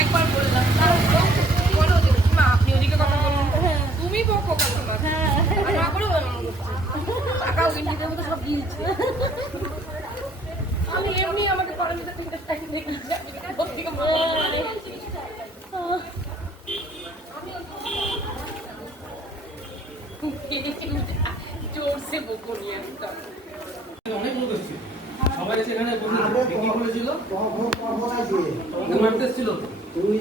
একবার বললাম বলো যে মা আপনি ওদিকে কথা বলুন, তুমি বকো কথা না করে টাকা উইন্ডিতে মতো সব দিয়েছে। আমি এমনি আমাকে কলেজে তিনটে টাইম দেখি জোরসে বকো নিয়ে অনেক লোক এসেছিল, সবাই সেখানে বলেছিল মারতেছিল। তুই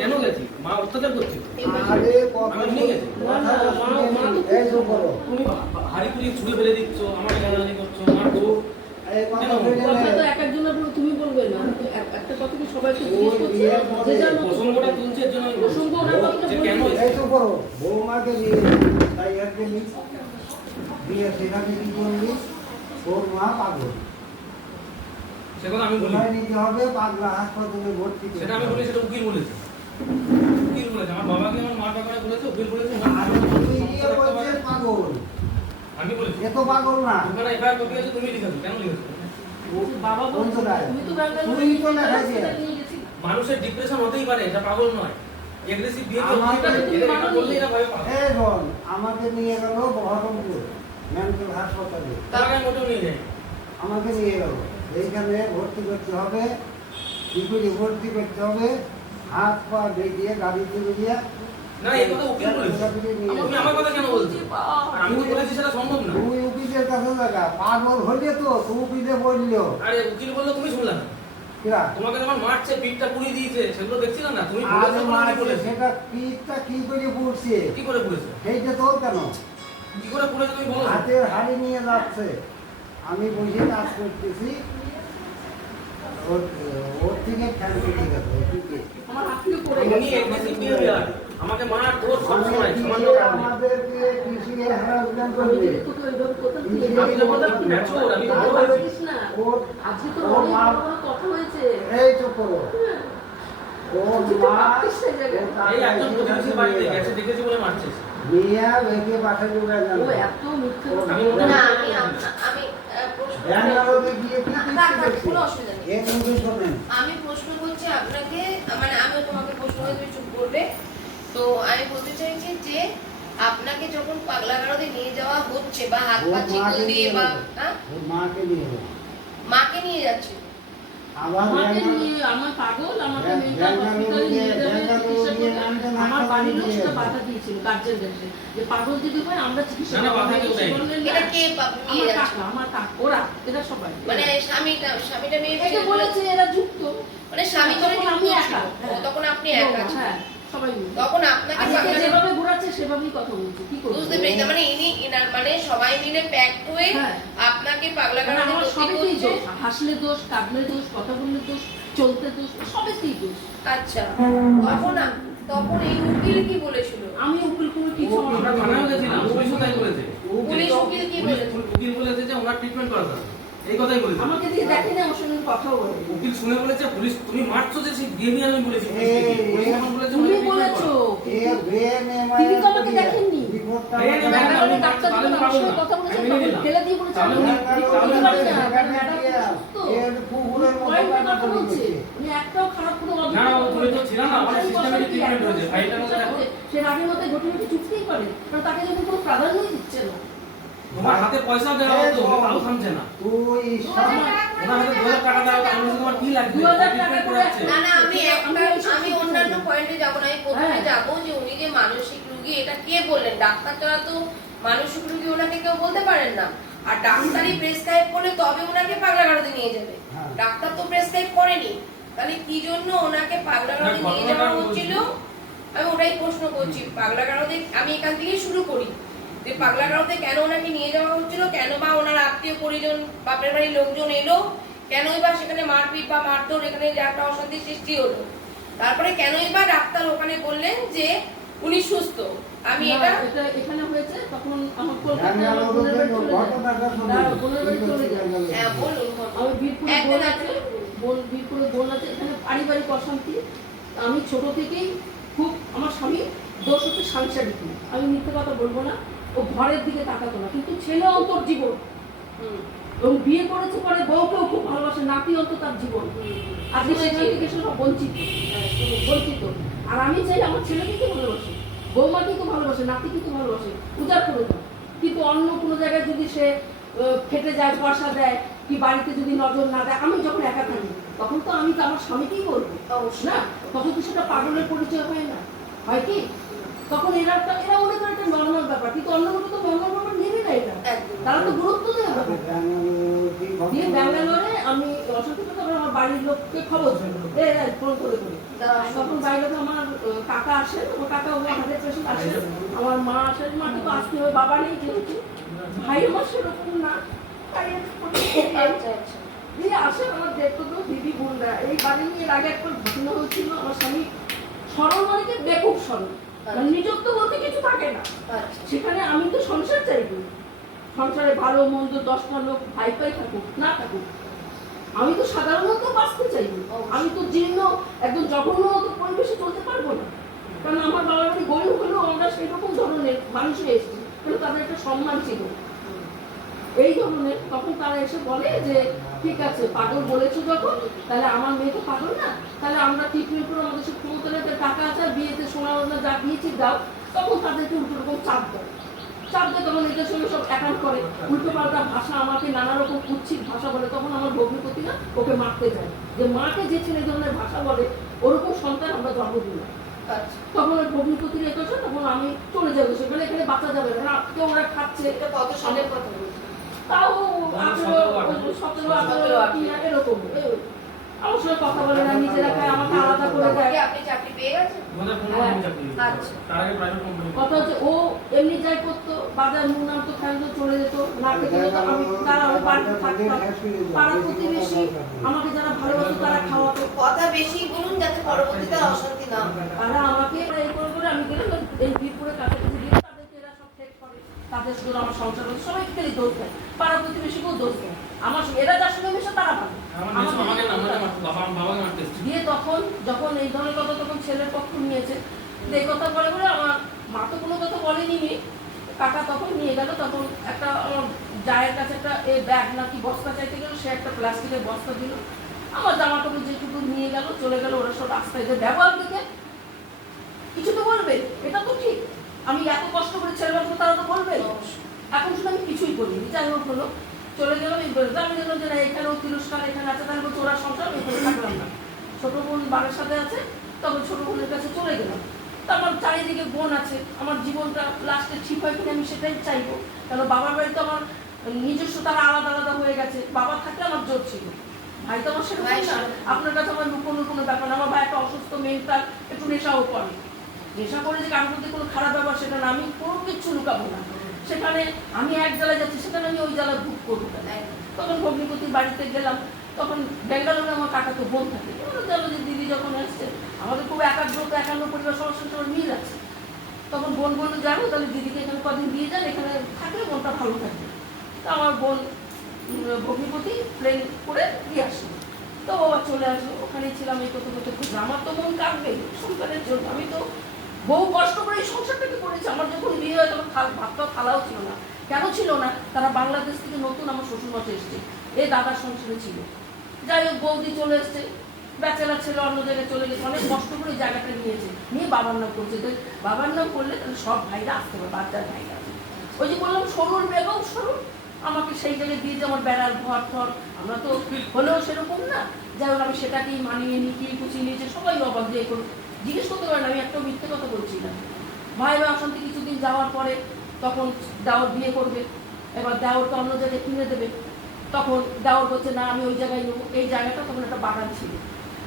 কেন গেছি? মা অত্যাচার করছে। তুমি হাড়ি পুড়ি ছুঁড়ে ফেলে দিচ্ছ, আমাকে গালাগালি করছো, মারছো। তুমি বলবে না একটা কথা কি সবাইকে প্রসঙ্গটা তুলছে এর জন্য কেন বৌমাকে নিয়ে তাই একদিন দিয়ে সেখানে কি করলি ওর মা পাগল সে কথা আমি বলি নিতে হবে পাগলা হাসপাতালে ভর্তি সেটা আমি বলি, সেটা উকিল বলেছে। উকিল বলেছে আমার বাবাকে আমার মার ব্যাপারে বলেছে, উকিল বলেছে পাগল। আমি বলেছি এত পাগল না ওখানে এফআইআর কপি আছে, তুমি লিখেছো কেন লিখেছো? বাবা বলছো মানুষের ডিপ্রেশন হতেই পারে, এটা পাগল নয়। এগ্রেসিভ আমাকে নিয়ে গেল বহরমপুর মেন্টাল হাসপাতালে, তাকে মোটেও নিয়ে যায়। আমাকে নিয়ে গেল এইখানে ভর্তি করতে হবে, কি করে ভর্তি করতে হবে, হাত পা বেরিয়ে গাড়িতে বেরিয়ে। না এই কথা উকিল বলেছে, তুমি আমার কথা কেন বলছো? আমি তো বলেছি সেটা সম্ভব না। তুই উকিলের কাছে লাগা পাগল হলে তো উকিলে বললো। আরে উকিল বললো তুমি শুনলা না? তোমাকে যখন মারছে, পিঠটা পুড়িয়ে দিয়েছে, সেগুলো দেখছিল না? তুমি সেটা পিঠটা কি করে পুড়ছে? কি করে পুড়েছে সেইটা তোর কেন? কি করে পুড়েছে তুমি বলো? হাতের হাড়ি নিয়ে যাচ্ছে, আমি বসে কাজ করতেছি, ওর থেকে ফ্যান কেটে গেছে। আমাকে মার তোর সবসময় আমাদেরকে কৃষি হ্যারাসমেন্ট করবে। আমি তো বললাম ম্যাচুর, আমি তো বলছিস না আজকে তো কথা হয়েছে। এই তো করো ওর মা এই একজন প্রতিবেশীর বাড়িতে গেছে, দেখেছি বলে মারছিস। মিয়া ভেঙে পাশে জোড়া গেল। ও এত মিথ্যে আমি না আমি আমি প্রশ্ন করছি আপনাকে, মানে আমি তোমাকে প্রশ্ন করে তুমি চুপ করবে। তো আমি বলতে চাইছি যে আপনাকে যখন পাগলাগারদে নিয়ে যাওয়া হচ্ছে বা হাত পা চিকল দিয়ে বা মাকে নিয়ে যাচ্ছে, আমার পাগল আমাকে মেন্টাল হসপিটালে নিয়ে যাবে, চিকিৎসা করবে। আমার বাড়ির লোক সেটা বাধা দিয়েছিল, গার্জেনদের যে পাগল যদি হয় আমরা চিকিৎসা করব। এটা কে নিয়ে যাচ্ছে? আমার কাকা ওরা এরা সবাই, মানে স্বামীটা মেয়ে এটা বলেছে এরা যুক্ত, মানে স্বামী করে আমি একা, তখন আপনি একা হ্যাঁ সবাই তখন আপনাকে যেভাবে ঘোরাচ্ছে সেভাবেই কথা বলছি। কি করব বুঝতে পেরেছি, মানে ইনার মানে সবাই মিলে প্যাক হয়ে আপনাকে পাগলাগারদে ভর্তি করছে। হাসলে দোষ, কাঁদলে দোষ, কথা বললে দোষ, চলতে দোষ, সবেতেই দোষ। আচ্ছা তখন এই উকিল কি বলেছিল? আমি উকিল করে কিছু আমরা থানায় গেছিলাম, পুলিশও তাই বলেছে। পুলিশ উকিল কি বলেছে? উকিল বলেছে যে ওনার ট্রিটমেন্ট করা দরকার, এই কথাই বলেছে। আমাকে দিয়ে দেখেন না, ওর সঙ্গে কথাও বলে। উকিল শুনে বলেছে পুলিশ তুমি মারছো যে সেই গেমই আমি বলেছি। তুমি বলেছো তিনি তো আমাকে দেখেননি, ডাক্তার যখন আমার সঙ্গে কথা বলেছে তখন ফেলে দিয়ে বলেছে আমি বলতে পারি না ম্যাডাম সুস্থ কথা বলছে, উনি একটাও খারাপ কোনো না না তুমি তো ছিল না, আমার সিস্টেমেটিক ট্রিটমেন্ট হয়েছে। ফাইলটা মধ্যে দেখো সে রাগের মধ্যে ঘটনাটি চুপতেই পারে, কারণ তাকে যখন কোনো প্রাধান্যই দিচ্ছে না। তোমার হাতে পয়সা দেওয়া হতো, তাও থামছে না। তুই ওনার হাতে 2000 টাকা দেওয়া হতো, তোমার কি লাগবে? 2000 টাকা করে না না আমি অন্যান্য পয়েন্টে যাব না, আমি প্রথমে যাব যে উনি যে মানসিক রোগী এটা কে বললেন? ডাক্তার ছাড়া তো মানসিক রোগী ওনাকে কেউ বলতে পারেন না, আর ডাক্তারই প্রেসক্রাইব করলে তবে ওনাকে পাগলাগারদে নিয়ে যাবে। ডাক্তার তো প্রেসক্রাইব করেনি, তাহলে কি জন্য ওনাকে পাগলাগারদে নিয়ে যাওয়া হচ্ছিল? আমি ওটাই প্রশ্ন করছি। পাগলাগারদে আমি এখান থেকেই শুরু করি যে পাগলাগারদে কেন ওনাকে নিয়ে যাওয়া হচ্ছিল, কেন বা ওনার আত্মীয় পরিজন বাপের বাড়ির লোকজন এলো, কেনই বা সেখানে মারপিট বা মারধর, এখানে যে একটা অশান্তি সৃষ্টি হলো, তারপরে কেনই বা ডাক্তার ওখানে বললেন যে উনি সুস্থ। আমি এটা এখানে হয়েছে তখন আমার কলকাতায় আমার বোনের বাড়ি চলে যায়, বোনের বাড়ি চলে যায়। হ্যাঁ বলুন। আমি বীরপুরে বোন আছে, বীরপুরে বোন আছে, এখানে পারিবারিক অশান্তি। আমি ছোট থেকেই খুব আমার স্বামী দোষ হচ্ছে সাংসারিক না। আমি মিথ্যে কথা বলবো না, ও ঘরের দিকে তাকাতো না, কিন্তু ছেলে অন্তর জীবন এবং বিয়ে করেছে পরে বউকেও খুব ভালোবাসে, নাতি অন্ত তার জীবন। আজকে সেখান থেকে সে সব বঞ্চিত। আর আমি চাই আমার ছেলেকে তো ভালোবাসে, বৌমাকে তো ভালোবাসে, নাতিকে তো ভালোবাসে, উজাড় করে দাও। কিন্তু অন্য কোনো জায়গায় যদি সে খেটে যায়, পয়সা দেয়, কি বাড়িতে যদি নজর না দেয়, আমি যখন একা থাকি তখন তো আমি তো আমার স্বামীকেই বলবো না, তখন তো সেটা পাগলের পরিচয় হয় না, হয় কি? তখন এরা মনে করে একটা নর্মাল ব্যাপার, কিন্তু অন্যগুলো তো নর্মাল ব্যাপার নেবে না, এটা তারা তো গুরুত্ব দেয় না। দিয়ে ব্যাঙ্গালোরে আমি অসংখ্য আমার বাড়ির লোককে খবর ফোন করে তখন বাইরে তো আমার কাকা আসেন, আমার কাকা আমার 100% আসেন, আমার মা আসেন, মাকে তো আসতে হবে, বাবা নেই যেহেতু, ভাই আমার সেরকম না, দিয়ে আসে আমার দেখতো তো দিদি বোনরা। এই বাড়ি নিয়ে আগে একটা ঘটনা হয়েছিল, আমার স্বামী সরল মানে বেকুব সরল, নিজত্ব বলতে কিছু থাকে না সেখানে। আমি তো সংসার চাইবো, সংসারে ভালো মন্দ 10টা লোক ভাই ভাই থাকুক না থাকুক, আমি তো সাধারণত বাঁচতে চাইবো। আমি তো জীর্ণ একদম জঘন্য মতো পরিবেশে চলতে পারবো না, কারণ আমার বাবার বাড়ি গরিব হলেও আমরা সেরকম ধরনের মানুষ হয়ে এসেছি, কিন্তু তাদের একটা সম্মান ছিল এই ধরনের। তখন তারা এসে বলে যে ঠিক আছে পাগল বলেছো যখন, তাহলে আমার মেয়ে তো পাগল না, তাহলে আমরা ট্রিটমেন্ট করে আমাদের সব ক্ষমতার টাকা আছে, বিয়েতে সোনা যা দিয়েছি দাও। তখন তাদেরকে উল্টো রকম চাপ দেয়, তখন এদের সঙ্গে সব অ্যাটাক করে, উল্টো পাল্টা ভাষা, আমাকে নানা রকম কুৎসিত ভাষা বলে। তখন আমার ভগ্নিপতি না ওকে মারতে যায়, যে মাকে যে ছেলে ধরনের ভাষা বলে ওরকম সন্তান আমরা জন্ম দিলাম। তখন ওই ভগ্নিপতির এ করছে, তখন আমি চলে যাবো সেখানে, এখানে বাঁচা যাবে না, কেউ ওরা খাচ্ছে। কত সালের কথা বলছি? তাও 17-18 এরকম। আমার সঙ্গে কথা বলে না, নিজেরা খায়, আমাকে আলাদা করে দেয়। আপনি চাকরি পেয়ে গেছেন? কথা হচ্ছে ও এমনি যাই করতো, বাজার মুখ নাম তো খাইতো, চলে যেত, না খেতে যেত, আমি তারা আমি বাড়িতে থাকতাম, পাড়া প্রতিবেশী আমাকে যারা ভালোবাসতো তারা খাওয়াতো। কথা বেশি বলুন যাতে পরবর্তীতে অশান্তি না হয়। তারা আমাকে এই করে আমি গেলাম এই বীরপুরের কাছাকাছি দিয়ে, তাদেরকে এরা সব ঠেক করে, তাদের শুধু আমার সংসার হচ্ছে, সবাই খেলে দোষ দেয়, পাড়া প্রতিবেশীকেও দোষ দেয়। আমার এরা যার সঙ্গে মিশে তারা ভালো দিয়ে। তখন যখন এই ধরনের কথা তখন ছেলের পক্ষ নিয়েছে, এই কথা বলে বলে আমার মা তো কোনো কথা বলেনি, কাকা তখন নিয়ে গেল। তখন একটা আমার জায়ের কাছে একটা এই ব্যাগ নাকি বস্তা চাইতে গেল, সে একটা প্লাস্টিকের বস্তা দিল, আমার জামা কাপড় যেটুকু নিয়ে গেল, চলে গেল। ওরা সব রাস্তায় যে ব্যবহার দেখে কিছু তো বলবে, এটা তো ঠিক, আমি এত কষ্ট করে ছেলে বাবু তারা তো বলবে। এখন শুধু আমি কিছুই করিনি, যাই হোক হলো, চলে গেলাম। আমি জানলাম যে না এখানেও তিরস্কার এখানে আছে, তাহলে চোরা সংসার এখানে থাকলাম না। ছোট বোন বাবার সাথে আছে, তখন ছোট বোনের কাছে চলে গেলাম। তো আমার চারিদিকে বোন আছে, আমার জীবনটা লাস্টে ঠিক হয় কিনা আমি সেটাই চাইবো, কারণ বাবার বাড়িতে আমার নিজস্ব তারা আলাদা আলাদা হয়ে গেছে। বাবা থাকলে আমার জোর ছিল, ভাই তো আমার সেরকম না। আপনার কাছে আমার লুকোনোর কোনো ব্যাপার না। আমার ভাই একটা অসুস্থ মেন্টাল, একটু নেশাও করে, নেশা করে যে কারোর প্রতি কোনো খারাপ ব্যাপার সেটা না, আমি কোনো কিছু লুকাবো না। সেখানে আমি এক জ্বালায় যাচ্ছি, সেখানে আমি ওই জ্বালা ভোগ করবো না। তখন ভগ্নিপতির বাড়িতে গেলাম, তখন ব্যাঙ্গালোরে আমার কাকা তো বোন থাকে, জানো যে দিদি যখন আসছে আমাদের খুব একান্ন পরিবার সবার সঙ্গে সবার মিল আছে। তখন বোন বললো যাবো, তাহলে দিদিকে এখানে কদিন দিয়ে যান, এখানে থাকলে বোনটা ভালো থাকবে। তো আমার বোন ভগ্নিপতি প্লেন করে দিয়ে আসলো, তো বাবা চলে আসলো, ওখানেই ছিলাম। এই করতে করতে খুব আমার তো মন কাঁদবে সংসারের জন্য, আমি তো বহু কষ্ট করে এই সংসারটাকে করেছি। আমার যখন বিয়ে হয় তখন ভাতটাও থালাও ছিল না। কেন ছিল না? তারা বাংলাদেশ থেকে নতুন আমার শ্বশুরমশাই এসছে, এই দাদার সংসারে ছিল। যাই হোক বৌদি চলে এসছে, ব্যাচেলার ছেলে অন্য জায়গায় চলে গেছে, অনেক কষ্ট করে জায়গাটা নিয়েছে, নিয়ে বাবার নাম করছে। বাবার নাম করলে তাহলে সব ভাইরা আসতে হবে, বাচ্চার ভাইরা আছে। ওই যে বললাম সরুর বেগম সরুর, আমাকে সেই জায়গায় দিয়ে যে আমার বেড়ার ঘর থর, আমরা তো হলেও সেরকম না। যাই হোক আমি সেটাকেই মানিয়ে নিই, কি কুচিয়ে নিয়েছে, সবাই অবাক দিয়ে করুন, জিজ্ঞেস করতে পারেন আমি একটা মিথ্যে কথা বলছি না। ভাই ভাই অশান্তি কিছুদিন যাওয়ার পরে তখন দেওয়ার বিয়ে করবে, এবার দেওয়ার তো অন্য জায়গায় কিনে দেবে। তখন দেওয়ার বলছে না আমি ওই জায়গায় নেবো, এই জায়গাটা তখন একটা বাগান ছিল।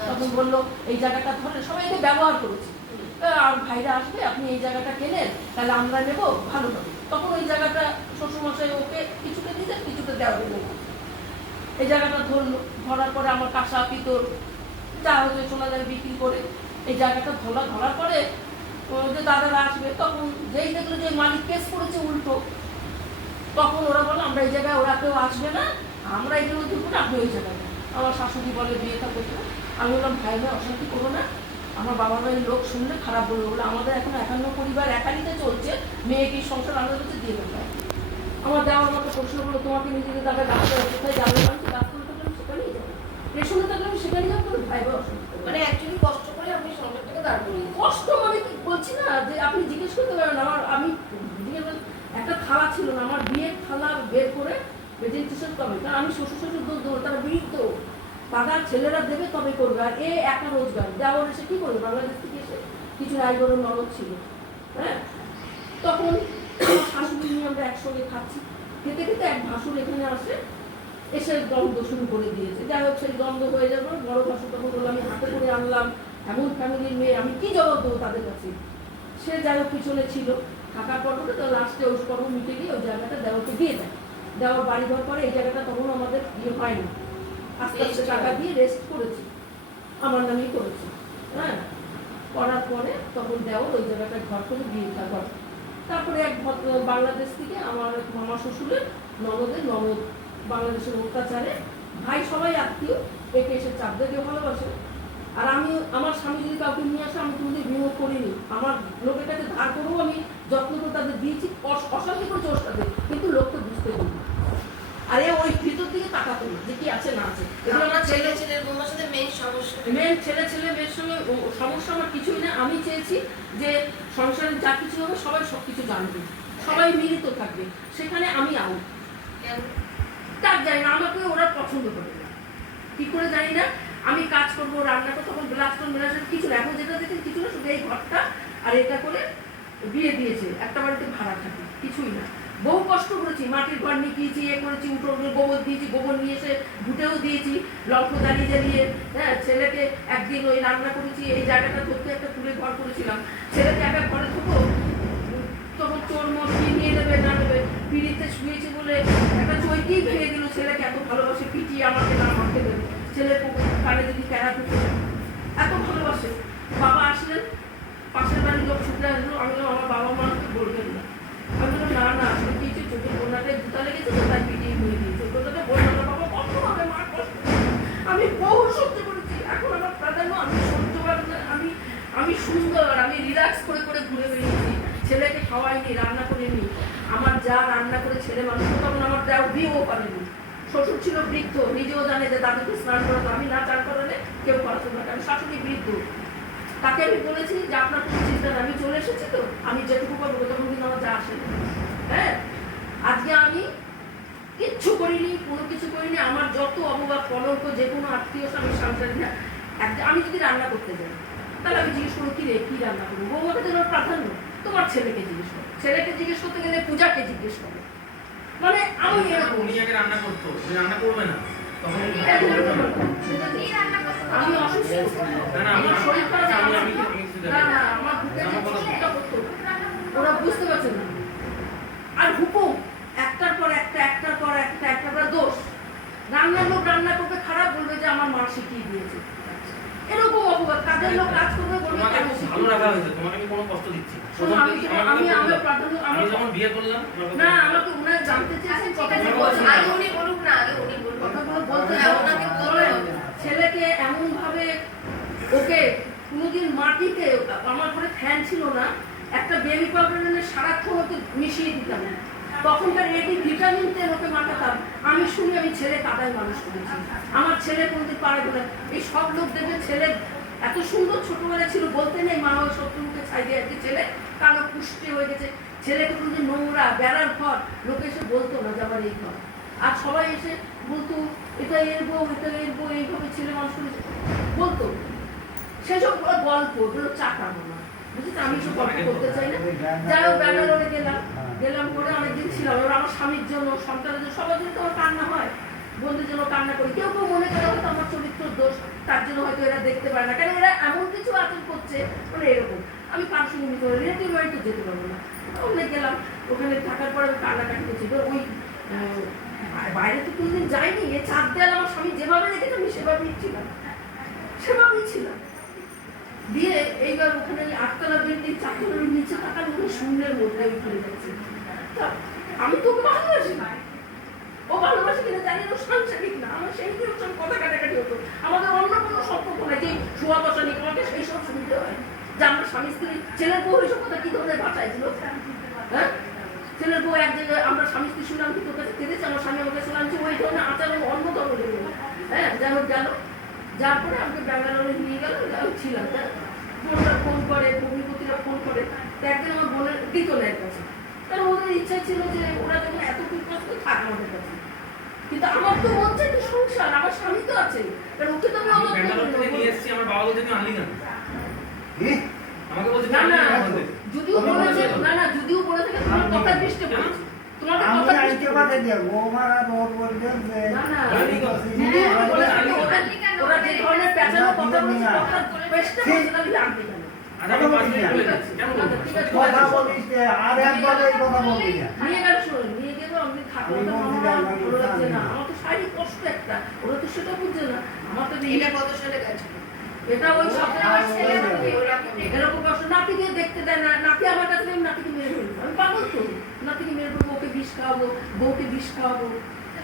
তখন বললো এই জায়গাটা ধরে সবাইকে ব্যবহার করেছে, আর ভাইরা আসবে আপনি এই জায়গাটা কেনেন, তাহলে আমরা নেবো, ভালো হবে। তখন ওই জায়গাটা শ্বশুরমশাই ওকে কিছুটা দিতেন, কিছুটা দেওয়া দেবেন। এই জায়গাটা ধরলো, ধরার পরে আমার কাঁসা পিতল যা হচ্ছে সোনা যায় বিক্রি করে এই জায়গাটা ধরার পরে যে দাদারা আসবে, তখন যেই দেখলো যে মালিক কেস করেছে উল্টো, তখন ওরা বলে আমরা এই জায়গায়, ওরা কেউ আসবে না, আমরা এগুলো দিব না, আপনি ওই জায়গায়। আমার শাশুড়ি বলে বিয়েটা করতে, আমি বললাম ভাই ভাই অশান্তি করো না, আমার বাবা মায়ের লোক শুনলে খারাপ বলবে, বলে আমাদের এখন 51 পরিবার একালিতে চলছে, মেয়ে কি সংসার আমাদের কাছে দিয়ে দেবে। আমার দেওয়ার মতো প্রশ্ন করলো, তোমাকে নিজেদের দাদা ডাক্তার কোথায় যাবে, আমি তো ডাক্তার থাকলে আমি সেখানেই যাবো, রেশনে থাকলে আমি সেখানেই যাবো, ভাই বা অসুবিধা মানে অ্যাকচুয়ালি কষ্ট করে আপনি সংসারটাকে দাঁড় করিয়ে কষ্ট মানে কি বলছি না, যে আপনি জিজ্ঞেস করতে পারেন আমার, আমি একটা থালা ছিল না, আমার বিয়ের থালা বের করে প্রেজেন্টেশন কবে, কারণ আমি শ্বশুর দোষ দেবো, তারা বিরুদ্ধ, তারা ছেলেরা দেবে তবে করবে, আর এ একা রোজগার দেওয়ার এসে কি করবে, বাংলাদেশ থেকে এসে কিছু রায়গড়ের নরদ ছিল, হ্যাঁ। তখন আমার শাশুড়ি নিয়ে আমরা একসঙ্গে খাচ্ছি, খেতে খেতে এক ভাসুর এখানে আসে, এসে দ্বন্দ্ব শুরু করে দিয়েছে। যাই হোক সেই দ্বন্দ্ব হয়ে যাবে, বড় ভাসুর তখন বললো আমি হাতে করে আনলাম, এমন ফ্যামিলির মেয়ে, আমি কি জবাব দেবো তাদের কাছে। সে যাই হোক পিছনে ছিল, থাকার পর তো লাস্টে ওই পর্ব মিটে গিয়ে ওই জায়গাটা দেওয়াকে দিয়ে দেয়। দেওয়ার বাড়ি ঘর করে এই জায়গাটা তখন আমাদের ইয়ে হয়নি, আস্তে আস্তে টাকা দিয়ে রেস্ট করেছি, আমার নামেই করেছি, হ্যাঁ। করার পরে তখন দেওয়ার ওই জায়গাটা ঘর করে বিয়েটা করে। তারপরে এক বাংলাদেশ থেকে আমার মামা শ্বশুরের ননদের ননদ বাংলাদেশের অত্যাচারে ভাই সবাই আত্মীয়, একে এসে চাপ দিয়ে ভালোবাসে। আর আমি আমার স্বামী যদি কাউকে নিয়ে আসে আমি কোনোদিন বিনিয়োগ করিনি, আমার লোকের কাছে ধার করেও আমি যত্ন করে তাদের দিয়েছি, অশান্তি করে চোষ তাদের, কিন্তু লোককে বুঝতে দিই। আর ওই ভিতর দিকে তাকাতো না যে কি আছে না আছে। এগুলো আমার ছেলের বৌমার সাথে মেন সমস্যা, মেয়ের মেয়ের সঙ্গে সমস্যা আমার কিছুই না। আমি চেয়েছি যে সংসারে যা কিছু হবে সবাই সবকিছু জানবে, সবাই মিলিত থাকবে, সেখানে আমি আউট। তার জানি না, আমাকে ওরা পছন্দ করে না, কি করে জানি না। আমি কাজ করবো, রান্না করবো, তখন গ্লাসটন মেলাসের কিছু না, এখন যেটা দেখেন কিছু না, শুধু এই ঘরটা আর এটা করে বিয়ে দিয়েছে, একটা বাড়িতে ভাড়া থাকে, কিছুই না। বহু কষ্ট করেছি, মাটির ঘর নিকিয়েছি, এ করেছি, উঠোনে গোবর দিয়েছি, গোবর নিয়ে এসে ঘুটেও দিয়েছি, লক্ষ জ্বালিয়ে জ্বালিয়ে, হ্যাঁ। ছেলেকে একদিন ওই রান্না করেছি, এই জায়গাটা ধরতে একটা ফুলের ঘর করেছিলাম, ছেলেকে একা ঘরে থাকবো, তখন চোর মোর কি নিয়ে নেবে না নেবে, পিড়িতে শুয়েছি বলে একটা চৈকেই ভেঙে দিল, ছেলেকে এত ভালোবাসে, পিটিয়ে আমাকে না আমাকে দেবে, ছেলের কানে যদি ক্যারা ঢুকে এত ভালোবাসে। বাবা আসলেন, পাশের বাড়ির লোক ছুটে আসলো, আমি আমার বাবা মাকে বলবেন না, আমি বললাম না না আসলে কি চোখের বোনাটায় জুতা লেগেছে তো তাই পিটিয়ে ঘুরে দিয়েছে, ওটা বললো না বাবা কষ্ট হবে, মা কষ্ট। আমি বহু সহ্য করেছি, এখন আমার প্রাধান্য আমি সহ্য করতে, আমি সুন্দর, আমি রিল্যাক্স করে করে ঘুরে বেরিয়েছি, ছেলেকে খাওয়াইনি, রান্না করিনি, আমার যা রান্না করে ছেলে মানুষ, তখন আমার দেওয়া বিয়েও করেনি, শ্বশুর ছিল বৃদ্ধ, নিজেও জানে যে দাদুকে স্নান করাতো, আমি না চান করালে কেউ করাতো না, আমি শাশুড়ি বৃদ্ধ, তাকে আমি বলেছি যে আপনার কোনো চিন্তা নেই, আমি চলে এসেছি তো, আমি যেটুকু করবো তখন কিন্তু আমার যা আসে না, হ্যাঁ। আজকে আমি কিচ্ছু করিনি, কোনো কিছু করিনি, আমার যত অববাদ কলঙ্ক যে কোনো আত্মীয় স্বামীর সংসারে না, আমি যদি রান্না করতে যাই তাহলে আমি জিজ্ঞেস করবো কি রে কি রান্না করবো, বৌমাকে দেওয়ার প্রাধান্য, তোমার ছেলেকে জিজ্ঞেস করো, ছেলেকে জিজ্ঞেস করতে গেলে পূজাকে জিজ্ঞেস করো, মানে আমি এরকম। উনি আগে রান্না করতো, উনি রান্না করবে না, তখন আমি অসুস্থ, আমার শরীর খারাপ, না আমার ওরা বুঝতে পারছে না। আর হুকুম একটার পর একটা, একটার পর একটা, একটার পর দোষ, রান্নার লোক রান্না করবে খারাপ, বলবে যে আমার মা শিখিয়ে দিয়েছে, এরকম অপবাদ, কাজের লোক কাজ করবে বলবে ভালো রাখা হয়েছে, তোমাকে আমি কোনো কষ্ট দিচ্ছি না। আমি আমার প্রাধান্য, আমি যখন বিয়ে করলাম না আমাকে উনার জানতে চেয়েছেন আগে উনি বলুক না, আগে উনি বলুন, কথাগুলো বলতে ওনাকে বলতে হবে। ছেলেকে এমন ভাবে ওকে কোনোদিন মাটিতে, আমার ঘরে ফ্যান ছিল না, একটা বেবি পাউডার সারাক্ষণ ওকে মিশিয়ে দিতাম, তখনকার রেডি ভিটামিন তেল ওকে মাখাতাম, আমি শুনি আমি ছেলে কাদায় মানুষ করেছি, আমার ছেলে কোনদিন পারে বলে। এই সব লোক দেখবে ছেলে এত সুন্দর ছোটবেলা ছিল, বলতে নেই মা ওই শত্রু মুখে ছাই দিয়ে একটি ছেলে কালো পুষ্টি হয়ে গেছে, ছেলেকে কোনদিন নোংরা বেড়ার ঘর, লোকে এসে বলতো না যে আমার এই ঘর, আর সবাই এসে বলতো এটা এর বউ, এটা এর বউ, এইভাবে ছেলে মানুষ করেছে বলতো, সেসব গল্প ওগুলো চাকা না, বুঝলি, আমি সব গল্প করতে চাই না। যাই হোক ব্যাঙ্গালোরে গেলাম পরে অনেকদিন ছিলাম, এবার আমার স্বামীর জন্য, সন্তানের জন্য, সবার জন্য তো আমার কান্না হয়, বন্ধুর জন্য কান্না করি, কেউ কেউ মনে করে হয়তো আমার চরিত্র দোষ, তার জন্য হয়তো এরা দেখতে পারে না, কেন এরা এমন কিছু আচরণ করছে, মানে এরকম আমি কার সঙ্গে নিতে পারি, রিলেটিভ বাড়িতে যেতে পারবো না, ওখানে গেলাম, ওখানে থাকার পরে আমি কান্নাকাটি করছি, ওই বাইরে তো কোনদিন যাইনি, এ চার দেয়াল আমার স্বামী যেভাবে রেখেছে আমি সেভাবেই ছিলাম। দিয়ে এইবার ওখানে 8তলা বিল্ডিং, 4তলার নিচে থাকার মধ্যে শূন্যের মধ্যে আমি ফেলে যাচ্ছি, আমি তোকে ভালোবাসি না, ও ভালোবাসে কিনা জানি না, সাংসারিক না, আমার সেই দিনের সঙ্গে কথা কাটাকাটি হতো। আমাদের অন্য কোনো সম্পর্ক নাই যে শোয়া বসা নিয়ে আমাকে সেই সব শুনতে হয় যে আমরা স্বামী স্ত্রী, ছেলের বউ এইসব কথা কি ধরনের ভাষায় ছিল, হ্যাঁ? ছেলের বউ এক জায়গায় আমরা স্বামী স্ত্রী শুনলাম কি তোর কাছে কেঁদেছে, আমার স্বামী আমাকে শোনাচ্ছে, ওই ধরনের আচরণ অন্য ধরনের, হ্যাঁ? যাই হোক গেল, যার পরে আমাকে ব্যাঙ্গালোরে নিয়ে গেল, ছিলাম, হ্যাঁ? বোনরা ফোন করে, ভগ্নিপতিরা ফোন করে, তো একদিন আমার বোনের দিত না এর কাছে, কারণ ওদের ইচ্ছা ছিল যে ওরা যখন এত কষ্ট থাকে আমাদের কাছে। কিন্তু আমার তো মন চাই সংসার, আমার স্বামী তো আছে, কারণ ওকে তো আমি ব্যাঙ্গালোর থেকে নিয়ে এসেছি, আমার বাবা বলতে তুমি আনলি না, আমাকে বলছে না না, আমাদের যদিও বলেছে, না না, যদিও বলে থাকে তোমার কথা বৃষ্টি বলেছে, তোমার কথা বৃষ্টি বলেছে, না না, যদিও বলে থাকে ওরা যে ধরনের পেঁচানো কথা বলেছে, কথা বেশটা বলছে, আমি জানতে কেন? আমি পাঁচ মিনিট বলে যাচ্ছি, কেন বলবো? কথা বলিস নে, আর একবার এই কথা বলবি না। নিয়ে গেল, শুনুন, নিয়ে গেল, আমি থাকবো না, আমার ভালো লাগছে না, আমার তো শারীরিক কষ্ট একটা, ওরা তো সেটা বুঝছে না, আমার তো এটা কত সালে গেছে? এটা ওই সপ্তাহে আমার ছেলে এরকম কষ্ট, নাতিকে দেখতে দেয় না, নাতি আমার কাছে নেই, নাতিকে মেরে ফেলবো, আমি পাগল তো, নাতিকে মেরে ফেলবো, ওকে বিষ খাওয়াবো, বউকে বিষ খাওয়াবো,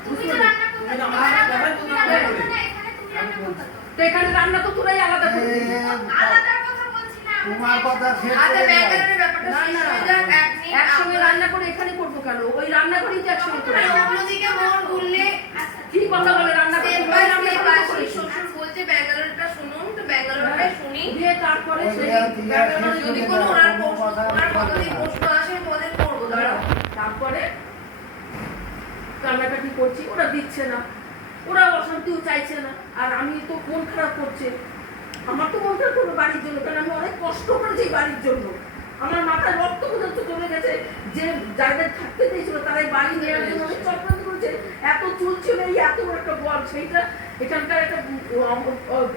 তুমি তো রান্না করতে না, পারো, আমার রান্না কথা করতে তো পারো না, না, এখানে তুমি রান্না করতে পারো। তো এখানে রান্না তো তোরাই আলাদা করে দিবি। আলাদার কথা বলছি না, আমরা তোমার কথা শেষ আচ্ছা করে দাও। ব্যাঙ্গালোরের ব্যাপারটা না, শেষ না, হয়ে যাক, এক মিনিট একসঙ্গে আমরা- রান্না করে এখানে করবো কেন, ওই রান্নাঘরেই তো একসঙ্গে করে মানে অন্যদিকে মন ঘুরলে কি কথা বলে রান্না করে step by তোমরাই রান্না step করে আসি। করেছো। শ্বশুর বলছে ব্যাঙ্গালোরটা শুনুন, তো ব্যাঙ্গালোরটাই শুনি। দিয়ে তারপরে ওই সেই যে ব্যাঙ্গালোরে শেষ যদি করে কোনো দাও, ওনার কোনো প্রশ্ন, কথা ওনার কথা বলবে দিয়ে না। প্রশ্ন আসে, আমি তোমাদের করবো, দাঁড়াও। তারপরে রান্নাকাটি করছি, ওরা দিচ্ছে না, ওরা অশান্তিও চাইছে না, আর আমি তো মন খারাপ করছে, আমার তো মন খারাপ করবে বাড়ির জন্য, কারণ আমি অনেক কষ্ট করেছি এই বাড়ির জন্য, আমার মাথায় রক্ত পর্যন্ত চলে গেছে, যে যাদের থাকতে দিয়েছিল তারাই বাড়ি নেওয়ার জন্য অনেক চক্রান্ত করেছে, এত চুল ছিল এই এত বড় একটা বল, সেইটা এখানকার একটা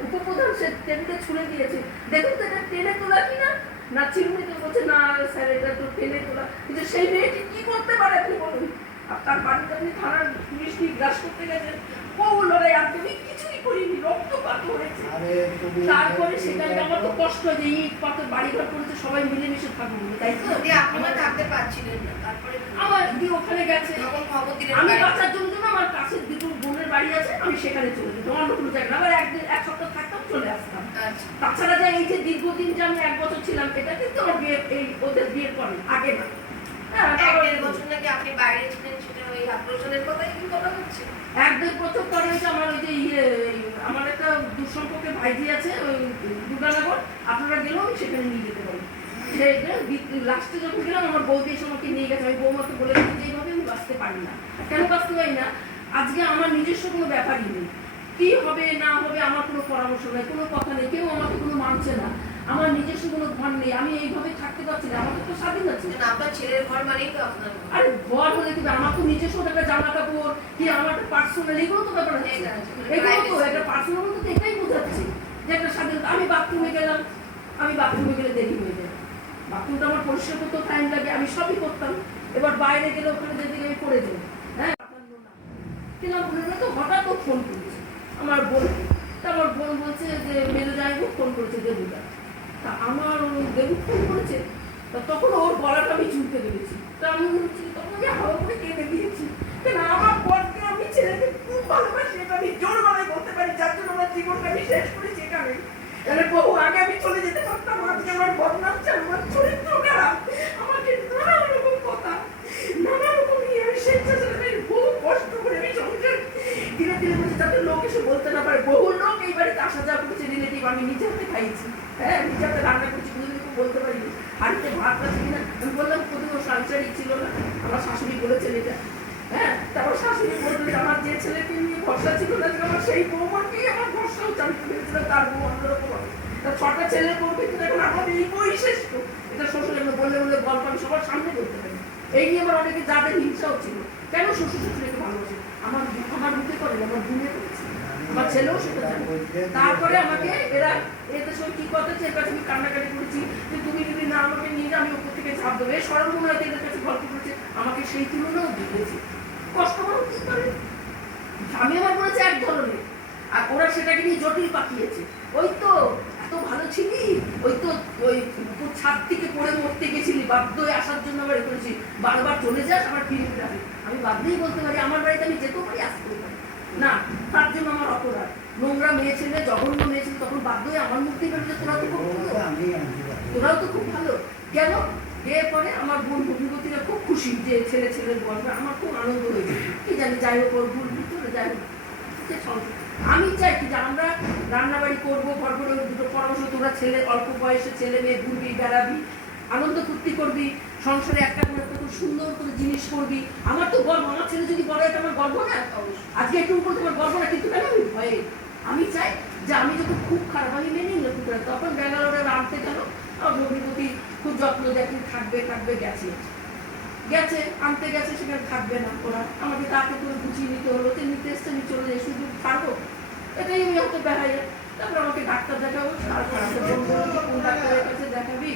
উপপ্রধান সে টেবিলে ছুঁড়ে দিয়েছে, দেখুন তো এটা টেনে তোলা কিনা, না চিরুনিতে বলছে না স্যার এটা তো টেনে তোলা, কিন্তু সেই মেয়েটি কি করতে পারে আপনি বলুন, আর তার বাড়িতে আপনি থানার পুলিশ কি গ্রাস করতে গেছেন, বহু লড়াই, আর তুমি কিছুই করিনি, রক্তপাত হয়েছে। আরে তুমি তারপরে সেখানে আমার তো কষ্ট যে ইট পাথর বাড়িঘর করেছে, সবাই মিলেমিশে থাকবো, তাই তো? দিয়ে আপনি মনে হয় থাকতে পারছিলেন না, তারপরে আমার দিয়ে ওখানে গেছে, যখন খবর দিলেন আমি বাড়িতে। বাচ্চার জন্য আমার কাছে দুটো বোনের বাড়ি আছে, আমি সেখানে চলে যেতাম, অন্য কোনো জায়গায়, আবার এক সপ্তাহ থাকতাম, চলে আসতাম। আচ্ছা। তাছাড়া যে এই যে দীর্ঘদিন যে আমি 1 বছর ছিলাম, এটা কিন্তু আমার বিয়ে, এই ওদের বিয়ের পরে, আগে না। হ্যাঁ, এক তারপরে দেড় বছর নাকি আপনি বাইরে ছিলেন, সেটা ওই আপ্রসনের কথাই কি বলা হচ্ছে? 1-1.5 বছর পরে হচ্ছে আমার ওই যে আমার একটা দুঃসম্পর্কে ভাইজি আছে ওই দুর্গানগর, আপনারা গেলেও আমি সেখানে নিয়ে যেতে পারি। লাস্টে যখন গেলাম আমার বৌদি এসে আমাকে নিয়ে গেছে, আমি বৌমাকে বলে দিচ্ছি যে এইভাবে আমি বাঁচতে পারি না। কেন বাঁচতে পারি না? আজকে আমার নিজস্ব কোনো ব্যাপারই নেই, কি হবে না হবে আমার কোনো পরামর্শ নেই, কোনো কথা নেই, কেউ আমাকে কোনো মানছে না, আমার নিজস্ব কোনো ঘর নেই, আমি এইভাবে থাকতে পারছি না, আমার তো স্বাধীন আছে। কারণ আপনার ছেলের ঘর মানেই তো আপনার ঘর। আরে ঘর হলে কি আমার তো নিজস্ব একটা জামা কাপড় কি আমার একটা পার্সোনাল, এগুলো তো ব্যাপার আছে, এগুলো তো একটা পার্সোনাল তো এটাই বোঝাচ্ছি যে একটা স্বাধীনতা। আমি বাথরুমে গেলাম, আমি বাথরুমে গেলে দেরি হয়ে যায়, বাথরুমটা আমার পরিষ্কার করতেও টাইম লাগে, আমি সবই করতাম, এবার বাইরে গেলে ওখানে যেদিকে আমি পড়ে যাই, হ্যাঁ কিনা বোনের তো হঠাৎ ও ফোন করেছে আমার বোনকে, তা আমার বোন বলছে যে মেরু যাইবো ফোন করেছে দেবুদা, তা আমার দেবু ফোন করেছে, তা তখন ওর গলাটা আমি চুলতে পেরেছি, তা আমি বলছি তখন আমি হাওয়া করে কেঁদে দিয়েছি, কেন আমার বরকে আমি ছেলেকে খুব ভালোবাসি, এটা আমি জোর গলায় বলতে পারি, যার জন্য আমার জীবনটা আমি শেষ করেছি এখানে। তাহলে বহু আগে আমি চলে যেতে পারতাম, আজকে আমার বদনাম চাই, আমার চরিত্র খারাপ, আমাকে নানা রকম কথা, নানা রকম নিয়ে আমি স্বেচ্ছাচারে বহু কষ্ট করে আমি সংসার ধীরে ধীরে বলছি, যাতে লোক এসে বলতে না পারে, বহু লোক এই বাড়িতে আসা যাওয়া করেছে, রিলেটিভ, আমি নিজে হাতে খাইছি, হ্যাঁ নিজে হাতে রান্না করছি, কোনোদিন কেউ বলতে পারিনি হাড়িতে ভাত আছে কিনা, আমি বললাম কোথাও সাংসারিক ছিল না, আমার শাশুড়ি বলেছেন এটা, হ্যাঁ তারপর শাশুড়ি বললেন যে আমার যে ছেলেকে নিয়ে ভরসা ছিল না, আমার সেই বৌমাকেই আমার ভরসাও চালিয়ে ভেবেছিলাম, তার বউ অন্যরকম হবে, তার 6টা ছেলের বউ কিন্তু এখন আমাদের এই বই শেষ তো, এটা শ্বশুর এগুলো বললে বললে গল্প আমি সবার সামনে বলতে পারি, এই নিয়ে আমার অনেকে যাদের হিংসাও ছিল, কেন শ্বশুর শ্বশুরকে ভালোবাসে, আমার মুখে করে আমার গুণে করেছে, আমার ছেলেও সেটা জানে। তারপরে আমাকে এরা এদের সঙ্গে কি কথা হচ্ছে, এর কাছে আমি কান্নাকাটি করেছি যে তুমি যদি না আমাকে নিয়ে যাও আমি উপর থেকে ঝাঁপ দেবো, এই সরলমূল এদের কাছে গল্প করেছে, আমাকে সেই তুলনাও দিয়েছে, কষ্ট করো কি করে, আমি আমার বলেছে এক ধরনের, আর ওরা সেটাকে নিয়ে জটিল পাকিয়েছে, ওই তো এত ভালো ছিলি, ওই তো ওই উপর ছাদ থেকে পড়ে মরতে গেছিলি, বাধ্য হয়ে আসার জন্য আবার এ করেছি, বারবার চলে যাস আবার ফিরে ফিরে আসি। আমি বাধ্যই বলতে পারি আমার বাড়িতে আমি যেতেও পারি, আসতেও পারি না, তার জন্য আমার অপরাধ। নোংরা মেয়ে ছেলে, জঘন্য মেয়ে ছেলে, তখন বাধ্য হয়ে আমার মুখ থেকে যে তোরা তো খুব ভালো, তোরাও তো খুব ভালো। কেন বিয়ের পরে আমার বোন ভগ্নিপতিরা খুব খুশি যে ছেলে ছেলের গল্প, আমার খুব আনন্দ হয়েছে। কি জানি, যাই হোক ওর ভুল ভিতরে যাই হোক, আমি চাই কি যে আমরা রান্নাবাড়ি করবো, ঘর করে দুটো পরামর্শ, তোরা ছেলে অল্প বয়সে ছেলে মেয়ে ঘুরবি বেড়াবি, আনন্দ ফুর্তি করবি, সংসারে একটা করে একটা খুব সুন্দর করে জিনিস করবি। আমার তো গর্ব, আমার ছেলে যদি বড় হয় আমার গর্ব না, আজকে একটু উপর তোমার গর্ব না, কিন্তু কেন আমি ভয়ে, আমি চাই যে আমি যখন খুব খারাপ আমি মেনে নিলাম, তখন ব্যাঙ্গালোরে আনতে গেল, আমার ভগ্নিপতি খুব যত্ন দেখি, থাকবে থাকবে, গেছে গেছে আনতে গেছে, সেখানে থাকবে না ওরা, আমাকে তাকে করে গুছিয়ে নিতে হলো, নিতে এসছে, আমি চলে যাই, শুধু ছাড়বো, এটাই আমি হতে বেড়াই। তারপর আমাকে ডাক্তার দেখাবো, কোন ডাক্তারের কাছে দেখাবি,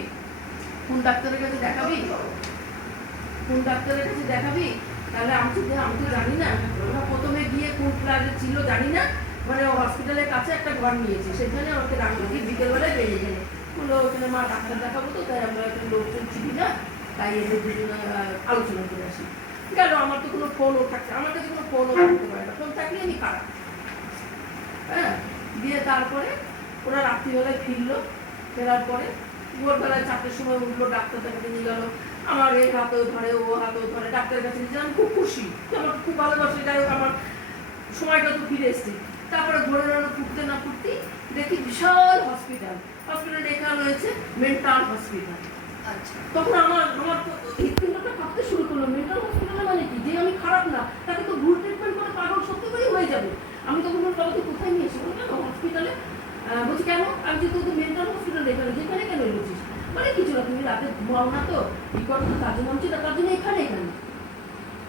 কোন ডাক্তারের কাছে দেখাবি, কোন ডাক্তারের কাছে দেখাবি, তাহলে আমি তো জানি না, ওরা প্রথমে গিয়ে কোন ক্লাসে ছিল জানি না, মানে হসপিটালের কাছে একটা ঘর নিয়েছে, সেখানে আমাকে ডাক্তার দিয়ে বিকেলবেলায় বেরিয়ে গেল, বললো ওখানে মা ডাক্তার দেখাবো, তো তাই আমরা একটা লোকজন চিনি না, তাই এদের দুজনে আলোচনা করে আসি। গেল, আমার তো কোনো ফোনও থাকছে, আমার কাছে কোনো ফোনও থাকতে পারে না, ফোন থাকলে আমি খারাপ। হ্যাঁ, দিয়ে তারপরে ওরা রাত্রিবেলায় ফিরলো, ফেরার পরে ভোরবেলায় 4টের সময় উঠলো, ডাক্তার দেখাতে নিয়ে গেল, আমার এই হাতেও ধরে ও হাতেও ধরে, ডাক্তারের কাছে নিয়ে আমি খুব খুশি, আমাকে খুব ভালোবাসে, যাই হোক আমার সময়টা তো ফিরে এসেছি। তারপরে ভোরের আলো ফুটতে না ফুটতেই দেখি বিশাল হসপিটাল, হসপিটাল লেখা রয়েছে মেন্টাল হসপিটাল। তখন আমার হৃৎপিণ্ডটা কাঁপতে শুরু করলো, মেন্টাল হসপিটাল মানে কি, যে আমি খারাপ না তাকে তো ভুল ট্রিটমেন্ট করে পাগল সত্যি করেই হয়ে যাবে। আমি তখন বললাম বাবা তুই কোথায় নিয়ে এসে, কেন হসপিটালে, বলছি কেন, আমি যে তুই মেন্টাল হসপিটাল এখানে, যেখানে কেন এসেছিস, মানে কিছু না, তুমি রাতে ঘুমাও না তো, কি করো তো, তার জন্য আমি তার জন্য এখানে।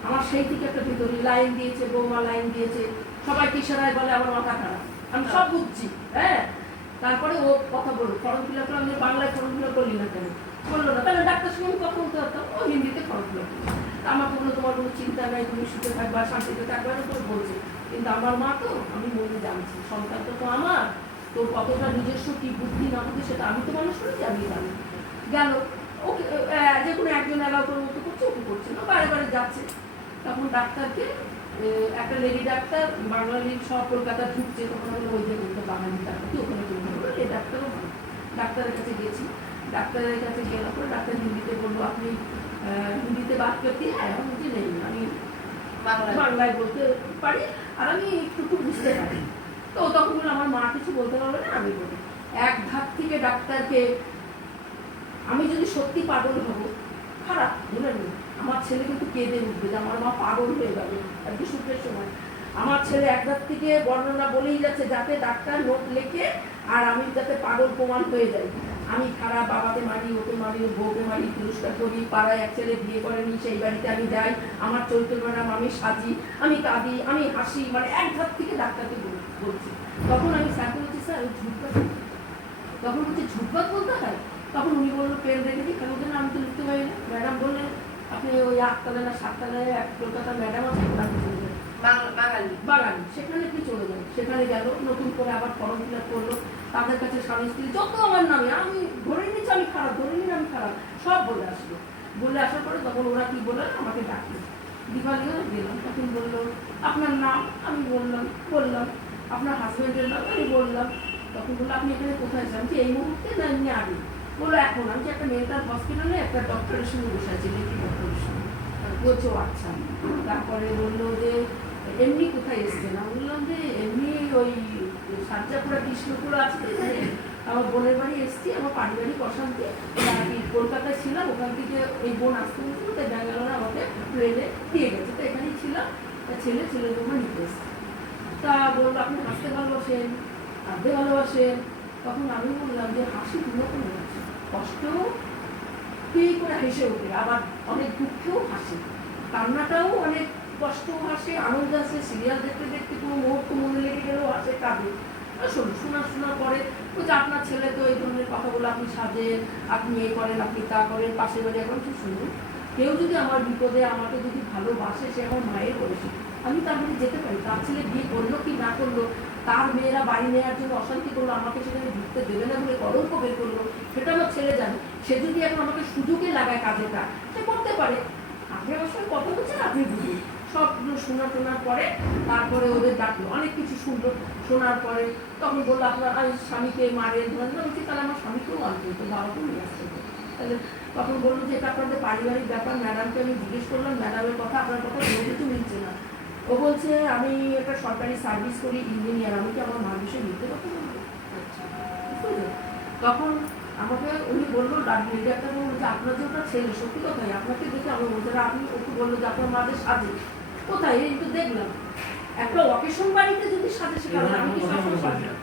আমার সেই থেকে একটা ভিতরে লাইন দিয়েছে, বৌমা লাইন দিয়েছে, সবাই কিশোরায় বলে আমার মাথা খারাপ, আমি সব বুঝছি। হ্যাঁ, তারপরে ও কথা বললো, ফর্ম ফিল আপ করলাম, আমি বাংলায় ফর্ম ফিল আপ করলি না কেন, বললো না, তাহলে ডাক্তার সঙ্গে আমি কথা বলতে পারতাম, ও হিন্দিতে ফর্ম ফিল আপ করলো। আমাকে বললো তোমার কোনো চিন্তা নাই, তুমি সুখে থাকবা, শান্তিতে থাকবা, করে বলছে। কিন্তু আমার মা তো, আমি মনে জানছি সন্তানটা তো আমার, তোর কতটা নিজস্ব কি বুদ্ধি না বুদ্ধি সেটা আমি তো মানুষ করেছি, আমি জানি। গেল, ওকে যে কোনো একজন এলাও করে মতো করছে, ওকে করছে না, বারে বারে যাচ্ছে। তখন ডাক্তারকে একটা লেডি ডাক্তার, বাঙালি সব কলকাতা ঢুকছে, তখন হলো ওই যে বলতো বাঙালি ডাক্তার, ওখানে চলে গেলো, এই ডাক্তারও ভালো। ডাক্তারের কাছে গেছি, ডাক্তারের কাছে গেলার পরে ডাক্তার হিন্দিতে বললো আপনি হিন্দিতে বাদ করতে, হ্যাঁ আমি বুঝি নেই, আমি বাংলায় বলতে পারি, আর আমি একটু বুঝতে পারি। তো তখন বললো আমার মা কিছু বলতে পারবে না, আমি বলি এক ধাপ থেকে ডাক্তারকে, আমি যদি সত্যি পাগল হবো, খারাপ বুঝলেন, আমার ছেলে কিন্তু কেঁদে উঠবে যে আমার মা পাগল হয়ে যাবে আজকে সুখের সময়। আমার ছেলে একবার থেকে বর্ণনা বলেই যাচ্ছে যাতে ডাক্তার নোট লেখে আর আমি যাতে পাগল প্রমাণ হয়ে যাই, আমি খারাপ, বাবাকে মারি, ওকে মারি, বউকে মারি, পুরস্কার করি, পাড়ায় এক ছেলে বিয়ে করেনি সেই বাড়িতে আমি যাই, আমার চরিত্র ম্যাডাম, আমি সাজি, আমি কাঁদি, আমি হাসি, মানে এক ধাপ থেকে ডাক্তারকে বলছি। তখন আমি স্যারকে বলছি স্যার ওই ঝুটবাদ, তখন হচ্ছে ঝুটবাদ বলতে হয়। তখন উনি বললো পেন রেখে দিই, কেন যেন আমি তো লিখতে পারি না। ম্যাডাম বললেন আপনি ওই 8তলায় না 7তলায় এক কলকাতার ম্যাডাম আছে, বাঙালি, সেখানে আপনি চলে যান। সেখানে গেল, নতুন করে আবার ফর্ম ফিল আপ করলো, তাদের কাছে স্বামী স্ত্রী যত আমার নামে, আমি ধরে নিচ্ছি আমি খারাপ, ধরে নিন আমি খারাপ, সব বলে আসলো। বলে আসার পরে তখন ওরা কি বললেন, আমাকে ডাকলো, দীপালিও গেলাম। তখন বললো আপনার নাম, আমি বললাম আপনার হাজব্যান্ডের নাম, আমি বললাম। তখন বললো আপনি এখানে কোথায় যান, যে এই মুহূর্তে না এমনি আগে, বললো এখন আমি যে একটা মেন্টাল হসপিটালে একটা ডক্টরের সঙ্গে বসে আছি, লেখি ডক্টরের সঙ্গে। বলছো আচ্ছা। তারপরে বললো যে এমনি কোথায় এসছেন, আমি বললাম যে এমনি ওই সাজ্জাপুরা কৃষ্ণপুর আছে, আমার বোনের বাড়ি এসছি, আমার পারিবারিক অশান্তি, আমি কলকাতায় ছিলাম, ওখান থেকে এই বোন আসতে হয়েছিল, তাই ব্যাঙ্গালোরে আমাকে প্লেনে দিয়ে গেছে, তো এখানেই ছিলাম, ছেলে বৌমা নিতে এসছে। তা বললো আপনি হাসতে ভালোবাসেন, কাঁদতে ভালোবাসেন। তখন আমি বললাম যে হাসি দুরকম আছে, কষ্টও এই করে হেসে ওঠে, আবার অনেক দুঃখেও হাসে, কান্নাটাও অনেক কষ্টও হাসে, আনন্দ আসে, সিরিয়াল দেখতে দেখতে কোনো মুহূর্ত মনে লেগে গেলেও হাসে, কাঁদে। শোনার পরে ওই যে আপনার ছেলে তো এই ধরনের কথাগুলো আপনি সাজেন, আপনি এ করেন, আপনি তা করেন, পাশের বাড়ি এখন কি শুনুন, কেউ যদি আমার বিপদে আমাকে যদি ভালোবাসে, সে আমার মায়ের বয়সী, আমি তার বাড়ি যেতে পারি, তার ছেলে বিয়ে করলো কি না করলো তার মেয়েরা বাড়ি নেওয়ার জন্য অশান্তি করলো, আমাকে সেখানে ঢুকতে দেবে না বলে কলঙ্ক বের করলো, সেটা আমার ছেলে জানে। সে যদি এখন আমাকে সুযোগে লাগায় কাজেটা, সে করতে পারে। আপনি আমার সঙ্গে কথা বলছেন, আপনি বুঝুন। সবগুলো শোনার পরে তারপরে ওদের ডাকলো, অনেক কিছু শুনলো। শোনার পরে তখন বললো আপনার স্বামীকে মারে ধরেন না, বলছি তাহলে আমার স্বামীকেও আনতে হতো, বাবাকেও নিয়ে আসতে হতো। তাহলে তখন বললো যে এটা আপনাদের পারিবারিক ব্যাপার। ম্যাডামকে আমি জিজ্ঞেস করলাম, ম্যাডামের কথা আপনার কথা কোনো কিছু মিলছে না। ও বলছে আমি একটা সরকারি সার্ভিস করি, ইঞ্জিনিয়ার, আমি কি আমার মার বিষয়ে মিথ্যে কথা বলবো? তখন আমাকে উনি বললো, ডাক্তার বললো যে আপনার যে ওটা ছেলে, সত্যি কথাই আপনাকে দেখে আমি বলতে, আপনি ওকে বললো যে আপনার মাদের সাজে কোথায়, এই তো দেখলাম একটা অকেশন বাড়িতে যদি সাজে, সেখানে আমি কি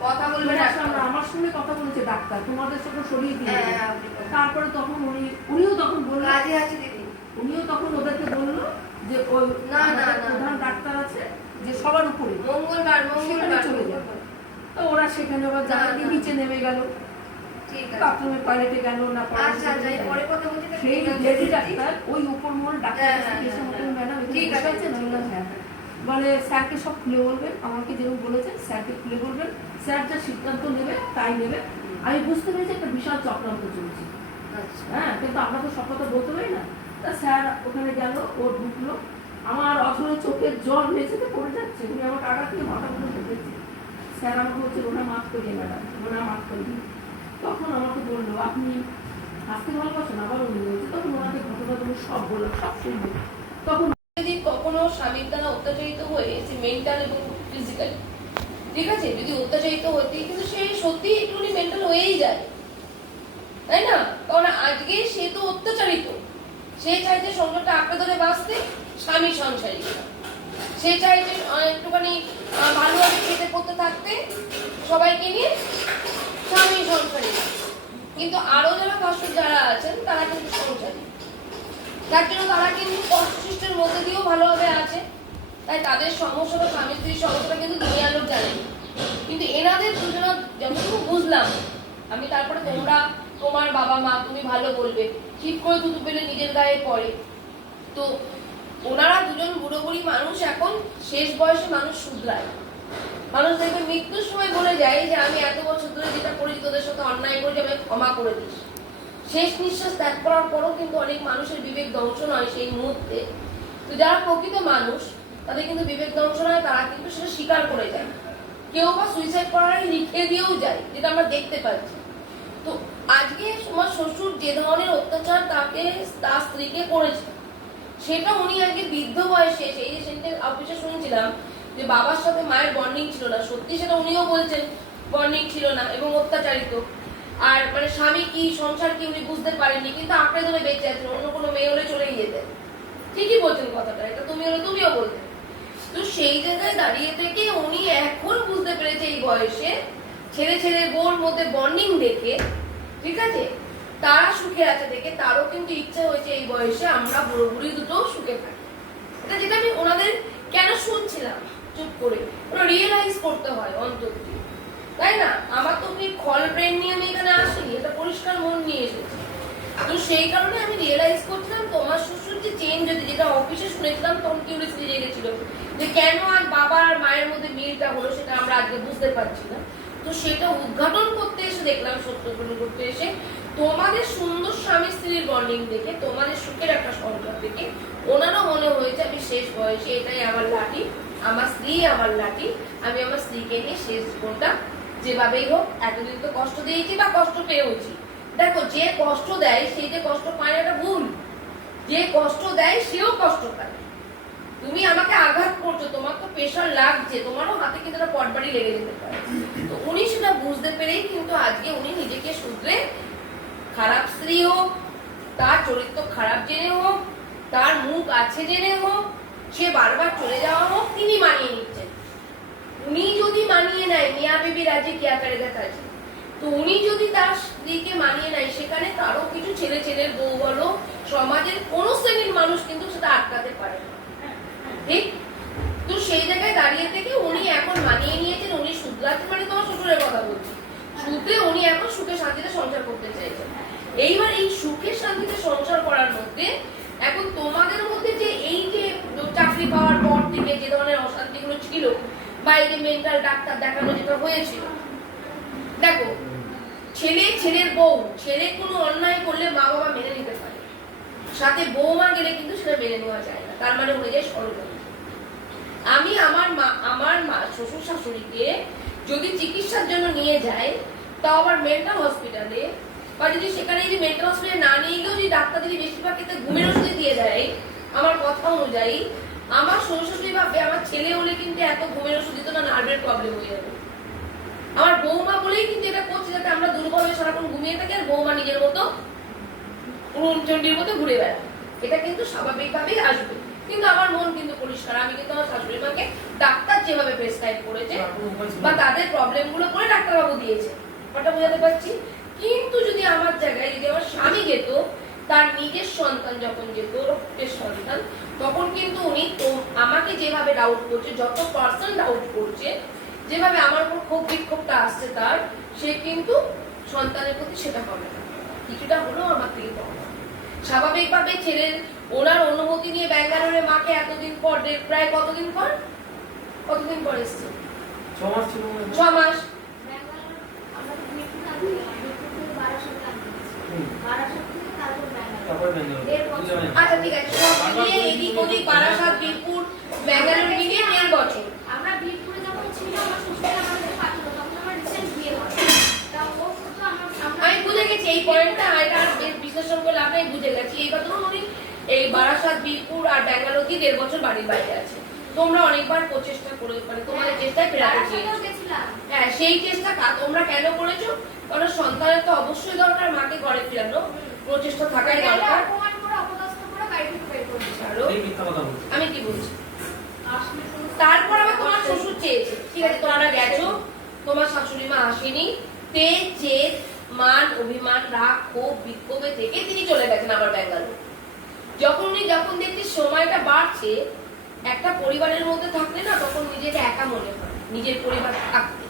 কথা বলবে না। আমার সঙ্গে কথা বলেছে ডাক্তার, তোমাদের সাথে সরিয়ে দিয়ে। তারপরে তখন উনিও তখন বললো, কাজে আছে দিদি, উনিও তখন ওদেরকে বললো যে ওই না প্রধান ডাক্তার আছে যে সবার উপরে, মঙ্গলবার চলে যাবে। তো ওরা সেখানে আবার জানালা নিচে নেমে গেল, ঠিক আছে, বাথরুমে টয়লেটে গেল না, আচ্ছা আচ্ছা, এই পরে কথা বলছি। সেই লেডি ডাক্তার ওই উপর মহল ডাক্তার এসে মতন ম্যাডাম ঠিক আছে, হ্যাঁ, বলে স্যারকে সব খুলে বলবেন, আমাকে যেরকম বলেছেন স্যারকে খুলে বলবেন, স্যার যা সিদ্ধান্ত নেবে তাই নেবে। আমি বুঝতে পেরেছি একটা বিশাল চক্রান্ত চলছে। হ্যাঁ, কিন্তু আমরা তো সব কথা বলতে পারি না। তা স্যার ওখানে গেল, ও ঢুকলো, আমার অথরে চোখের জল মেঝেতে পড়ে যাচ্ছে, উনি আমার টাকা দিয়ে মাথাগুলো ঢুকেছে। স্যার আমাকে বলছে ওনা মাফ করিয়ে ম্যাডাম, ওনা মাফ করিয়ে। তখন আমাকে বললো আপনি হাসতে ভালোবাসেন, আবার উনি বলছে। তখন ওনাকে ঘটনাগুলো সব বললাম, সব শুনবো। তখন যদি কখনো স্বামীর দ্বারা অত্যাচারিত হয়ে মেন্টাল এবং ফিজিক্যালি, ঠিক আছে, যদি অত্যাচারিত হতে, কিন্তু সে সত্যি একটুখানি মেন্টাল হয়েই যায়, তাই না? কারণ আজকে সে তো অত্যাচারিত, সে চাইছে সংসারটা আঁকড়ে ধরে বাঁচতে, স্বামী সংসারী। সে চাইছে একটুখানি ভালোভাবে খেতে পড়তে থাকতে সবাইকে নিয়ে, স্বামী সংসারী। কিন্তু আরো যারা পাশে যারা আছেন তারা কিন্তু সংসারী, যার জন্য তারা কিন্তু কষ্টসৃষ্টির মধ্যে দিয়েও ভালোভাবে আছে। তাই তাদের সমস্যাটা, স্বামী স্ত্রীর সমস্যাটা কিন্তু দুনিয়ার লোক জানেনি। কিন্তু এনাদের দুজনা যতটুকু বুঝলাম আমি, তারপরে তোমার বাবা মা তুমি ভালো বলবে, ঠিক করে দুটো পেলে নিজের গায়ে পড়ে। তো ওনারা দুজন বুড়ো বুড়ি মানুষ, এখন শেষ বয়সে মানুষ শুধরায়। মানুষ দেখবে মৃত্যুর সময় বলে যায় যে আমি এত বছর ধরে যেটা করেছি, তোদের সাথে অন্যায় করেছি, আমি ক্ষমা করে দিস। শেষ নিঃশ্বাস ত্যাগ করার পরও কিন্তু অনেক মানুষের বিবেক দংশন হয় সেই মুহূর্তে। তো যারা প্রকৃত মানুষ তাদের কিন্তু বিবেক দংশন হয়, তারা কিন্তু সেটা স্বীকার করে যায়। কেউ বা সুইসাইড করার আগে লিখে দিয়েও যায়, যেটা আমরা দেখতে পাচ্ছি। তো আজকে তোমার শ্বশুর যে ধরনের অত্যাচার তাকে তার স্ত্রীকে করেছে, সেটা উনি আজকে বৃদ্ধ বয়সে, সেই যে সেদিন অফিসে শুনছিলাম যে বাবার সাথে মায়ের বন্ডিং ছিল না, সত্যি সেটা উনিও বলছেন বন্ডিং ছিল না এবং অত্যাচারিত। আর মানে স্বামী কি সংসার কি উনি বুঝতে পারেননি, কিন্তু আঁকড়ে ধরে বেঁচে আছেন। অন্য কোনো মেয়ে হলে চলেই যেতেন, ঠিকই বলছেন কথাটা, এটা তুমি হলে তুমিও বলতে। তো সেই জায়গায় দাঁড়িয়ে থেকে উনি এখন বুঝতে পেরেছে এই বয়সে ছেলে বোর মধ্যে বন্ডিং দেখে, ঠিক আছে, তারা সুখে আছে দেখে তারও কিন্তু ইচ্ছা হয়েছে এই বয়সে আমরা বুড়ো বুড়ি দুটো সুখে থাকি। এটা যেটা আমি ওনাদের কেন শুনছিলাম চুপ করে, ওরা রিয়েলাইজ করতে হয় অন্তত, তাই না? আমার তো খল ব্রেন নিয়ে আমি এখানে আসিনি, এটা পরিষ্কার মন নিয়ে এসেছি। তো সেই কারণে আমি রিয়েলাইজ করছিলাম তোমার শ্বশুর যে চেঞ্জ, যদি যেটা অফিসে শুনেছিলাম তখন কিউরিয়াসিটি জেগেছিল যে কেন আর বাবা আর মায়ের মধ্যে মিলটা হলো, সেটা আমরা আজকে বুঝতে পারছি না। তো সেটা উদ্ঘাটন করতে এসে দেখলাম, সত্য করতে এসে তোমাদের সুন্দর স্বামী স্ত্রীর বন্ডিং দেখে, তোমাদের সুখের একটা সংসার দেখে ওনারও মনে হয়েছে আমি শেষ বয়সে এটাই আমার লাঠি, আমার স্ত্রী আমার লাঠি, আমি আমার স্ত্রীকে নিয়ে শেষ জীবনটা যেভাবেই হোক, এতদিন তো কষ্ট দিয়েছি বা কষ্ট পেয়েছি। দেখো, যে কষ্ট দেয় সেই যে কষ্ট পায় এটা ভুল, যে কষ্ট দেয় সেও কষ্ট পায়। তুমি আমাকে আঘাত করছো, তোমার তো প্রেশার লাগছে, তোমারও হাতে কিন্তু একটা পটবাড়ি লেগে যেতে পারে। তো উনি সেটা বুঝতে পেরেই কিন্তু আজকে উনি নিজেকে শুধরে, খারাপ স্ত্রী হোক, তার চরিত্র খারাপ জেনে হোক, তার মুখ আছে জেনে হোক, সে বারবার চলে যাওয়া হোক, তিনি মানিয়ে নিচ্ছেন। উনি যদি মানিয়ে নেয়, মিয়া বিবি রাজি কিয়া করেগা কাজী, তো উনি যদি তার স্ত্রীকে মানিয়ে নেয়, সেখানে কারো কিছু ছেলের বউ বলো, সমাজের কোনো শ্রেণীর মানুষ কিন্তু সেটা আটকাতে পারে না, ঠিক? তো সেই জায়গায় দাঁড়িয়ে থেকে উনি এখন মানিয়ে নিয়েছেন, উনি শুধরাতে, মানে তোমার শ্বশুরের কথা বলছি, শুধরে উনি এখন সুখে শান্তিতে সংসার করতে চাইছেন। এইবার এই সুখে শান্তিতে সংসার করার মধ্যে এখন তোমাদের মধ্যে যে এই যে চাকরি পাওয়ার পর থেকে যে ধরনের অশান্তিগুলো ছিল, বাইরে মেন্টাল ডাক্তার দেখানো যেটা হয়েছিল। দেখো, ছেলের বউ, ছেলে কোনো অন্যায় করলে মা বাবা মেনে নিতে পারে, সাথে বৌমা গেলে কিন্তু সেটা মেনে নেওয়া যায় না, তার মানে হয়ে যায় ষড়যন্ত্র। আমি আমার শ্বশুর শাশুড়িকে যদি চিকিৎসার জন্য নিয়ে যাই, তাও আবার মেন্টাল হসপিটালে, বা যদি সেখানে যদি মেন্টাল হসপিটালে না নিয়ে গিয়েও যদি ডাক্তার যদি বেশিরভাগ ক্ষেত্রে ঘুমের ওষুধ দিয়ে দেয়, আমার কথা অনুযায়ী আমার শ্বশুর শাশুড়ি ভাববে আমার ছেলে হলে কিন্তু এত ঘুমের ওষুধ দিত না, নার্ভের প্রবলেম হয়ে যাবে। আমার বৌমা বলেই কিন্তু এটা করছে যাতে আমরা দুর্বল হয়ে সারাক্ষণ ঘুমিয়ে থাকি আর বৌমা নিজের মতো চন্ডির মতো ঘুরে বেড়ায়। এটা কিন্তু স্বাভাবিকভাবেই আসবে। কিন্তু আমার মন কিন্তু পরিষ্কার, আমি কিন্তু আমার শাশুড়ি মাকে ডাক্তার যেভাবে প্রেসক্রাইব করেছে বা তাদের প্রবলেম গুলো করে ডাক্তারবাবু দিয়েছে, ওটা বোঝাতে পারছি। কিন্তু যদি আমার জায়গায় যদি আমার স্বামী যেত, তার নিজের সন্তান যখন যেত, রক্তের সন্তান, তখন কিন্তু উনি আমাকে যেভাবে ডাউট করছে, যত পার্সেন্ট ডাউট করছে, যেভাবে আমার উপর ক্ষোভ বিক্ষোভটা আসছে তার, সে কিন্তু সন্তানের প্রতি সেটা হবে না, কিছুটা হলেও আমার থেকে কম। স্বাভাবিকভাবে ছেলের ওনার অনুমতি নিয়ে ব্যাঙ্গালোরে মাকে এতদিন পর, প্রায় কতদিন পর এসছে? 6 মাস ছিল। 6 মাস। আচ্ছা ঠিক আছে, সব মিলিয়ে এদিক ওদিক বারাসাত, বীরপুর, ব্যাঙ্গালোর মিলিয়ে 1.5 বছর। আমরা বীরপুরে যখন ছিল, আমার শ্বশুর আমাদের পাঠাতো, তখন আমার রিসেন্ট বিয়ে হয়। তা ও তো আমি বুঝে গেছি এই পয়েন্টটা, এটা আর বিশ্লেষণ করলে আমি বুঝে গেছি। এইবার ধরুন উনি এই বারাসাত, বীরপুর আর ব্যাঙ্গালোর দিয়ে 1.5 বছর বাড়ির বাইরে আছে। তোমরা অনেকবার প্রচেষ্টা করে, মানে তোমাদের চেষ্টায় ফেরাতে চেয়েছো। হ্যাঁ, সেই চেষ্টা তোমরা কেন করেছো? কারণ সন্তানের তো অবশ্যই দরকার, মাকে ঘরে ফেরানো, প্রচেষ্টা থাকাই দরকার। আমি কি বলছি, তারপর আবার তোমার শ্বশুর চেয়েছে, ঠিক আছে তোমরা গেছো, তোমার শাশুড়ি মা আসেনি, তেজ জেদ মান অভিমান রাগ ক্ষোভ বিক্ষোভে থেকে তিনি চলে গেছেন আবার ব্যাঙ্গালোর। যখন দেখছি সময়টা বাড়ছে, একটা পরিবারের মধ্যে থাকলে না তখন নিজেকে একা মনে হয়, নিজের পরিবার থাকতে,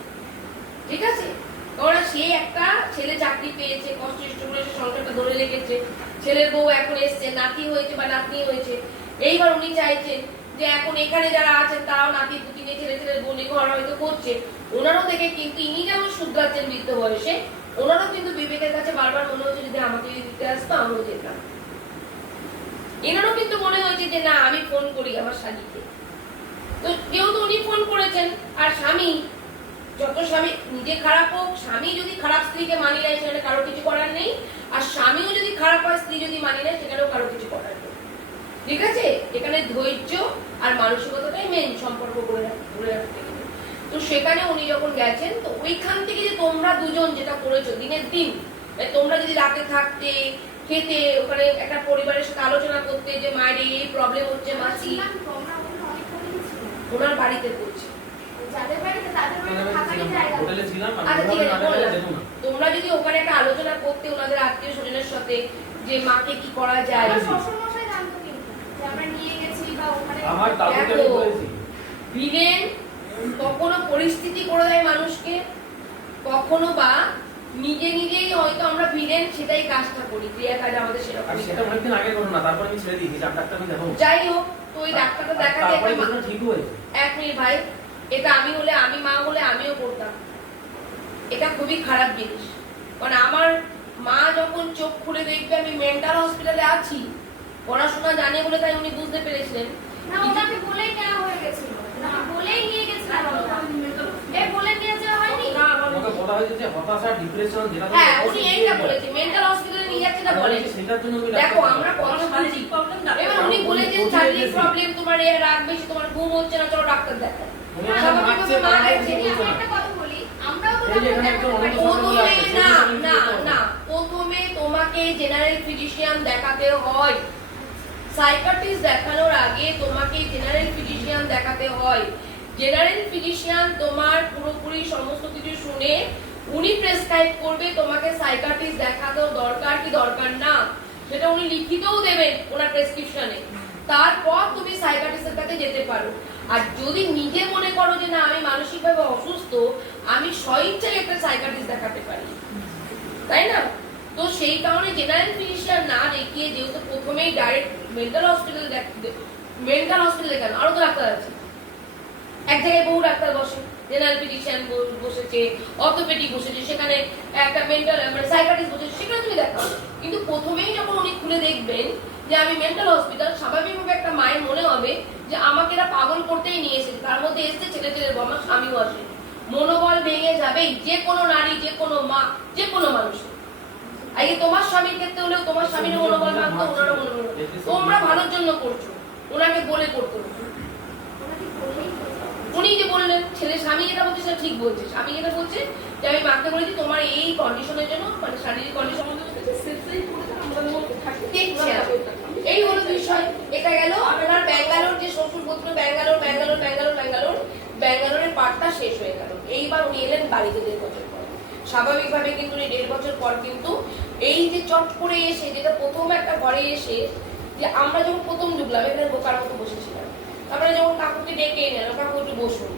ঠিক আছে? কারণ সে একটা ছেলে চাকরি পেয়েছে, কষ্ট করে সে সংসারটা ধরে রেখেছে, ছেলের বউ এখন এসছে, নাতি হয়েছে বা নাতনি হয়েছে, এইবার উনি চাইছেন যে এখন এখানে যারা আছেন তারাও নাতি পুতি নিয়ে ছেলের বউ নিয়ে ঘর হয়তো করছে, ওনারও থেকে কিন্তু ইনি যেমন শুধরাচ্ছেন বৃদ্ধ বয়সে, ওনারও কিন্তু বিবেকের কাছে বারবার মনে হচ্ছে যদি আমাকে দিতে আসতো আমিও যেতাম। এনারও কিন্তু মনে হয়েছে যে না আমি ফোন করি আমার স্বামীকে, তো যেহেতু উনি ফোন করেছেন, আর স্বামী যত স্বামী নিজে খারাপ হোক, স্বামী যদি খারাপ স্ত্রীকে মানি নেয় সেখানে কারো কিছু করার নেই, আর স্বামীও যদি খারাপ হয় স্ত্রী যদি মানি নেয় সেখানেও কারো কিছু করার নেই, ঠিক আছে? এখানে ধৈর্য আর মানসিকতাটাই মেন সম্পর্ক ধরে রাখতে গেলে। তো সেখানে উনি যখন গেছেন, তো ওইখান থেকে যে তোমরা দুজন যেটা করেছো দিনের দিন, তোমরা যদি রাতে থাকতে খেতে ওখানে একটা পরিবারের সাথে আলোচনা করতে যে মায়ের এই প্রবলেম হচ্ছে, মাসি ওনার বাড়িতে করছে, তোমরা যদি ওখানে একটা আলোচনা করতে ওনাদের আত্মীয় স্বজনের সাথে যে মাকে কি করা যায়, ভিলেন কখনো পরিস্থিতি করে দেয় মানুষকে, কখনো বা নিজেই হয়তো আমরা ভিলেন সেটাই কাজটা করি, ক্রিয়া কাজ আমাদের সেরকম। সেটা অনেকদিন আগে করো না, তারপর আমি ছেড়ে দিয়েছি, ডাক্তার আমি দেখাবো। যাই হোক, তো ওই ডাক্তারটা দেখাতে ঠিক হয়েছে। 1 মিনিট ভাই, এটা আমি মা হলে আমিও করতাম, এটা খুবই খারাপ জিনিস। কারণ আমার মা যখন চোখ খুলে দেখবে আমি মেন্টাল হসপিটালে আছি, পড়াশোনা জানে বলে তাই উনি বুঝতে পেরেছিলেন। না, ওনাকে বলেই নেওয়া হয়ে গেছিল, না বলেই নিয়ে গেছিলেন, বলে নিয়ে যাওয়া হয়নি। না, আমাকে বলা হয়েছে যে হতাশা, ডিপ্রেশন, যেটা হ্যাঁ উনি এইটা বলেছে, মেন্টাল হসপিটালে নিয়ে যাচ্ছে না বলেন। সেটার জন্য দেখো আমরা কথা বলছি, এবার উনি বলেছেন শারীরিক প্রবলেম, তোমার এর রাগ বেশি, তোমার ঘুম হচ্ছে না, চলো ডাক্তার দেখাও। স্বাভাবিকভাবে মা গেছে। একটা কথা বলি, আমরাও তো প্রথমে তোমাকে জেনারেল ফিজিশিয়ান দেখাতে হয়, সাইকিয়াট্রিস্ট দেখানোর আগে তোমাকে জেনারেল ফিজিশিয়ান দেখাতে হয়। জেনারেল ফিজিশিয়ান তোমার পুরোপুরি সমস্ত কিছু শুনে উনি প্রেসক্রাইব করবে তোমাকে সাইকিয়াট্রিস্ট দেখাতেও দরকার কি দরকার না, সেটা উনি লিখিতও দেবেন ওনার প্রেসক্রিপশনে। তারপর তুমি সাইকিয়াট্রিস্টের কাছে যেতে পারো। আর যদি নিজে মনে করো যে না আমি মানসিকভাবে অসুস্থ, আমি স্বইচ্ছায় একটা সাইকিয়াট্রিস্ট দেখাতে পারি, তাই না? তো সেই কারণে জেনারেল ফিজিশিয়ান না দেখিয়ে যেহেতু প্রথমেই ডাইরেক্ট মেন্টাল হসপিটাল দেখানো, আরো তো ডাক্তার আছে, এক জায়গায় বহু ডাক্তার বসে, জেনারেল ফিজিশিয়ান বসেছে, অর্থোপেডিক বসেছে, সেখানে একটা মেন্টাল মানে সাইকিয়াট্রিস্ট বসেছে, সেখানে তুমি দেখাও। কিন্তু প্রথমেই যখন উনি খুলে দেখবেন যে আমি মেন্টাল হসপিটাল, স্বাভাবিকভাবে একটা মায়ের মনে হবে যে আমাকে এরা পাগল করতেই নিয়ে এসেছে, তার মধ্যে এসছে ছেলে বউ, আমার স্বামীও আসে, মনোবল ভেঙে যাবেই যে কোনো নারী, যে কোনো মা, যে কোনো মানুষ। আগে তোমার স্বামীর ক্ষেত্রে হলেও তোমার স্বামীর মনোবল ভাঙতো, ওনারও মনোবল, তোমরা ভালোর জন্য করছো, ওনাকে বলে করতো না। উনি যে বললেন ছেলে স্বামী যেটা বলছে সেটা ঠিক বলছে, স্বামী যেটা বলছে যে আমি মাকে বলেছি তোমার এই কন্ডিশনের জন্য, মানে শারীরিক কন্ডিশন এই হলো বিষয়। এটা গেল আপনার ব্যাঙ্গালোর যে শ্বশুর পুত্র, ব্যাঙ্গালোরের পাঠটা শেষ হয়ে গেল। এইবার উনি এলেন বাড়িতে 1.5 বছর পর। স্বাভাবিকভাবে কিন্তু উনি 1.5 বছর পর কিন্তু এই যে চট করে এসে, যেটা প্রথম একটা ঘরে এসে, যে আমরা যখন প্রথম ঢুকলাম এখানে বোকার মতো বসেছিলাম, তারপরে যখন কাকুকে ডেকে এনে কাকু একটু বসুন,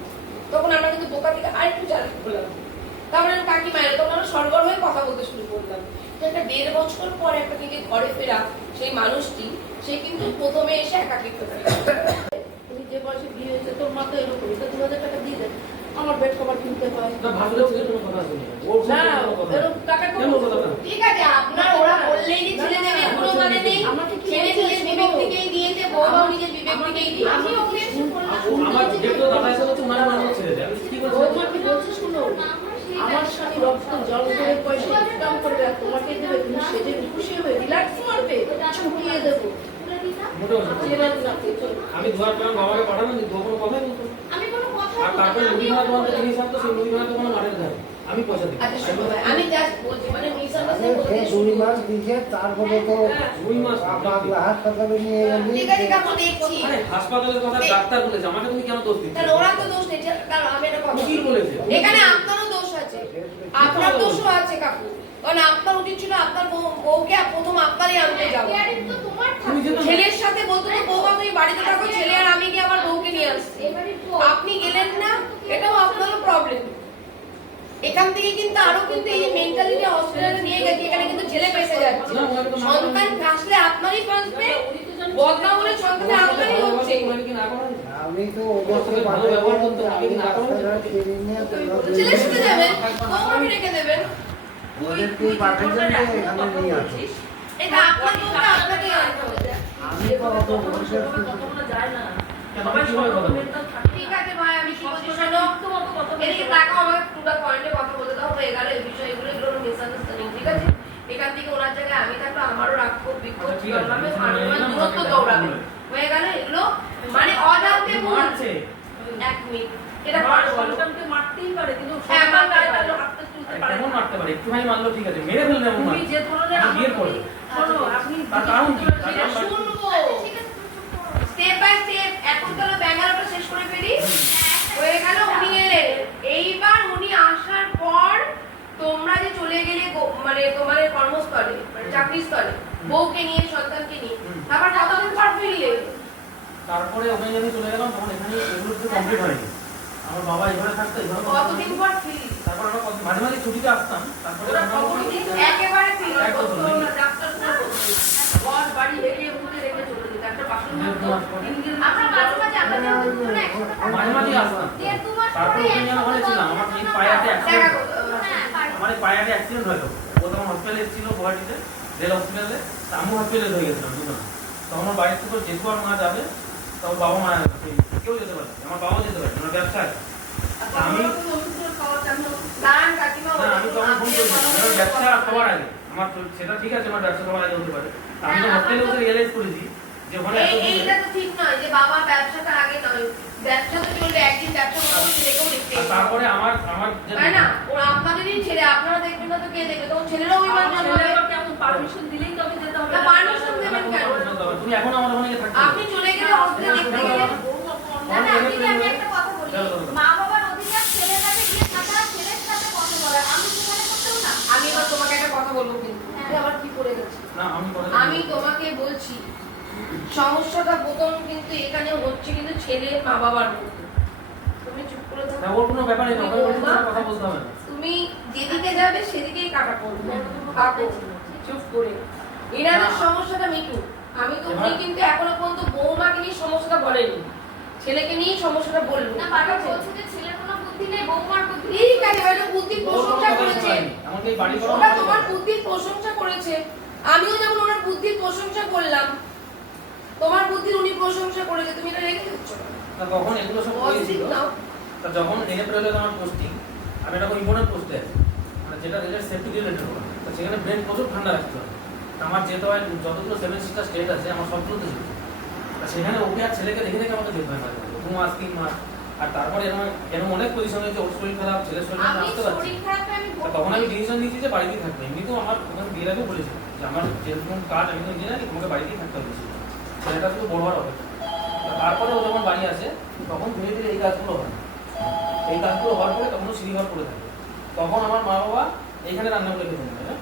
তখন আমরা কিন্তু বোকা থেকে আরেকটু চালাক করলাম, তারপরে কাকিমা এলো, তখন আমরা সরগর হয়ে কথা বলতে শুরু করলাম। একটা 1.5 বছর পর একটা নিজে ঘরে ফেরা সেই মানুষটি, সে কিন্তু প্রথমে এসে একাকিত্ব করে। তুমি যে বয়সে বিয়ে হয়েছে তোর মা তো এরকম, 2000 টাকা দিয়ে দেন, আমার বেড কভার কিনতে হয়। ঠিক আছে, আপনার ওরা বললেই যে ছেলে দেবে কোনো মানে নেই, ছেলে নিজের বিবেক থেকেই দিয়েছে, বউও নিজের বিবেক থেকেই দিয়েছে। আমি ওকে এসে বললাম আমার যেহেতু দাদা এসে বলছে ওনার মনে হচ্ছে যে আমি কি বলছি, বৌমাকে বলছে শুনো, আমার স্বামী রক্ত জল করে পয়সা ইনকাম করবে আর তোমাকে দেবে, তুমি সেজে খুশি হবে, রিল্যাক্স মারবে, ছুটিয়ে দেবো। মোটেও না। আমি দুয়ার পেলাম বাবাকে পাঠানো, কিন্তু কোনো কথাই বলতো না। আমি কোনো কথা আর তারপরে মুদি ভাত বলতে জিনিস আসতো, সেই মুদি ভাত কোনো মাঠে দেয়, আমি পয়সা দিই। আচ্ছা শুনো ভাই, আমি জাস্ট বলছি, মানে মিসআন্ডারস্ট্যান্ডিং সে করতে 2 মাস দিয়েছে, তারপরে তো 2 মাস হাসপাতালে নিয়ে গেলি। ঠিক আছে কাকু, দেখছি। আরে হাসপাতালের কথা ডাক্তার বলেছে, আমাকে তুমি কেন দোষ দিচ্ছ? তাহলে ওরা তো দোষ নেই, কারণ আমি একটা কথা উকিল বলেছে। এখানে আপনারও দোষ আছে, আপনার দোষও আছে কাকু, কারণ আপনার উচিত ছিল আপনার বউকে প্রথম আপনারই আনতে যাওয়া। কেয়ারিং তো তোমার তুমি যেতে না। ছেলের সাথে বলতো তো বউমা তুমি বাড়িতে থাকো, ছেলে আর আমি গিয়ে আমার বউকে নিয়ে আসছি, এবারে তো আপনি গেলেন না, এটাও আপনারও প্রবলেম। এখান থেকে কিন্তু আরো কিন্তু এই মেন্টালিটি হসপিটালে নিয়ে গেছে, এখানে কিন্তু ছেলে পেছে যাচ্ছে, সন্তান ফাঁসলে আপনারই ফাঁসবে, বদনাম হলে সন্তান আপনারই হচ্ছে। আমি তো ওদেরকে ভালো ব্যবহার করতে, আমি রাস্তাঘাট চিনি নিয়ে ছেলের সাথে যাবেন, বউমাকে রেখে দেবেন, ওদেরকে পাঠিয়েছেন যে এখানে নিয়ে আসো। এটা আপনার বউকে আপনাকেই আনতে হবে। আমি তো অত ভবিষ্যৎ যায় না, সবাই কিভাবে কথা বলে? ঠিক আছে ভাই, আমি কি বলছি শোনো, এদিকে তাকাও, আমাকে পুরো পয়েন্টে কথা বলতে দাও, হয়ে গেল এই বিষয়, এগুলো মিসআন্ডারস্ট্যান্ডিং, ঠিক আছে? এখান থেকে ওনার জায়গায় আমি থাকলে আমারও রাক্ষোভ বিক্ষোভ করলাম, দূরত্ব দৌড়াবে, হয়ে গেল এগুলো, মানে অজান্তে বলছে। 1 মিনিট, এটা সন্তানকে মারতেই পারে, কিন্তু হ্যাঁ, সন্তান মারতে গায়ে পারে। তার হাতটা তুলতে পারে কেমন না। মারতে পারে? একটুখানি মারলো ঠিক আছে, মেরে ফেললে এমন তুমি মারতে। যে ধরনের আমি বিয়ের পরে। শোনো, আপনি তার কারণ কি? তার সেটা কারণ শুনবো, ঠিক আছে তুমি চুপ করো। Step by step. এখন তাহলে ব্যাঙ্গালোরটা শেষ করে ফেলি, হয়ে গেল, উনি এলেন, এইবার উনি আসার পর তোমরা যে চলে গেলে মানে তোমার কর্মস্থলে, মানে চাকরির স্থলে, বউকে নিয়ে সন্তানকে নিয়ে, তারপর কতদিন পর ফিরলে? তারপরে ওখানে আমি চলে গেলাম, তখন এখানে এগুলো কিছু কমপ্লিট হয়নি। আমার বাবা এখানে থাকতো, এখানে কতদিন পর ফিরলি? তারপর আমরা মাঝে মাঝে ছুটিতে আসতাম, তারপরে ওরা কতদিন একেবারে ফিরল, এক বছর। বলতো না, ডাক্তার ঘর বাড়ি হেরিয়ে মুখে রেখে চলে যেত, একটা বাসন ধুতো, আমরা মাঝে মাঝে আমরা যেহেতু দুজনে একসাথে থাকি, মাঝে মাঝে আসতাম। 1.5-2 মাস তারপর পরেই ওখানে একসাথে ওখানে ছিলাম, আমার এই কথা পায়ে একটা দেখা অ্যাক্সিডেন্ট, করতো। হ্যাঁ, পারি। আমার এই পায়ে একটা অ্যাক্সিডেন্ট হলো। ও তখন হসপিটালে এসেছিল গুয়াহাটিতে, রেল হসপিটালে, আমি হসপিটালে হয়ে গেছিলাম দুজন। তখন আমার বাড়ির থেকে যেটুকু আর মা যাবে, তখন বাবা মা কেউ যেতে পারে, আমার বাবাও যেতে পারে, আমার ব্যবসা আছে। আমি দাঁড়ান কাকিমা, না, আমি তখন ফোন করি, আমার ব্যবসা খাবার আগে, আমার সেটা ঠিক আছে, আমার ব্যবসা খাবার আগে হতে পারে। আমি তো হসপিটালে বসে রিয়েলাইজ করেছি যে ওখানে এত দূরে- এইটা তো ঠিক নয় যে বাবা ব্যবসাটা আগে নয়, ব্যবসা তো চলবে, একদিন ব্যবসা করতে ছেলেকেও দেখতে আর হবে। তারপরে আমার আমার যে- তাই না? ওরা আপনাদেরই ছেলে, আপনারা দেখবেন না তো কে দেখবে? তখন ছেলেরাও অভিমান জানাবে। কেমন পারমিশন দিলেই তবে যেতে হবে। না, permission দেবেন কেন? তুমি এখন আমার ওখানে গিয়ে থাকতে আপনি চলে গেলে হসপিটাল দেখতে গেলেন, দাদা, আমি কি আমি একটা কথা বলি, মা বাবার অধিকার ছেলের কাছে গিয়ে থাকা, ছেলের সাথে কথা বলা, আমি সেখানে করতেও না। আমি এবার তোমাকে একটা কথা বলবো, কিন্তু এটা আবার কি করে গেছে? না আমি আমি তোমাকে বলছি, সমস্যাটা প্রথম কিন্তু এখানে হচ্ছে কিন্তু ছেলের মা বাবার মধ্যে। তুমি চুপ করে না থাকো, ওর কোনো ব্যাপার নেই, ওখানে বসে কোনো কথা বলতে হবে না। তুমি যেদিকে যাবে সেদিকেই কাটা পড়বে, কাকু চুপ করে। এনাদের সমস্যাটা মিটু, আমি তো উনি কিন্তু এখনো পর্যন্ত বৌমাকে নিয়ে সমস্যাটা বলেনি, ছেলেকে নিয়ে সমস্যাটা বললো। না বাবা বলছে যে ছেলের কোনো বুদ্ধি নেই, বৌমার বুদ্ধি নেই। ঠিক আছে, ওটা বুদ্ধির প্রশংসা করেছে, এমনকি এই বাড়ি করা ওটা তোমার বুদ্ধির প্রশংসা করেছে। আমিও যেমন ওনার বুদ্ধির প্রশংসা করলাম, তোমার বুদ্ধির উনি প্রশংসা করেছে, তুমি এটা রেখে দিচ্ছ না। না, তখন এগুলো সব হয়েছিল। তা যখন এপ্রিলে আমার পোস্টিং, আমি একটা ইম্পর্টেন্ট পোস্টে আছি, মানে যেটা রেলের সেফটি রিলেটেড হবে, তো সেখানে ব্রেন প্রচুর ঠান্ডা রাখতে হবে। আমার যেতে হয় যতগুলো 7 সিস্টার স্টেট আছে আমার সবগুলোতে যেতে হয়। তা সেখানে ওকে আর ছেলেকে দেখে দেখে আমাকে যেতে হয় মাঝে মাঝে 2 মাস 3 মাস। আর তারপরে এরকম অনেক পজিশন হয়েছে, ওর শরীর খারাপ, ছেলের শরীর খারাপ, আমি আসতে পারছি। শরীর খারাপে আমি তা তখন আমি ডিসিশন নিয়েছি যে বাড়িতেই থাকবো। এমনিতেও আমার ওখানে বিয়ের আগেও বলেছিলাম যে আমার যেরকম কাজ আমি তো ইঞ্জিনিয়ার, তোমাকে বাড়িতেই থাকতে হবে। ছেলেটা শুধু বড় হওয়ার অপেক্ষা। তারপরে ও যখন বাড়ি আসে তখন ধীরে ধীরে এই কাজগুলো হয়। এই কাজগুলো হওয়ার পরে তখন সিঁড়ি ঘর করে থাকে। তখন আমার মা বাবা এইখানে রান্না করে খেতে হবে।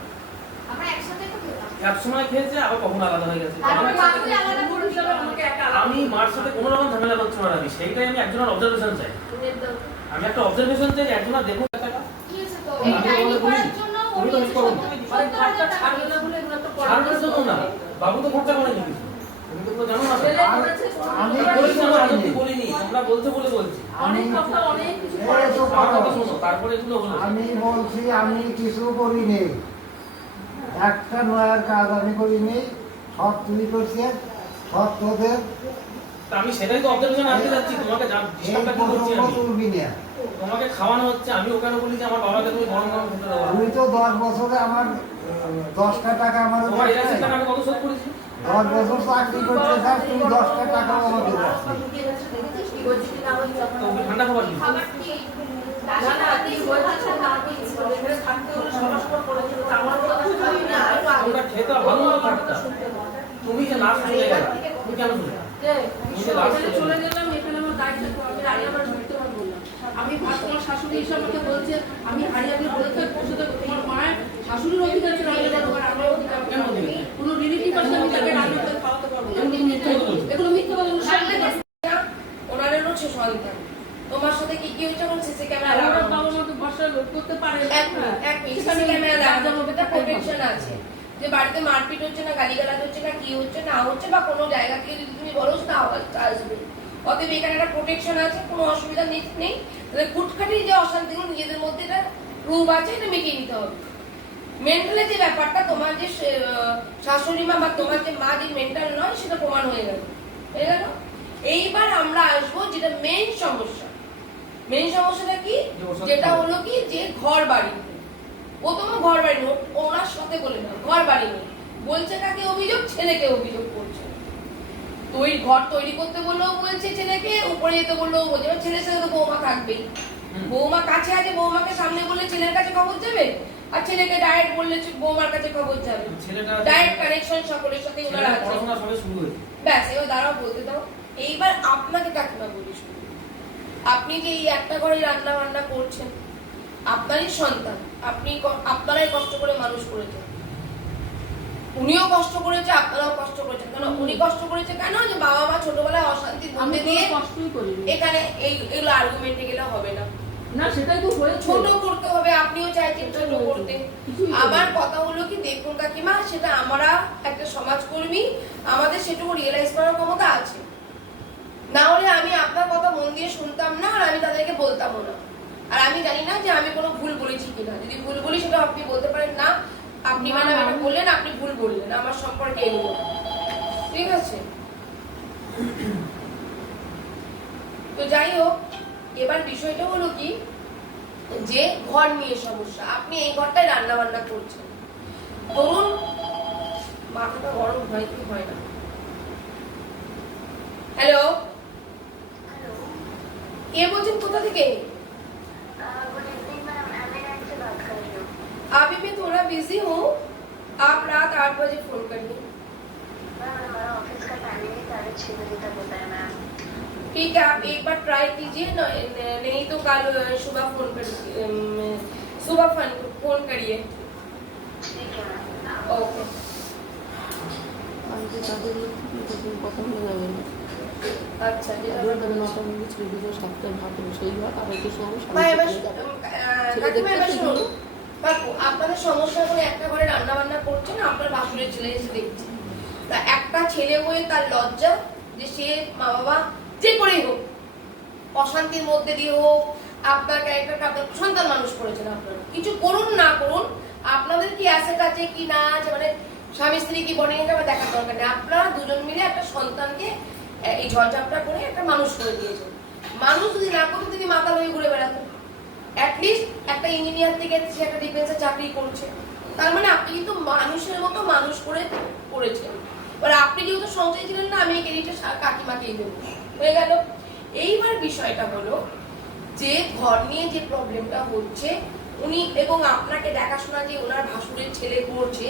আমরা একসাথে তো খেলাম। এক সময় খেয়েছে, আবার কখন আলাদা হয়ে গেছে। তারপরে মাকে আলাদা করে দিল, আমাকে একা আলাদা। আমি মার সাথে কোনো রকম ঝামেলা করছি না। আমি সেইটাই আমি একজনের অবজারভেশন চাই। আমি একটা অবজারভেশন চাই, একজনের দেখুন টাকা কি হয়েছে তো? এই ডাইনি করার জন্য তুমি তো মিস করো না। আরে ঘরটা ছাড়বে না বলে এগুলো তো করা ছাড়বে তো না, বাবু তো খরচা করেনি কিছু। তুমি তো জানো না। ছেলে করেছে, আমি বলেছি, আমি আজকে বলিনি, তোমরা বলতে বলে বলছি। অনেক কথা, অনেক কিছু এই করে। তো আমার কথা করো। শোনো, তারপরে এগুলো হলো। আমি বলছি আমি কিছু করিনি, একটা নয়ার কাজ আমি করিনি, সব তুমি করছে, সব তোদের। তা আমি সেটাই তো অবজারভেশন আনতে যাচ্ছি। তোমাকে এই ডিস্টার্বটা কি করছি প্রসঙ্গ আমি? তুলবি না। তোমাকে খাওয়ানো হচ্ছে, আমি ওখানে বলি যে আমার বাবাকে তুমি গরম গরম খেতে দাও। তুই তো 10 বছরে আমার 10টা টাকা আমার তোমার এলাকার টাকা আমি কত শোধ করেছি? 10 বছর চাকরি করতে থাক, তুমি 10টা টাকা আমাকে দাও। তো ওকে ঠান্ডা খাবার দিই। খাবার কি? না, না, কি হয়েছে না হয়েছে, এখানে থাকতে হলে সবার সবার করেছিল, আমার কথা শুনবি না, একটু আগে। তোমরা খেতে ভালো মতো থাকতা। তুমি যে লাস্ট চলে গেলা, তুমি কেন চলে গেলা? যে, এখানে চলে গেলাম, এখানে আমার দায়িত্ব, আমি রানী আমার ঢুকতে পারবো বললাম। আমি তোমার শাশুড়ি এসে আমাকে বলছে, আমি হারিয়াকে বলেছে বসে থাকো, তোমার মায়ের শাশুড়ির অধিকার ছিল, আমার অধিকার কেন বলবি? কোনো রিলেটিভ আসলে আমি তাকে রান্না করে খাওয়াতে পারবো না। এগুলো মিথ্যে কথা বলছো। এগুলো মিথ্যে কথা বলছো। ওনারেরও 6 সন্তান। তোমার সাথে কি কি হয়েছে এখন সিসি ক্যামেরা আমার লাগানো বাবা মা তো ভরসা করতে পারে না। এক মিনিট সিসি ক্যামেরা লাগানো হবে, তার প্রোটেকশন আছে যে বাড়িতে মারপিট হচ্ছে না, গালিগালাজ হচ্ছে না, কি হচ্ছে না হচ্ছে, বা কোনো জায়গা থেকে যদি তুমি বলো না আওয়াজটা আসবে। অতএব এখানে একটা প্রোটেকশন আছে, কোনো অসুবিধা নেই। কুটখাটি যে অশান্তিগুলো নিজেদের মধ্যে এটা প্রুভ আছে, এটা মিটিয়ে নিতে হবে। মেন্টালি যে ব্যাপারটা, তোমার যে শাশুড়ি মা বা তোমার যে মা যে মেন্টাল নয়, সেটা প্রমাণ হয়ে গেল। এইবার আমরা আসবো যেটা মেইন সমস্যা। মেইন সমস্যাটা কি? যেটা হলো কি যে ঘর বাড়ি, প্রথমে ঘর বাড়ি নোট ওনার সাথে বলে না, ঘর বাড়ি নেই বলছে, কাকে অভিযোগ? ছেলেকে অভিযোগ করছে। ঘর তৈরি করতে বললেও বলছে ছেলেকে, উপরে যেতে বললেও বলছে। এবার ছেলের সাথে তো বৌমা থাকবেই, বৌমা কাছে আছে, বৌমাকে সামনে বললে ছেলের কাছে খবর যাবে, আর ছেলেকে ডাইরেক্ট বললে বৌমার কাছে খবর যাবে। ডাইরেক্ট কানেকশন সকলের সাথে ওনারা আছে। পড়াশোনা সবে শুরু হয়েছে। ব্যাস, এবার দাঁড়াও বলতে দাও। এইবার আপনাকে কাকিমা বলিস, আপনি যে এই একটা ঘরে রান্না বান্না করছেন, আপনারই সন্তান, আপনারাই কষ্ট করে মানুষ করেছেন, উনিও কষ্ট করেছে, আপনারাও কষ্ট করেছেন। কেন উনি কষ্ট করেছে? কেন যে বাবা মা ছোটবেলায় অশান্তির মধ্যে দিয়ে কষ্টই করিনি। এখানে এইগুলো আর্গুমেন্টে গেলে হবে না, না সেটাই তো হয়েছে। ছোট করতে হবে। আপনিও চাইছেন ছোট করতে। আমার কথা হলো কি, দেখুন কাকিমা, সেটা আমরা একটা সমাজকর্মী, আমাদের সেটুকু রিয়েলাইজ করার ক্ষমতা আছে। না হলে আমি আপনার কথা মন দিয়ে শুনতাম না, আর আমি তাদেরকে বলতামও না। আর আমি জানি না যে আমি কোনো ভুল বলেছি কিনা। যদি ভুল বলি সেটা আপনি বলতে পারেন, না আপনি ম্যাডাম এটা বললেন, আপনি ভুল বললেন আমার সম্পর্কে এগুলো, ঠিক আছে? তো যাই হোক, এবার বিষয়টা হলো কি যে ঘর নিয়ে সমস্যা। আপনি এই ঘরটায় রান্না বান্না করছেন, ধরুন মাথাটা গরম হয় কি হয় না। हेलो हेलो, ये बोलছেন কোথা থেকে? गुड इवनिंग मैम, एमएनएन से बात कर रही हूँ। अभी मैं थोड़ा बिजी हूँ, आप रात 8 बजे फोन करिए। मैम हमारा ऑफिस का टाइमिंग 6:30 बजे तक होता है मैम। ठीक है, आप एक बार ट्राई कीजिए, नहीं तो कल सुबह फोन करिए। ठीक है मैम। ओके। আমি তাদের কথা বলে যাবেন আচ্ছা, যেটা তাদের 9টা মধ্যে ছেড়ে দিল, 7টায় ভাত হবে, সেই ভাত আড়াইটার সময় ভাই এবার কাকিমা এবার শুনুন, বাপু আপনাদের সমস্যা করে একটা ঘরে রান্না বান্না করছেন, আপনার বাসুরের ছেলে এসে দেখছে। তা একটা ছেলে হয়ে তার লজ্জা যে সে মা বাবা যে করেই হোক, অশান্তির মধ্যে দিয়ে হোক, আপনার ক্যারেক্টারকে আপনার সন্তান মানুষ করেছেন, আপনারা কিছু করুন না করুন, আপনাদের কি অ্যাসেট আছে কি না আছে, মানে স্বামী স্ত্রী কি বনে গেছে দেখার দরকার নেই। আপনারা দুজন মিলে একটা সন্তানকে এই ঝড়ঝাপটা করে একটা মানুষ করে দিয়েছেন। মানুষ যদি না করতে তিনি মাতাল হয়ে ঘুরে বেড়াতেন। অ্যাটলিস্ট একটা ইঞ্জিনিয়ার থেকে সে একটা ডিফেন্সে চাকরি করছে, তার মানে আপনি কিন্তু মানুষের মতো মানুষ করে করেছেন। এবার আপনি যেহেতু সংসারী ছিলেন না, আমি এই ক্রেডিটটা কাকিমাকেই দেবো, হয়ে গেল। এইবার বিষয়টা হলো যে ঘর নিয়ে যে প্রবলেমটা হচ্ছে, উনি এবং আপনাকে দেখাশোনা যে ওনার ভাসুরের ছেলে করছে,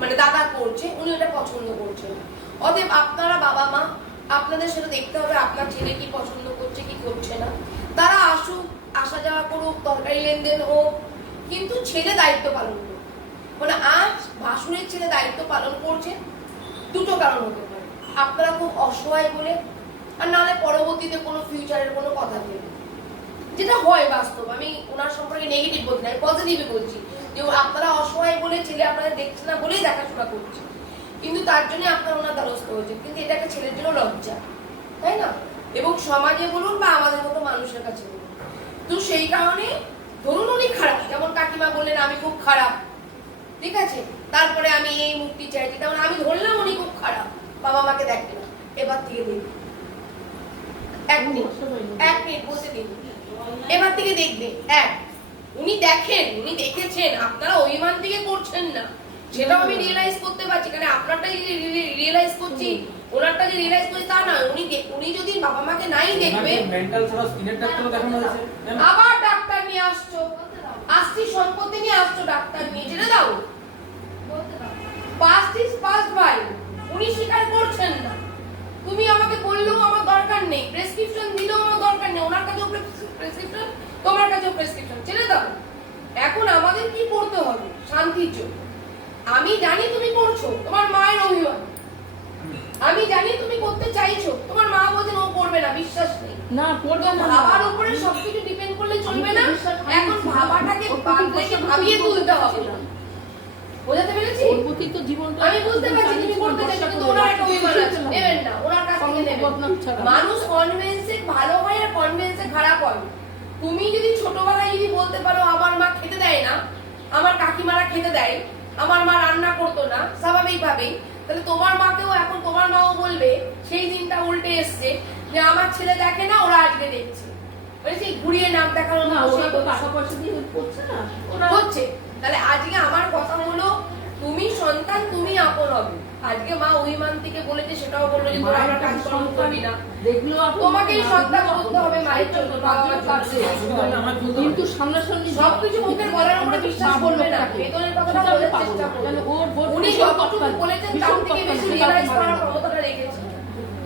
মানে দাদা করছে, উনি ওটা পছন্দ করছেন। অতএব আপনারা বাবা মা, আপনাদের সেটা দেখতে হবে আপনার ছেলে কি পছন্দ করছে কি করছে না। তারা আসুক, আসা যাওয়া করুক, তরকারি লেনদেন হোক, কিন্তু ছেলে দায়িত্ব পালন করুক। মানে আজ ভাসুরের ছেলে দায়িত্ব পালন করছে, দুটো কারণ হতে পারে, আপনারা খুব অসহায় বলে, আর নাহলে পরবর্তীতে কোনো ফিউচারের কোনো কথা ভেবে, যেটা হয় বাস্তব। আমি ওনার সম্পর্কে নেগেটিভ বলছি না, পজিটিভই বলছি, যে আপনারা অসহায় বলে ছেলে আপনাদের দেখছে না বলেই দেখাশোনা করছে, কিন্তু তার জন্য আপনারা ওনার দ্বারস্থ হয়েছে। কিন্তু এটা একটা ছেলের জন্য লজ্জা, তাই না? এবং সমাজে বলুন বা আমাদের মতো মানুষের কাছে বলুন। তো সেই কারণে ধরুন উনি খারাপ, যেমন কাকিমা বললেন আমি খুব খারাপ, ঠিক আছে, তারপরে আমি এই মুক্তি চাইছি, তেমন আমি ধরলাম উনি খুব খারাপ, বাবা মাকে দেখবে না, এবার থেকে দেখবে, এক মিনিট বসে দিন, এবার থেকে দেখবে। উনি দেখেন, উনি দেখেছেন, আপনারা অভিমান থেকে করছেন না, সেটাও আমি রিয়েলাইজ করতে পারছি। কারণ আপনারটাই রিয়েলাইজ করছি, ওনারটা যে রিয়েলাইজ করছি তা না। উনি যদি বাবা মাকে নাই দেখবে, মেন্টাল ছাড়া স্কিনের ডাক্তারও দেখানো হয়েছে, আবার ডাক্তার নিয়ে আসছি সম্পত্তি নিয়ে আসছো, ডাক্তার নিয়ে যেতে দাও। পাস্ট ইজ পাস্ট ভাই, উনি স্বীকার করছেন না। তুমি আমাকে বললেও আমার দরকার নেই, প্রেসক্রিপশন দিলেও আমার দরকার নেই, ওনার কাছেও প্রেসক্রিপশন, তোমার কাছেও প্রেসক্রিপশন, ছেড়ে দাও। এখন আমাদের কি করতে হবে শান্তির জন্য? আমি জানি তুমি করছো, তোমার মায়ের অভিমান, আমি জানি তুমি করতে চাইছো, তোমার মা বলছেন ও করবে না, বিশ্বাস নেই না, করবে না। ভাবার উপরে সবকিছু ডিপেন্ড করলে চলবে না। এখন ভাবাটাকে ভাবিয়ে তুলতে হবে, বোঝাতে পেরেছি? আমি বুঝতে পারছি তুমি করতে চাইছো, কিন্তু ওনার একটা অভিমান আছে, নেবেন না, ওনার কাছ থেকে নেবেন। মানুষ কনভেন্সে ভালো হয় আর কনভেন্সে খারাপ হয়। তুমি যদি ছোটবেলায় যদি বলতে পারো আমার মা খেতে দেয় না, আমার কাকিমারা খেতে দেয়, আমার মা রান্না করতো না, স্বাভাবিকভাবেই, তাহলে তোমার মাকেও এখন তোমার মাও বলবে, সেই দিনটা উল্টে এসছে যে আমার ছেলে দেখে না, ওরা আজকে দেখছে, বুঝেছি? ঘুরিয়ে নাম দেখানো না, ওরা তো টাকা পয়সা দিয়ে করছে না, ওরা হচ্ছে। তাহলে আজকে আমার কথা হলো, তুমি সন্তান, তুমি আপন হবে। আজকে মা অভিমান থেকে বলেছে, সেটাও বললো যে তোরা আমরা কাজ করবি না, তোমাকেই সন্তান করতে হবে মায়ের জন্য, বাবার জন্য। কিন্তু সামনাসামনি সবকিছু মুখের বলার উপরে বিশ্বাস করবে না, বেতনের কথাটা বলার চেষ্টা করবে। উনি যতটুকু বলেছেন তার থেকে বেশি রিয়েলাইজ করার ক্ষমতাটা রেখেছেন।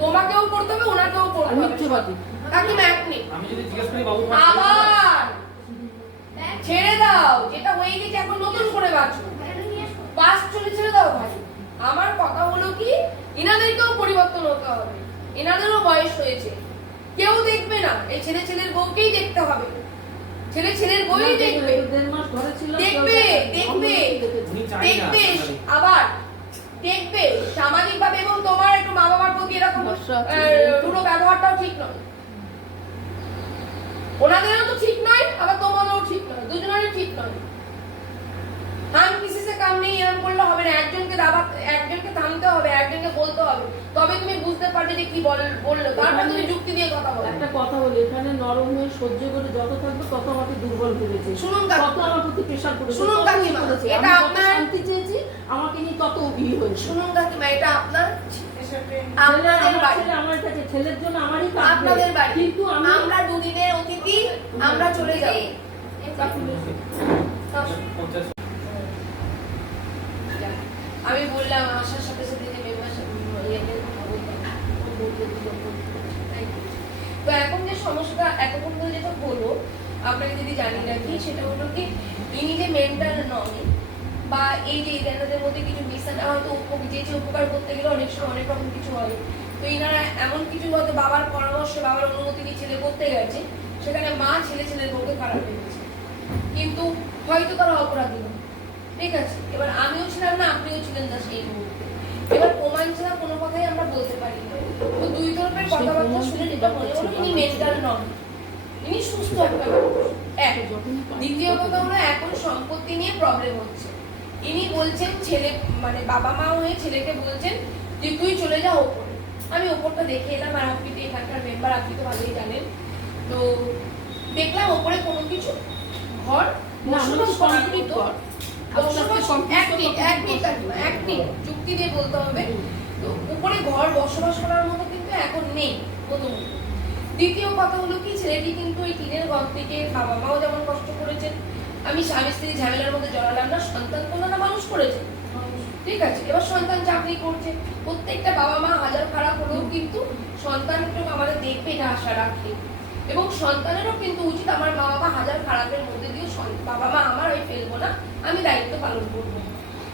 তোমাকেও করতে হবে, ওনাকেও করতে হবে। কাকিমা এক মিনিট, আমি যদি জিজ্ঞেস করি বাবু আবার ছেড়ে দাও, যেটা হয়ে গেছে এখন নতুন করে বাঁচো, পাস চলে ছেড়ে দাও ভাই। আমার কথা হলো কি, ইনাদেরকেও পরিবর্তন হতে হবে, ইনাদেরও বয়স হয়েছে, কেউ দেখবে না, এই ছেলের বউকেই দেখতে হবে, ছেলের বউই দেখবে, দেখবে দেখবে দেখবে, আবার দেখবে সামাজিক ভাবে। এবং তোমার একটু মা বাবার প্রতি এরকম পুরো ব্যবহারটাও ঠিক নয়, ওনাদেরও তো ঠিক নয়, আবার তোমাদেরও ঠিক নয়, দুজনেরই ঠিক নয়। হাম কিসি সে কাম নেই, এরকম করলে হবে না। একজনকে থামতে হবে, একজনকে বলতে হবে, তবে তুমি বুঝতে পারবে যে কি বললো, তারপর তুমি যুক্তি দিয়ে কথা বলো। একটা কথা বলি, এখানে নরম হয়ে সহ্য করে যত থাকবে তত আমাকে দুর্বল ভেবেছে, শুনুন তত আমার প্রতি প্রেশার করেছে, শুনুন কাকিমা, এটা আপনার শান্তি চেয়েছি, আমাকে নিয়ে তত অভিযোগ হয়েছে। শুনুন কাকিমা, এটা আপনার আমার কাছে ছেলের জন্য আমারই আপনাদের বাড়ি, কিন্তু আমরা দুদিনের অতিথি, আমরা চলে যাব। আমি বললাম আসার সাথে সাথে যে মেম্বারশিপ তো এখন যে সমস্যাটা এতক্ষণ ধরে যেটা হলো, আপনাকে যদি জানি রাখি, সেটা হলো কি, ইনি যে মেন্টাল নয়, বা এই যে এদের মধ্যে কিছু মিশানো হয়তো যে উপকার করতে গেলে অনেক সময় অনেক রকম কিছু হয়। তো ইনারা এমন কিছু হয়তো বাবার পরামর্শে, বাবার অনুমতি নিয়ে ছেলে করতে গেছে, সেখানে মা ছেলের বউকে খারাপ ভেবেছে, কিন্তু হয়তো তারা অপরাধী নয়, ঠিক আছে? এবার আমিও ছিলাম না, আপনিও ছিলেন না সেই মুহূর্তে, এবার প্রমাণ ছাড়া কোনো কথাই আমরা বলতে পারি না। তো দুই তরফের কথাবার্তা শুনে যেটা মনে হলো ইনি মেন্টাল নন, ইনি সুস্থ একটা মানুষ। এক, দ্বিতীয় কথা হলো এখন সম্পত্তি নিয়ে প্রবলেম হচ্ছে। ইনি বলছেন ছেলে মানে বাবা মা হয়ে ছেলেকে বলছেন যে তুই চলে যা ওপরে। আমি ওপরটা দেখে এলাম, আর আপনি তো এখানকার মেম্বার, আপনি তো ভালোই জানেন। তো দেখলাম ওপরে কোনো কিছু ঘর যুক্তি দিয়ে বলতে হবে। তো উপরে ঘর বসবাস করার মতো কিন্তু এখন নেই প্রথমত। দ্বিতীয় কথা হলো কি, ছেলেটি কিন্তু এই টিনের ঘর থেকে বাবা মাও যেমন কষ্ট করেছেন, আমি স্বামী স্ত্রী ঝামেলার মধ্যে জড়ালাম না, সন্তান কোনটা মানুষ করেছে, ঠিক আছে। এবার সন্তান চাকরি করছে, প্রত্যেকটা বাবা মা হাজার খারাপ হলেও কিন্তু সন্তান একটু আমাদের দেখবে এটা আশা রাখে, এবং সন্তানেরও কিন্তু উচিত আমার মা বাবা হাজার খারাপের মধ্যে দিয়েও বাবা মা আমার ওই ফেলবো না, আমি দায়িত্ব পালন করবো।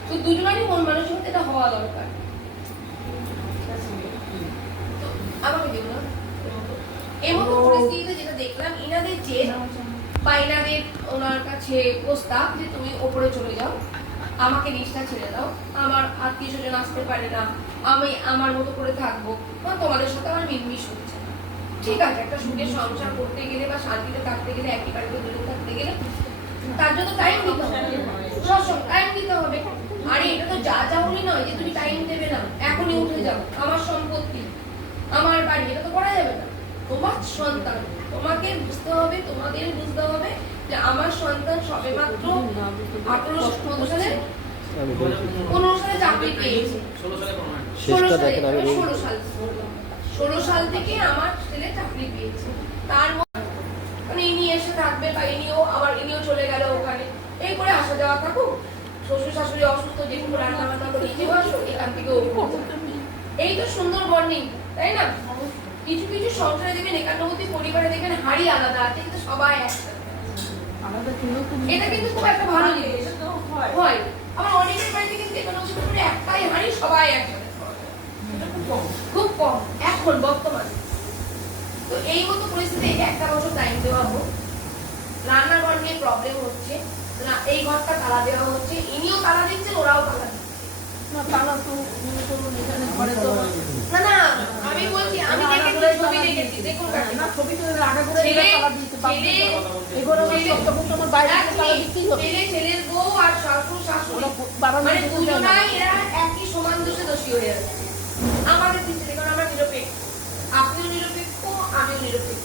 তো দুজনেরই মন মানসিকতা এটা হওয়া দরকার। তো আমাকে দেব না এমন পরিস্থিতিতে যেটা দেখলাম, ইনাদের যে বা ইনাদের ওনার কাছে প্রস্তাব যে তুমি ওপরে চলে যাও, আমাকে নিচটা ছেড়ে দাও, আমার আত্মীয় স্বজন আসতে পারে না, আমি আমার মতো করে থাকবো, তোমাদের সাথে আমার মিলমিশ হচ্ছে না, ঠিক আছে। একটা সুখের সংসার করতে গেলে বা শান্তিতে থাকতে গেলে, একই বাড়িতে দূরে থাকতে গেলে তার জন্য টাইম দিতে হবে, টাইম দিতে হবে। আরে এটা তো যা যা বলি নয় যে তুমি টাইম দেবে না, এখনই উঠে যাও, আমার সম্পত্তি আমার বাড়ি, এটা তো করা যাবে না। তোমার সন্তান, তোমাকে বুঝতে হবে, তোমাদের বুঝতে হবে যে আমার সন্তান সবে মাত্র 18 সালে 15 সালে চাকরি পেয়েছে, 16 সাল থেকে আমার ছেলে চাকরি পেয়েছে। তার মানে ইনি এসে থাকবে বা ইনিও চলে গেল ওখানে, এই করে আসা যাওয়া থাকুক, শ্বশুর শাশুড়ি অসুস্থ, যেটুকু রান্না বান্না করে নিতে আসো, এখান থেকে এই তো সুন্দর বর্নিং, তাই না? কিছু কিছু সংসারে দেখবেন, একান্নবর্তী পরিবারে দেখবেন হাড়ি আলাদা আছে কিন্তু সবাই একসাথে, এটা কিন্তু খুব একটা ভালো জিনিস হয়। আমার অনেকের বাড়িতে কিন্তু একান্নবর্তী পরিবারে একটাই হাড়ি, সবাই একসাথে, খুব কম এখন বর্তমানে। তো এই মতো পরিস্থিতি একটা বছর টাইম দেওয়া হোক, রান্নাঘর নিয়ে প্রবলেম হচ্ছে, এই ঘরটা তালা দেওয়া হচ্ছে, ইনিও তালা দিচ্ছেন, ওরাও তালা দিচ্ছে। না না, আমি বলছি, আমি দেখেছি, ছবি দেখেছি, দেখুন ছেলের বউ আর শাশুড় শাশুড়ি মানে দুজনাই এরা একই সমান দোষে দোষী হয়ে আছে আমাদের দৃষ্টিতে, কারণ আমরা নিরপেক্ষ, আপনিও নিরপেক্ষ, আমিও নিরপেক্ষ,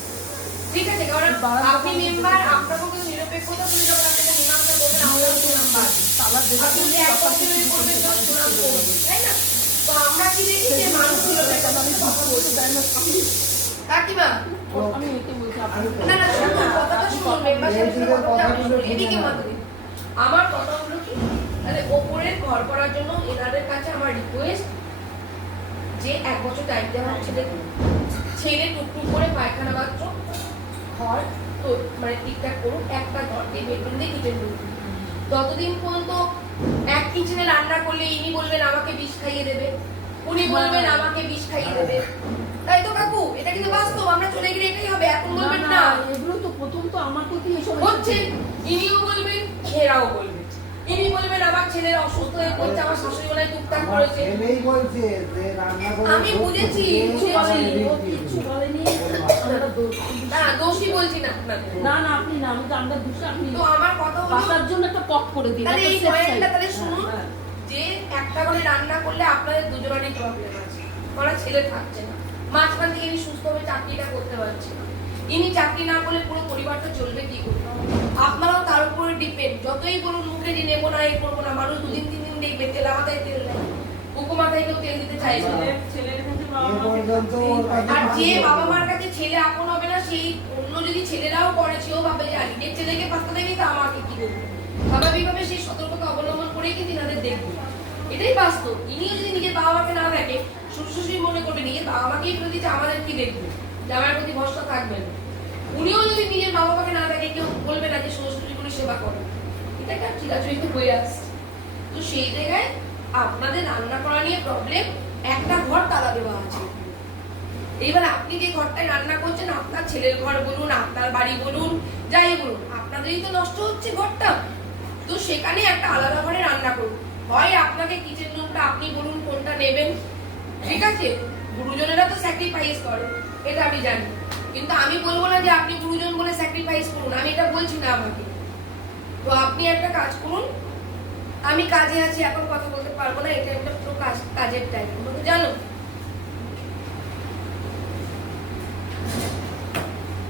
ঠিক আছে। কারণ আপনি মেম্বার, আপনাকেও কিন্তু নিরপেক্ষতা, তুমি যখন আপনাকে মীমাংসা করবেন, আমরাও মেম্বার, আপনি যদি এক পক্ষে করবেন সুনাম করবেন, তাই না? তো আমরা কি দেখি যে মানুষ কাকিমা, না না শুনুন, কথাটা শুনুন, মেম্বার সাহেবের কথাটা শুনুন, এদিকে মাধুরী। আমার কথা হলো কি, তাহলে ওপরের ঘর করার জন্য এনাদের কাছে আমার রিকোয়েস্ট যে 1 বছর টাইম দেওয়া হচ্ছে, দেখুন ছেলে টুকটুক করে পায়খানা বাথরুম ঘর তো মানে ঠিকঠাক করুন, একটা ঘর দিয়ে বেডরুম দিয়ে কিচেন রুম, ততদিন পর্যন্ত এক কিচেনে রান্না করলে ইনি বলবেন আমাকে বিষ খাইয়ে দেবে, উনি বলবেন আমাকে বিষ খাইয়ে দেবে, তাই তো কাকু? এটা কিন্তু বাস্তব, আমরা চলে গেলে এটাই হবে। এখন বলবেন না, এগুলো তো প্রথম তো আমার প্রতি এসব হচ্ছে, ইনিও বলবেন, এরাও বলবেন, ইনি বলবেন আমার ছেলের অসুস্থ হয়ে পড়ছে, আমার শাশুড়ি বলে টুকটাক করেছে, ছেলেই বলছে যে রান্না করে আমি বুঝেছি, কিছু বলেনি, না দোষী বলছি না না না, আপনি না, আমি তো আমরা দোষী, আপনি তো আমার কথা হলো বাঁচার জন্য একটা পথ করে দিন। তাহলে এই পয়েন্টটা তাহলে শুনুন, যে একটা ঘরে রান্না করলে আপনাদের দুজনেরই প্রবলেম আছে, ওরা ছেলে থাকছে না, মাঝখান থেকে ইনি সুস্থভাবে চাকরিটা করতে পারছে না, ইনি চাকরি না করলে পুরো পরিবারটা চলবে কি করে? আপনারাও তার উপরে ডিপেন্ড, যতই বলুন মুখে যে নেবো না, এই করবো না, মানুষ 2 দিন 3 দিন দেখবে তেলা মাথায় তেল নেই, বুকু মাথায় কেউ তেল দিতে চাইবে না, আর যে বাবা মার কাছে ছেলে আপন হবে না, সেই অন্য যদি ছেলেরাও করে, সেও ভাবে যে নিজের ছেলেকে পাত্তা দেয়নি তা আমাকে কি করবে, স্বাভাবিকভাবে সেই সতর্কতা অবলম্বন করেই কিন্তু ইনাদের দেখবে, এটাই বাস্তব। ইনিও যদি নিজের বাবা মাকে না দেখে, শ্বশুর মনে করবে নিজের বাবা মাকেই প্রতি আমাদের কি দেখবে, জামাইয়ের প্রতি ভরসা থাকবে না। উনিও যদি নিজের বাবা মাকে না দেখে, কেউ বলবে না যে শ্বশুরগুলি সেবা করে, এটা একটা চিরাচরিত হয়ে আসছে। তো সেই জায়গায় আপনাদের রান্না করা নিয়ে প্রবলেম, একটা ঘর তালা দেওয়া আছে, এইবার আপনি যে ঘরটায় রান্না করছেন, আপনার ছেলের ঘর বলুন, আপনার বাড়ি বলুন, যাই বলুন, আপনাদেরই তো নষ্ট হচ্ছে ঘরটা, তো সেখানে একটা আলাদা ঘরে রান্না করুন, হয় আপনাকে কিচেন রুমটা আপনি বলুন কোনটা নেবেন, ঠিক আছে, গুরুজনেরা তো স্যাক্রিফাইস করে, এটা আমি জানি, কিন্তু আমি বলবো না যে আপনি গুরুজন বলে স্যাক্রিফাইস করুন, আমি এটা বলছি না আমাকে। তো আপনি একটা কাজ করুন, আমি কাজে আছি, এখন কথা বলতে পারবো না, এটা একটা পুরো কাজের টাইম, তোমরা জানো।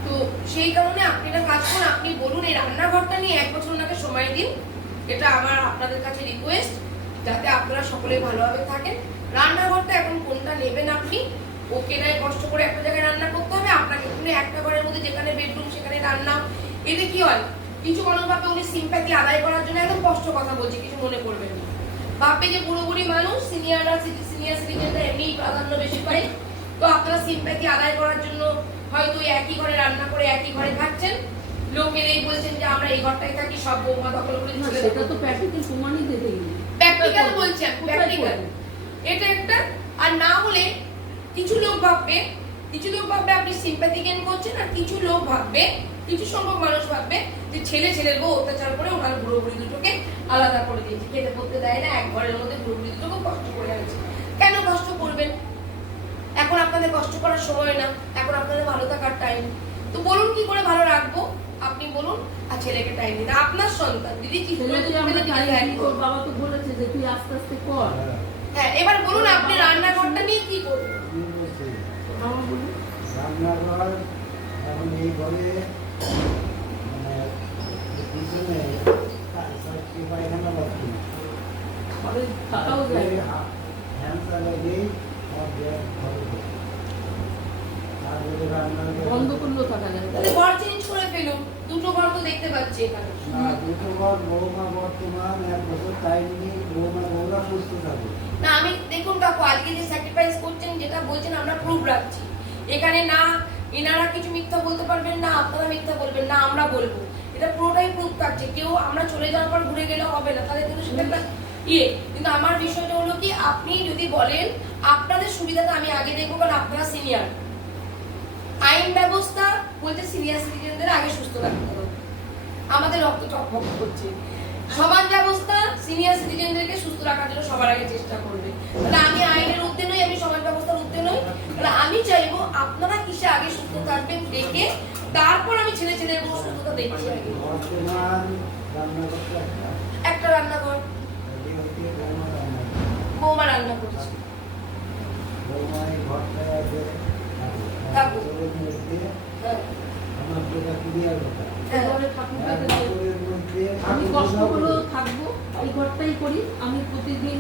তো সেই কারণে আপনি একটা কাজ করুন, আপনি বলুন এই রান্নাঘরটা নিয়ে 1 বছর ওনাকে সময় দিন, এটা আমার আপনাদের কাছে রিকোয়েস্ট, যাতে আপনারা সকলে ভালোভাবে থাকেন। রান্নাঘরটা এখন কোনটা নেবেন আপনি, ওকে নয় কষ্ট করে একটা জায়গায় রান্না করতে হবে, আপনাকে কিন্তু একটা ঘরের মধ্যে যেখানে বেডরুম সেখানে রান্না, এতে কি হয় কিছু মানুষ ভাবে উনি সিম্প্যাথি আদায় করার জন্য একদম কষ্ট কথা বলছে, কিছু মনে করবেন না, ভাববে যে পুরোপুরি মানুষ সিনিয়র সিটিজেনরা এমনি প্রাধান্য বেশি পায়, তো আপনারা সিম্প্যাথি আদায় করার জন্য হয়তো একই ঘরে রান্না করে একই ঘরে থাকছেন, লোকের এই বলছেন যে আমরা এই ঘরটায় থাকি, সব বৌমা দখল করে না, সেটা তো প্র্যাকটিক্যাল প্রমাণই দিতে গেলে প্র্যাকটিক্যাল বলছেন, প্র্যাকটিক্যাল এটা একটা। আর না হলে কিছু লোক ভাববে আপনি সিম্প্যাথি গেইন করছেন, আর কিছু লোক ভাববে, কিছু সংখ্যক মানুষ ভাববে যে ছেলের বউ অত্যাচার করে ওনার বুড়ো বুড়ি দুটোকে আলাদা করে দিয়েছে, খেতে পড়তে দেয় না, এক ঘরের মধ্যে বুড়ো বুড়ি দুটোকে কষ্ট করে আছে। কেন কষ্ট করবেন? এখন আপনাদের কষ্ট করার সময় না, এখন আপনাদের ভালো থাকার টাইম। তো বলুন কি করে ভালো রাখবো, আপনি বলুন, আর ছেলেকে টাইম দিন, আপনার সন্তান দিদি কি করে বাবা তো বলেছে যে তুই আস্তে আস্তে কর। হ্যাঁ, এবার বলুন আপনি রান্নাঘরটা নিয়ে কি করবেন। রান্নাঘর এখন এই ঘরে মানে পিছনে পায়খানা বাথরুম থাকাও যায় হ্যান্ড চালালেই বন্ধ করলেও থাকা যায়। তাহলে ঘর চেঞ্জ করে ফেলুন, দুটো ঘর তো দেখতে পাচ্ছি এখানে। দুটো ঘর বৌমা বর্তমান 1 বছর টাইম নিয়ে বৌমা সুস্থ থাকবে না, আমি দেখুন কাকু আজকে যে স্যাক্রিফাইস করছেন, যেটা বলছেন আমরা প্রুফ রাখছি এখানে, না এনারা কিছু মিথ্যা বলতে পারবেন না, আপনারা মিথ্যা বলবেন না, আমরা বলবো, এটা পুরোটাই প্রুফ থাকছে। কেউ আমরা চলে যাওয়ার পর ঘুরে গেলে হবে না, তাহলে কিন্তু সেটা একটা কিন্তু আমার বিষয়টা হলো কি, আপনি যদি বলেন আপনাদের সুবিধাটা আমি আগে দেখবো, কারণ আপনারা সিনিয়র, আইন ব্যবস্থা বলতে সিনিয়র সিটিজেনদের আগে সুস্থ রাখতে হবে, আমাদের রক্ত টকবক করছে, সমাজ ব্যবস্থা সিনিয়র সিটিজেনদেরকে সুস্থ রাখার জন্য সবার আগে চেষ্টা করবে। তাহলে আমি আইনের ঊর্ধ্বে নই, আমি সমাজ ব্যবস্থার ঊর্ধ্বে নই, তাহলে আমি চাইবো আপনারা কিসে আগে সুস্থ থাকবেন দেখে তারপর আমি ছেলের কোনো সুস্থতা দেখছি। একটা রান্নাঘর, বৌমা রান্না করছে, আমি কষ্ট করেও থাকবো, এই ঘরটাই করি, আমি প্রতিদিন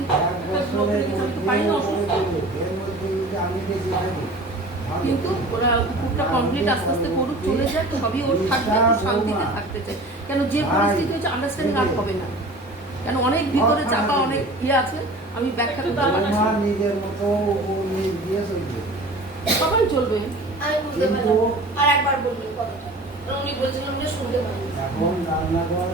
কিন্তু ওরা কুকুরটা কমপ্লিট আস্তে আস্তে করুক, চলে যায়, সবই ওর থাকবে, ওর শান্তিতে থাকতে চাই। কেন যে পরিস্থিতি হচ্ছে আন্ডারস্ট্যান্ডিং আর হবে না, কেন অনেক ভিতরে চাপা অনেক আছে, আমি ব্যাখ্যা করতে পারছি না। নিজের মতো দিয়ে চলবে, সবাই চলবে, আমি বুঝতে পারলাম। আর একবার বলবেন কথাটা, উনি বলছিলেন উনি শুনতে পারেন। এখন রান্নাঘর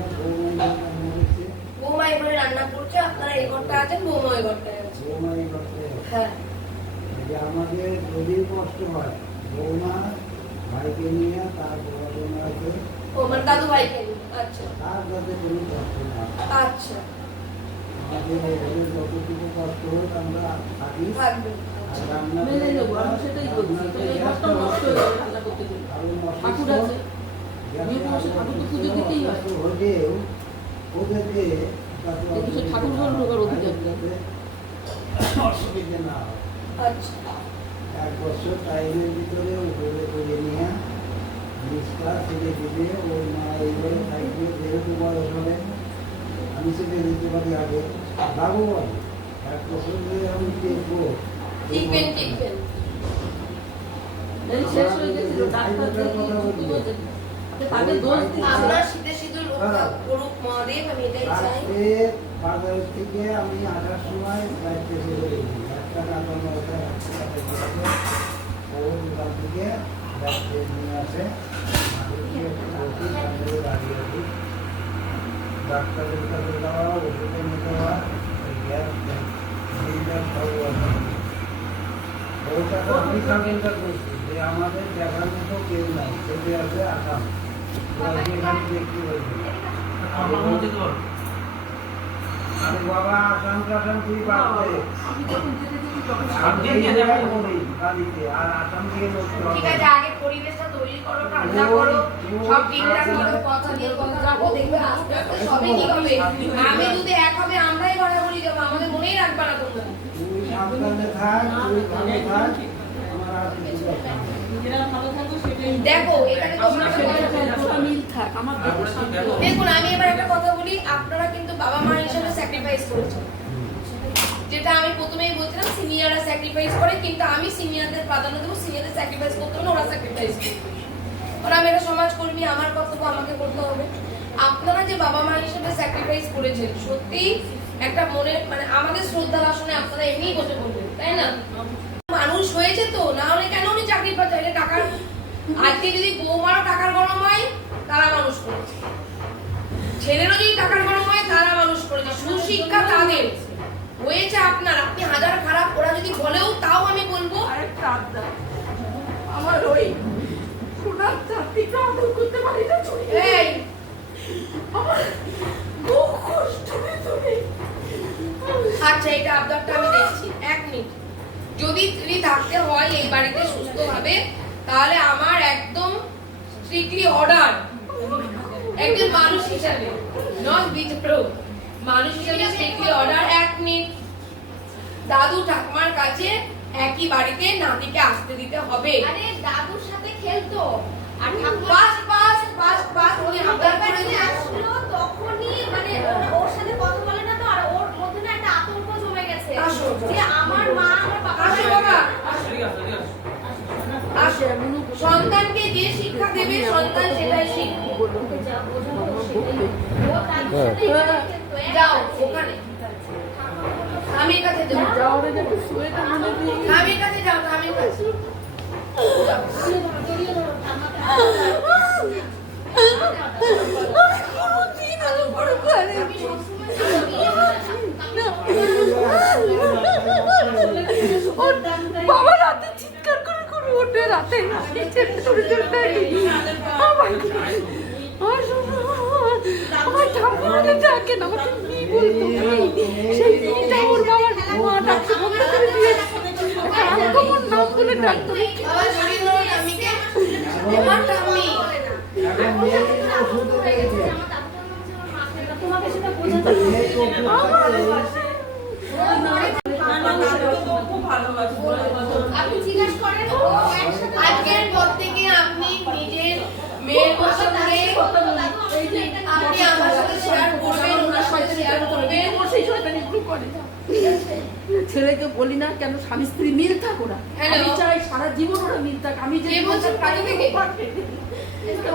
বৌমা এবারে রান্না করছে, আপনারা এই ঘরটা আছেন, বৌমা এই ঘরটায় আছে। বৌমা এই ঘরটায় আছে। হ্যাঁ, আমাদের যদি কষ্ট হয়, বৌমা ভাইকে নিয়ে তার বৌমা আছে, ও মানে দাদু ভাইকে নিয়ে, আচ্ছা, তার যাতে কোনো কষ্ট না হয়। আচ্ছা, আমাদের এখানে যতটুকু কষ্ট হোক আমরা থাকি, থাকবে। আর রান্না মেনে নেবো, আমি সেটাই বলছি। তো এই ঘরটা নষ্ট হয়ে যাবে রান্না করতে গেলে, ঠাকুর আছে, বিয়ে বসে ঠাকুর তো পুজো দিতেই হয়, হলেও ওদেরকে কিছু ঠাকুর ঘর ঢোকার অধিকার নেই। অসুবিধা না হয়। আচ্ছা, 1 বছর টাইমের ভিতরে উপরে করে নিয়ে নিষ্ঠা ছেড়ে দিলে ওর মা এইভাবে থাকবে, যেহেতু বয়স হবে আমি ছেড়ে দিতে পারি আগে বাবু বলে 1 বছর ধরে আমি দেখবো টিকবেন। এই শেষ হয়ে গেছিল, ডাক্তার তাকে দোষ দিচ্ছে। আপনার শীতে সিঁদুর করুক মহাদেব, আমি এটাই চাই। বাজার থেকে আমি আসার সময় দায়িত্ব ছেড়ে দিই, 1 টাকা ওর দোকান থেকে দায়িত্ব নিয়ে আসে, ডাক্তারের কাছে যাওয়া, ওষুধ নিতে হওয়া, ওইটা আমি সার্ভেন্টার করছি যে আমাদের দেখার মতো কেউ নাই, সেটা আছে আসাম, এখানে দেখতে পাইবে। আরে বাবা আসাম তুই বাদ দে। আমি যখন যেতে যেতে আর আসাম থেকে লোক ঠিক আছে, আগে পরিবেশটা তৈরি করো, ঠান্ডা করো, সব ঠিকঠাক করো, কথা দিয়ে কথা রাখো, দেখবে আস্তে আস্তে সবই ঠিক হবে। আমি যদি এক হবে আমরাই ঘোরাঘুরি যাবো, আমাদের মনেই রাখবে না তোমরা। তুই সাবধানে থাক, তুই ভালো থাক, আমার আর কিছু দরকার নেই। দেখো এখানে তোমরা মিল থাক আমার দেখুন, আমি এবার একটা কথা বলি, আপনারা কিন্তু বাবা মা হিসেবে স্যাক্রিফাইস করেছেন, যেটা আমি প্রথমেই বলছিলাম সিনিয়ররা স্যাক্রিফাইস করে, কিন্তু আমি সিনিয়রদের প্রাধান্য দেবো। সিনিয়রদের স্যাক্রিফাইস করতে হবে না, ওরা স্যাক্রিফাইস করবে। ওরা আমি একটা সমাজকর্মী, আমার কর্তব্য আমাকে করতে হবে। আপনারা যে বাবা মা হিসেবে স্যাক্রিফাইস করেছেন, সত্যি একটা মনে মানে আমাদের শ্রদ্ধা ভাষণে আপনারা এমনিই বসে বলবেন, তাই না? মানুষ হয়েছে তো, না হলে কেন উনি চাকরি পাচ্ছে? এটা টাকার, আজকে যদি বৌমারও টাকার গরম হয় তারা মানুষ করেছে, ছেলেরও যদি টাকার গরম হয় তারা মানুষ করেছে। সুশিক্ষা তাদের হয়েছে, আপনার আপনি হাজার খারাপ ওরা যদি বলেও তাও আমি বলবো আরেকটা আবদার, আমার ওই সোনার চাকরিটা আমি করতে পারি না, চুরি এই আমার খুব কষ্ট হয়ে। আচ্ছা, এটা আবদারটা আমি দেখছি, 1 মিনিট। যদি তিনি থাকতে হয় এই বাড়িতে সুস্থভাবে, তাহলে আমার একদম স্ট্রিক্টলি অর্ডার, একজন মানুষ হিসাবে, নট বিদ্রোহ, মানুষ হিসাবে স্ট্রিক্টলি অর্ডার। 1 মিনিট, দাদু ঠাকুমার কাছে একই বাড়িতে নাতিকে আসতে দিতে হবে। আরে দাদুর সাথে খেলতো আর বাস বাস বাস বাস, উনি আবদার করে দিয়ে আসলো তখনই মানে ওর সাথে কথা বলে না তো, আর ওর মধ্যে না একটা আতঙ্ক জমে গেছে আসো। যে আমার মা আমার বাবা আসো বাবা, ঠিক আছে, ঠিক আছে। আসো। সন্তানকে যে শিক্ষা দেবে সন্তান সেটাই শিখবে। ও দাদুর সাথে খেলতো যাও ওখানে, স্বামীর কাছে যাও, যাওয়ার একটু শুয়েটা মনে দিয়ে স্বামীর কাছে যাও, স্বামীর কাছে যাও। বাবা রাতে চিৎকার করে করে ওঠে, রাতে আমার ঠাকুমাকে ডাকে না, আমাকে মি বলতো, সেই মিটা ওর বাবার মা ডাকতে বন্ধ করে দিয়েছে, আমার নাম বলে ডাকতো। বাবা জড়িয়ে ধরো ঠাম্মিকে, তোমার ঠাম্মি। এখন মেয়েকে ওষুধ লেগেছে। তোমাকে সেটা বোঝাতে মেয়ে তো ওষুধ খাচ্ছে। আপনি জিজ্ঞেস করেন ও একসাথে আজকের পর থেকে আপনি নিজের মেয়ের সঙ্গে আপনি আমার সাথে শেয়ার করবেন, ওনার সাথে শেয়ার করবেন। সেই শয়তানিগুলো করে। ছেলেকে বলি না কেন স্বামী স্ত্রী মিল থাক, ওরা Hello? আমি চাই সারা জীবন ওরা মিল থাক। আমি যে কে বলছেন কাজে থেকে?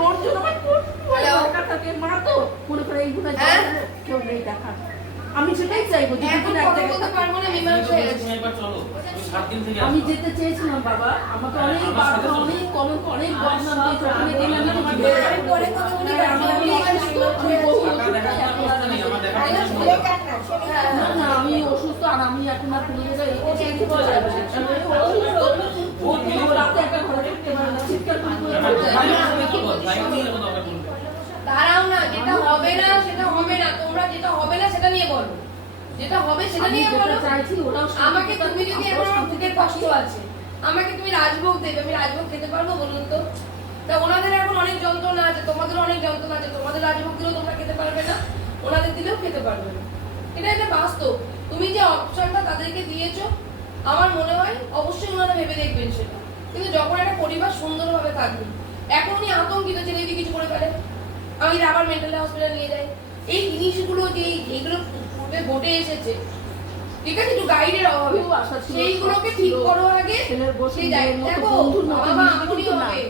ওর জন্য আমার কোন Hello? দরকার থাকে, মা তো মনে করে এইগুলো হ্যাঁ? কেউ নেই দেখার। আমি সেটাই চাইবো যে এখন দুদিন এক কথা জায়গায় বলতে থাকি। পারবো না, মীমাংসা হয়ে গেছে। তুমি একবার চলো, ওই 7 দিন থেকে আমি আসো। যেতে চেয়েছিলাম বাবা, আমাকে অনেক আমার বার সাথে চলো। অনেক কলঙ্ক অনেক বদনাম দিয়েছে, ওখানে গেলে আমি তোমাকে আমি পরে কথা বলি, আমি অসুস্থ, আমি বহু টাকা দেখার কোনো অবস্থা নেই, আমার দেখার কোনো অবস্থা নেই। না না আমি অসুস্থ, আর আমি এখন আর কোনো জায়গায় যেতে পারবো না। ও রাতে একা ঘরে থাকতে পারে না, চিৎকার করে করে দাঁড়াও না, যেটা হবে না সেটা হবে না, তোমরা যেটা হবে না সেটা নিয়ে বলো, যেটা হবে সেটা আমি নিয়ে যেটা বলো। চাইছি ওরাও আমাকে তুমি যদি এখন আমার বুকের কষ্ট আছে, আমাকে তুমি রাজভোগ দেবে, আমি রাজভোগ খেতে পারবো বলুন তো? তা ওনাদের এখন অনেক যন্ত্রণা আছে, তোমাদের অনেক যন্ত্রণা আছে, তোমাদের রাজভোগ দিলেও তোমরা খেতে পারবে না, ওনাদের দিলেও খেতে পারবে না। এটা একটা বাস্তব। তুমি যে অপশনটা তাদেরকে দিয়েছো, আমার মনে হয় অবশ্যই ওনারা ভেবে দেখবেন সেটা। কিন্তু যখন একটা পরিবার সুন্দরভাবে থাকবে, এখন উনি আতঙ্কিত, ছেলে যদি কিছু করে ফেলে, আমি আবার মেন্টাল হসপিটাল নিয়ে যাই। এই জিনিসগুলো যে এইগুলো পূর্বে ঘটে এসেছে, ঠিক আছে, একটু গাইডের অভাবে, খুব আশা ছিল, সেইগুলোকে ঠিক করো আগে। ছেলের বসে সেই দায়িত্ব মতো দেখো, বন্ধুর মতো বাবা মিশবে আপনি কিন্তু না। হবে,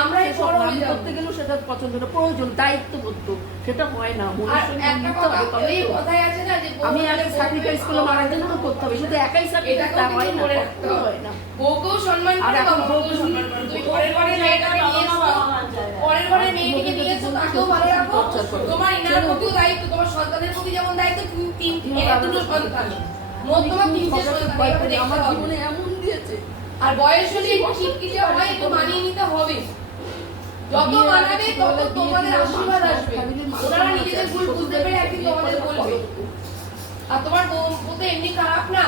আমরাই সেসব বড় আমি হয়ে যাবো। করতে গেলেও সেটা পছন্দ না, প্রয়োজন দায়িত্ববোধ, সেটা হয় না। আর মনুষ্য একটা নিতে কথা, হবে, তবে ওই তো। কথাই আছে না যে আমি আগে স্যাক্রিফাইস করলাম, আরেকজন তো করতে হবে, শুধু একাই স্যাক্রিফাইস এটাকেও হয় কিন্তু না, মনে রাখতে কখনো হবে। হয় না। বউকেও সম্মান আর করে, এখন বাবাকেও সম্মান করে। তুমি পরের ঘরে মেয়েটাকে নিয়ে এসছো, পরের ঘরে মেয়েটিকে নিয়ে এসছো, তাকেও ভালো রাখো। তোমার ইনার প্রতিও দায়িত্ব, তোমার সন্তানের প্রতি যেমন দায়িত্ব, এর দুটো সন্তান, মোট তোমার 3টে সন্তান, এইভাবে দেখতে আমার হবে। জীবনে এমন দিয়েছে, আর বয়স হলে একটু শিক্ষিত হয়, একটু মানিয়ে নিতে হবে। যত মানাবে তত তোমাদের আশীর্বাদ আসবে। ওনারা নিজেদের ভুল বুঝতে পেরে একদিন তোমাদের বলবে। আর তোমার বউ তো এমনি খারাপ না,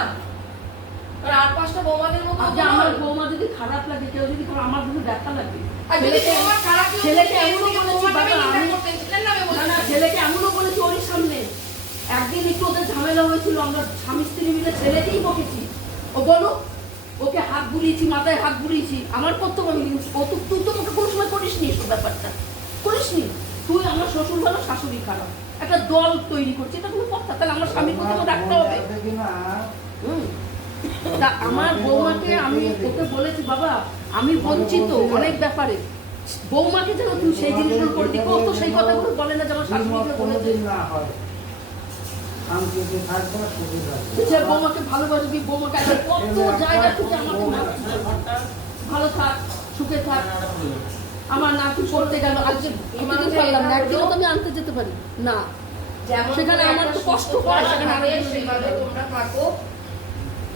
আর 8-5টা বৌমাদের মতো আজকে আমার বৌমা যদি খারাপ লাগে, কেউ যদি কোনো আমার যদি ব্যথা লাগে, আর যদি তোমার খারাপ লাগে ছেলেকে এমনও থেকে বলেছি বৌমাটাকে বাবা, নিন্দা আমি করতেন, ছিলেন না আমি না বলছি না, ছেলেকে এমনও বলেছি ওর সামনে। একদিন একটু ওদের ঝামেলা হয়েছিল, আমরা স্বামী স্ত্রী মিলে ছেলেকেই বকেছি। ও বলো, ওকে হাত বুলিয়েছি, মাথায় হাত বুলিয়েছি, আমার কর্তব্য আমি। ও তো তুই তো আমাকে কোনো সময় করিসনি এসব ব্যাপারটা, করিসনি। তুই আমার শ্বশুর ভালো, শাশুড়ি খারাপ, একটা দল তৈরি করছি, এটা কোনো কথা? তাহলে আমার স্বামীর কথা তো রাখতে হবে। হুম। তা আমার বৌমাকে আমি ওকে বলেছি, বাবা আমি বঞ্চিত অনেক ব্যাপারে, বৌমাকে যেন তুমি সেই জিনিসগুলো করে দিই। ও তো সেই কথাগুলো বলে না যে আমার শাশুড়িকে বলেছে। সে বৌমাকে ভালোবাসবি, বৌমাকে একবার কত জায়গা থেকে আমাকে মারছে, ভালো থাক, সুখে থাক। আমার নাতি পড়তে গেল, আজকে আমি পারলাম না, একদিনও তো আমি আনতে যেতে পারি না। যেমন সেখানে আমার তো কষ্ট হয়, সেখানে থাকে, আরেকজন সেভাবে তোমরা থাকো।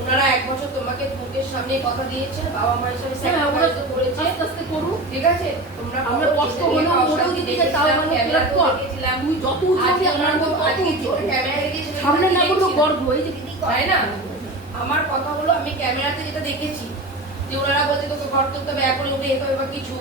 ওনারা 1 বছর তোমাকে মুখের সামনে কথা দিয়েছে, বাবা মা হিসেবে হ্যাঁ, ওরা স্যাক্রিফাইস করেছে। আস্তে আস্তে করুক। ঠিক আছে, তোমরা আমরা কষ্ট হলেও মরেও দিতে চাই, তাও আমরা ফেরত কর। তুই যত উঠবি আমার তত উঠবি। সামনে না বললো গর্ব, এই যে তাই না? আমার কথা হলো, আমি ক্যামেরাতে যেটা দেখেছি যে ওনারা বলছে তোকে ঘর করতে হবে, এখন উঠে যেতে হবে বা কিছু,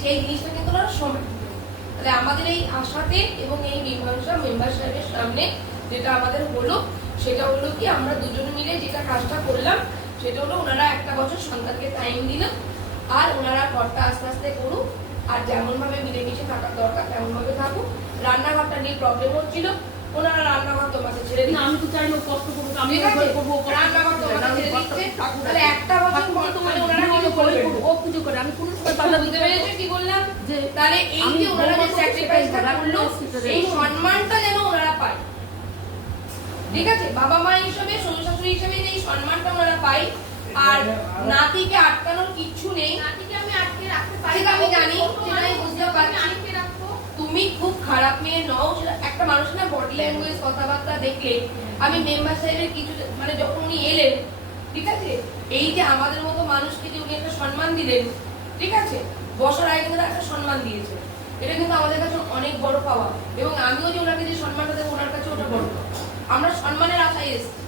সেই জিনিসটা কিন্তু ওরা সময় দিবে। তাহলে আমাদের এই আশাতে এবং এই মীমাংসা মেম্বার সাহেবের সামনে যেটা আমাদের হলো, সেটা হলো কি আমরা দুজনে মিলে যেটা কাজটা করলাম, সেটা হলো ওনারা 1 বছর সন্তানকে টাইম দিলাম, আর ওনারা ঘরটা আস্তে আস্তে করুক, আর যেমন ভাবে মিলেমিশে থাকার দরকার তেমন ভাবে থাকুক। রান্নাঘরটা নিয়ে প্রবলেম হচ্ছিল, ওনারা রান্নাঘর তোমাকে ছেড়ে না, দিচ্ছে। আমি তো চাই না ও কষ্ট করুক, আমি ঠিক আছে, করবো, ও কষ্ট রান্নাঘর করবে, তোমাকে আমি ছেড়ে কষ্ট দিচ্ছে। থাকুক। তাহলে 1 বছর পর তোমাকে ওনারা কিছু করে করবে। ও পুজো করে, আমি কোনো সময় বাধা বুঝতে দিতে পারি পেরেছো কি বললাম? যে তাহলে এই আমি যে ওনারা যে বৌমাকে স্যাক্রিফাইসটা সেটাই করলো, সেটাই এই সম্মানটা যেন ওনারা পায়। ঠিক আছে, বাবা মা হিসেবে, শ্বশুর শাশুড়ি হিসেবে যে এই সম্মানটা ওনারা পায়, আর নাতিকে আটকানোর কিচ্ছু নেই। নাতিকে আমি আটকে রাখতে পারি ঠিক, আমি জানি, সেটা আমি বুঝতে পারছি। আটকে রাখবো। তুমি খুব খারাপ মেয়ে নও, একটা মানুষ না বডি ল্যাঙ্গুয়েজ কথাবার্তা দেখলে, আমি মেম্বার সাহেবের কিছু মানে যখন উনি এলেন, ঠিক আছে, এই যে আমাদের মতো মানুষকে যে উনি একটা সম্মান দিলেন, ঠিক আছে, বসার আগে কিন্তু একটা সম্মান দিয়েছে, এটা কিন্তু আমাদের কাছে অনেক বড় পাওয়া। এবং আমিও যে ওনাকে যে সম্মানটা দেবো, ওনার কাছে ওটা বড় পাওয়া। আমরা সম্মানের আশায় এসেছি।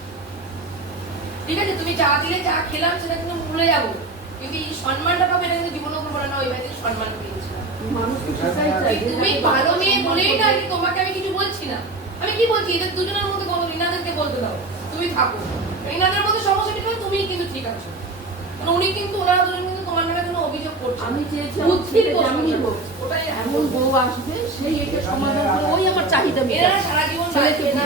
ঠিক আছে, তুমি চা দিলে, চা খেলাম, সেটা কিন্তু ভুলে যাবো, কিন্তু এই সম্মানটা পাবে, এটা কিন্তু জীবনেও করবো না, ওই বাড়িতে সম্মান পেয়েছিলাম। মানুষকে সেটাই চাই। তুমি ভালো মেয়ে বলেই না, আমি তোমাকে আমি কিছু বলছি না। আমি কি বলছি, এদের দুজনের মধ্যে কোনো রিনাদেরকে বলতে দাও, তুমি থাকো, রিনাদের মধ্যে সমস্যা ঠিক আছে, তুমি কিন্তু ঠিক আছো। মানে উনি কিন্তু, ওনারা দুজন কিন্তু তোমার নামে কোনো অভিযোগ করছে। আমি চেয়েছি বুদ্ধির আমার প্রশ্ন ছেলে ছিল। হোক, ওটাই এমন বউ আসবে সেই এটা সমাধান করে, ওই আমার চাহিদা এনারা মেটাবে। সারা জীবন ছেলেকে বাঁচবে না।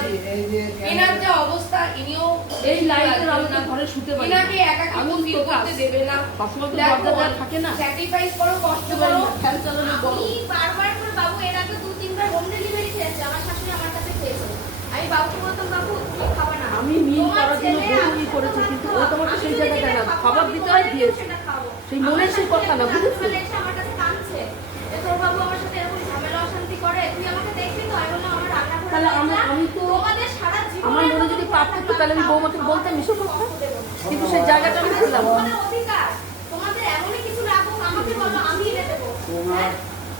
এনার যা অবস্থা, ইনিও এই লাইফের আলোটা ঘরে শুতে পারি না। এনাকে একাকিত্ব আমি ফিল তো করতে দেবে না। সবসময় তো দেখো, দরজা থাকে না, স্যাক্রিফাইস করো, কষ্ট শুতে পারি করো। না, ফ্যান চালানো বড়। আমি বারবার করে বাবু এর আগে 2-3 বার হোম ডেলিভারি খেয়েছে, আমার শাশুড়ি আমার কাছে খেয়েছে। আমি বাবুকে বলতাম, বাবু তুমি খাবে না, আমি মিল তোমার করার জন্য ছেলে বহুই করেছি, তোমার কিন্তু ও খাওয়া। তোমাকে আমি সেই যদি জায়গায় যেটা না খাবো, খাবার আমি দিতে বলে দিয়েছে, সেটা খাবো। সেই মনের সেই কথা না, বুঝেছো? চলে এসে আমার কাছে কাঁদছে যে তোর বাবু আমার সাথে এরকম ঝামেলা অশান্তি করে, তুই আমাকে দেখবি তো? আমি বললাম আমার রান্না করে তাহলে আমি তো তোমাদের সারা জীবন আমার মনে যদি পাপ থাকতো, তাহলে আমি বৌমাকে বলতাম এসব কথা, কিন্তু সেই জায়গাটা আমি পেলাম না। তোমাদের অধিকার, তোমাদের এমনই কিছু লাগুক, আমাকে বলো, আমি এনে দেবো। তোমার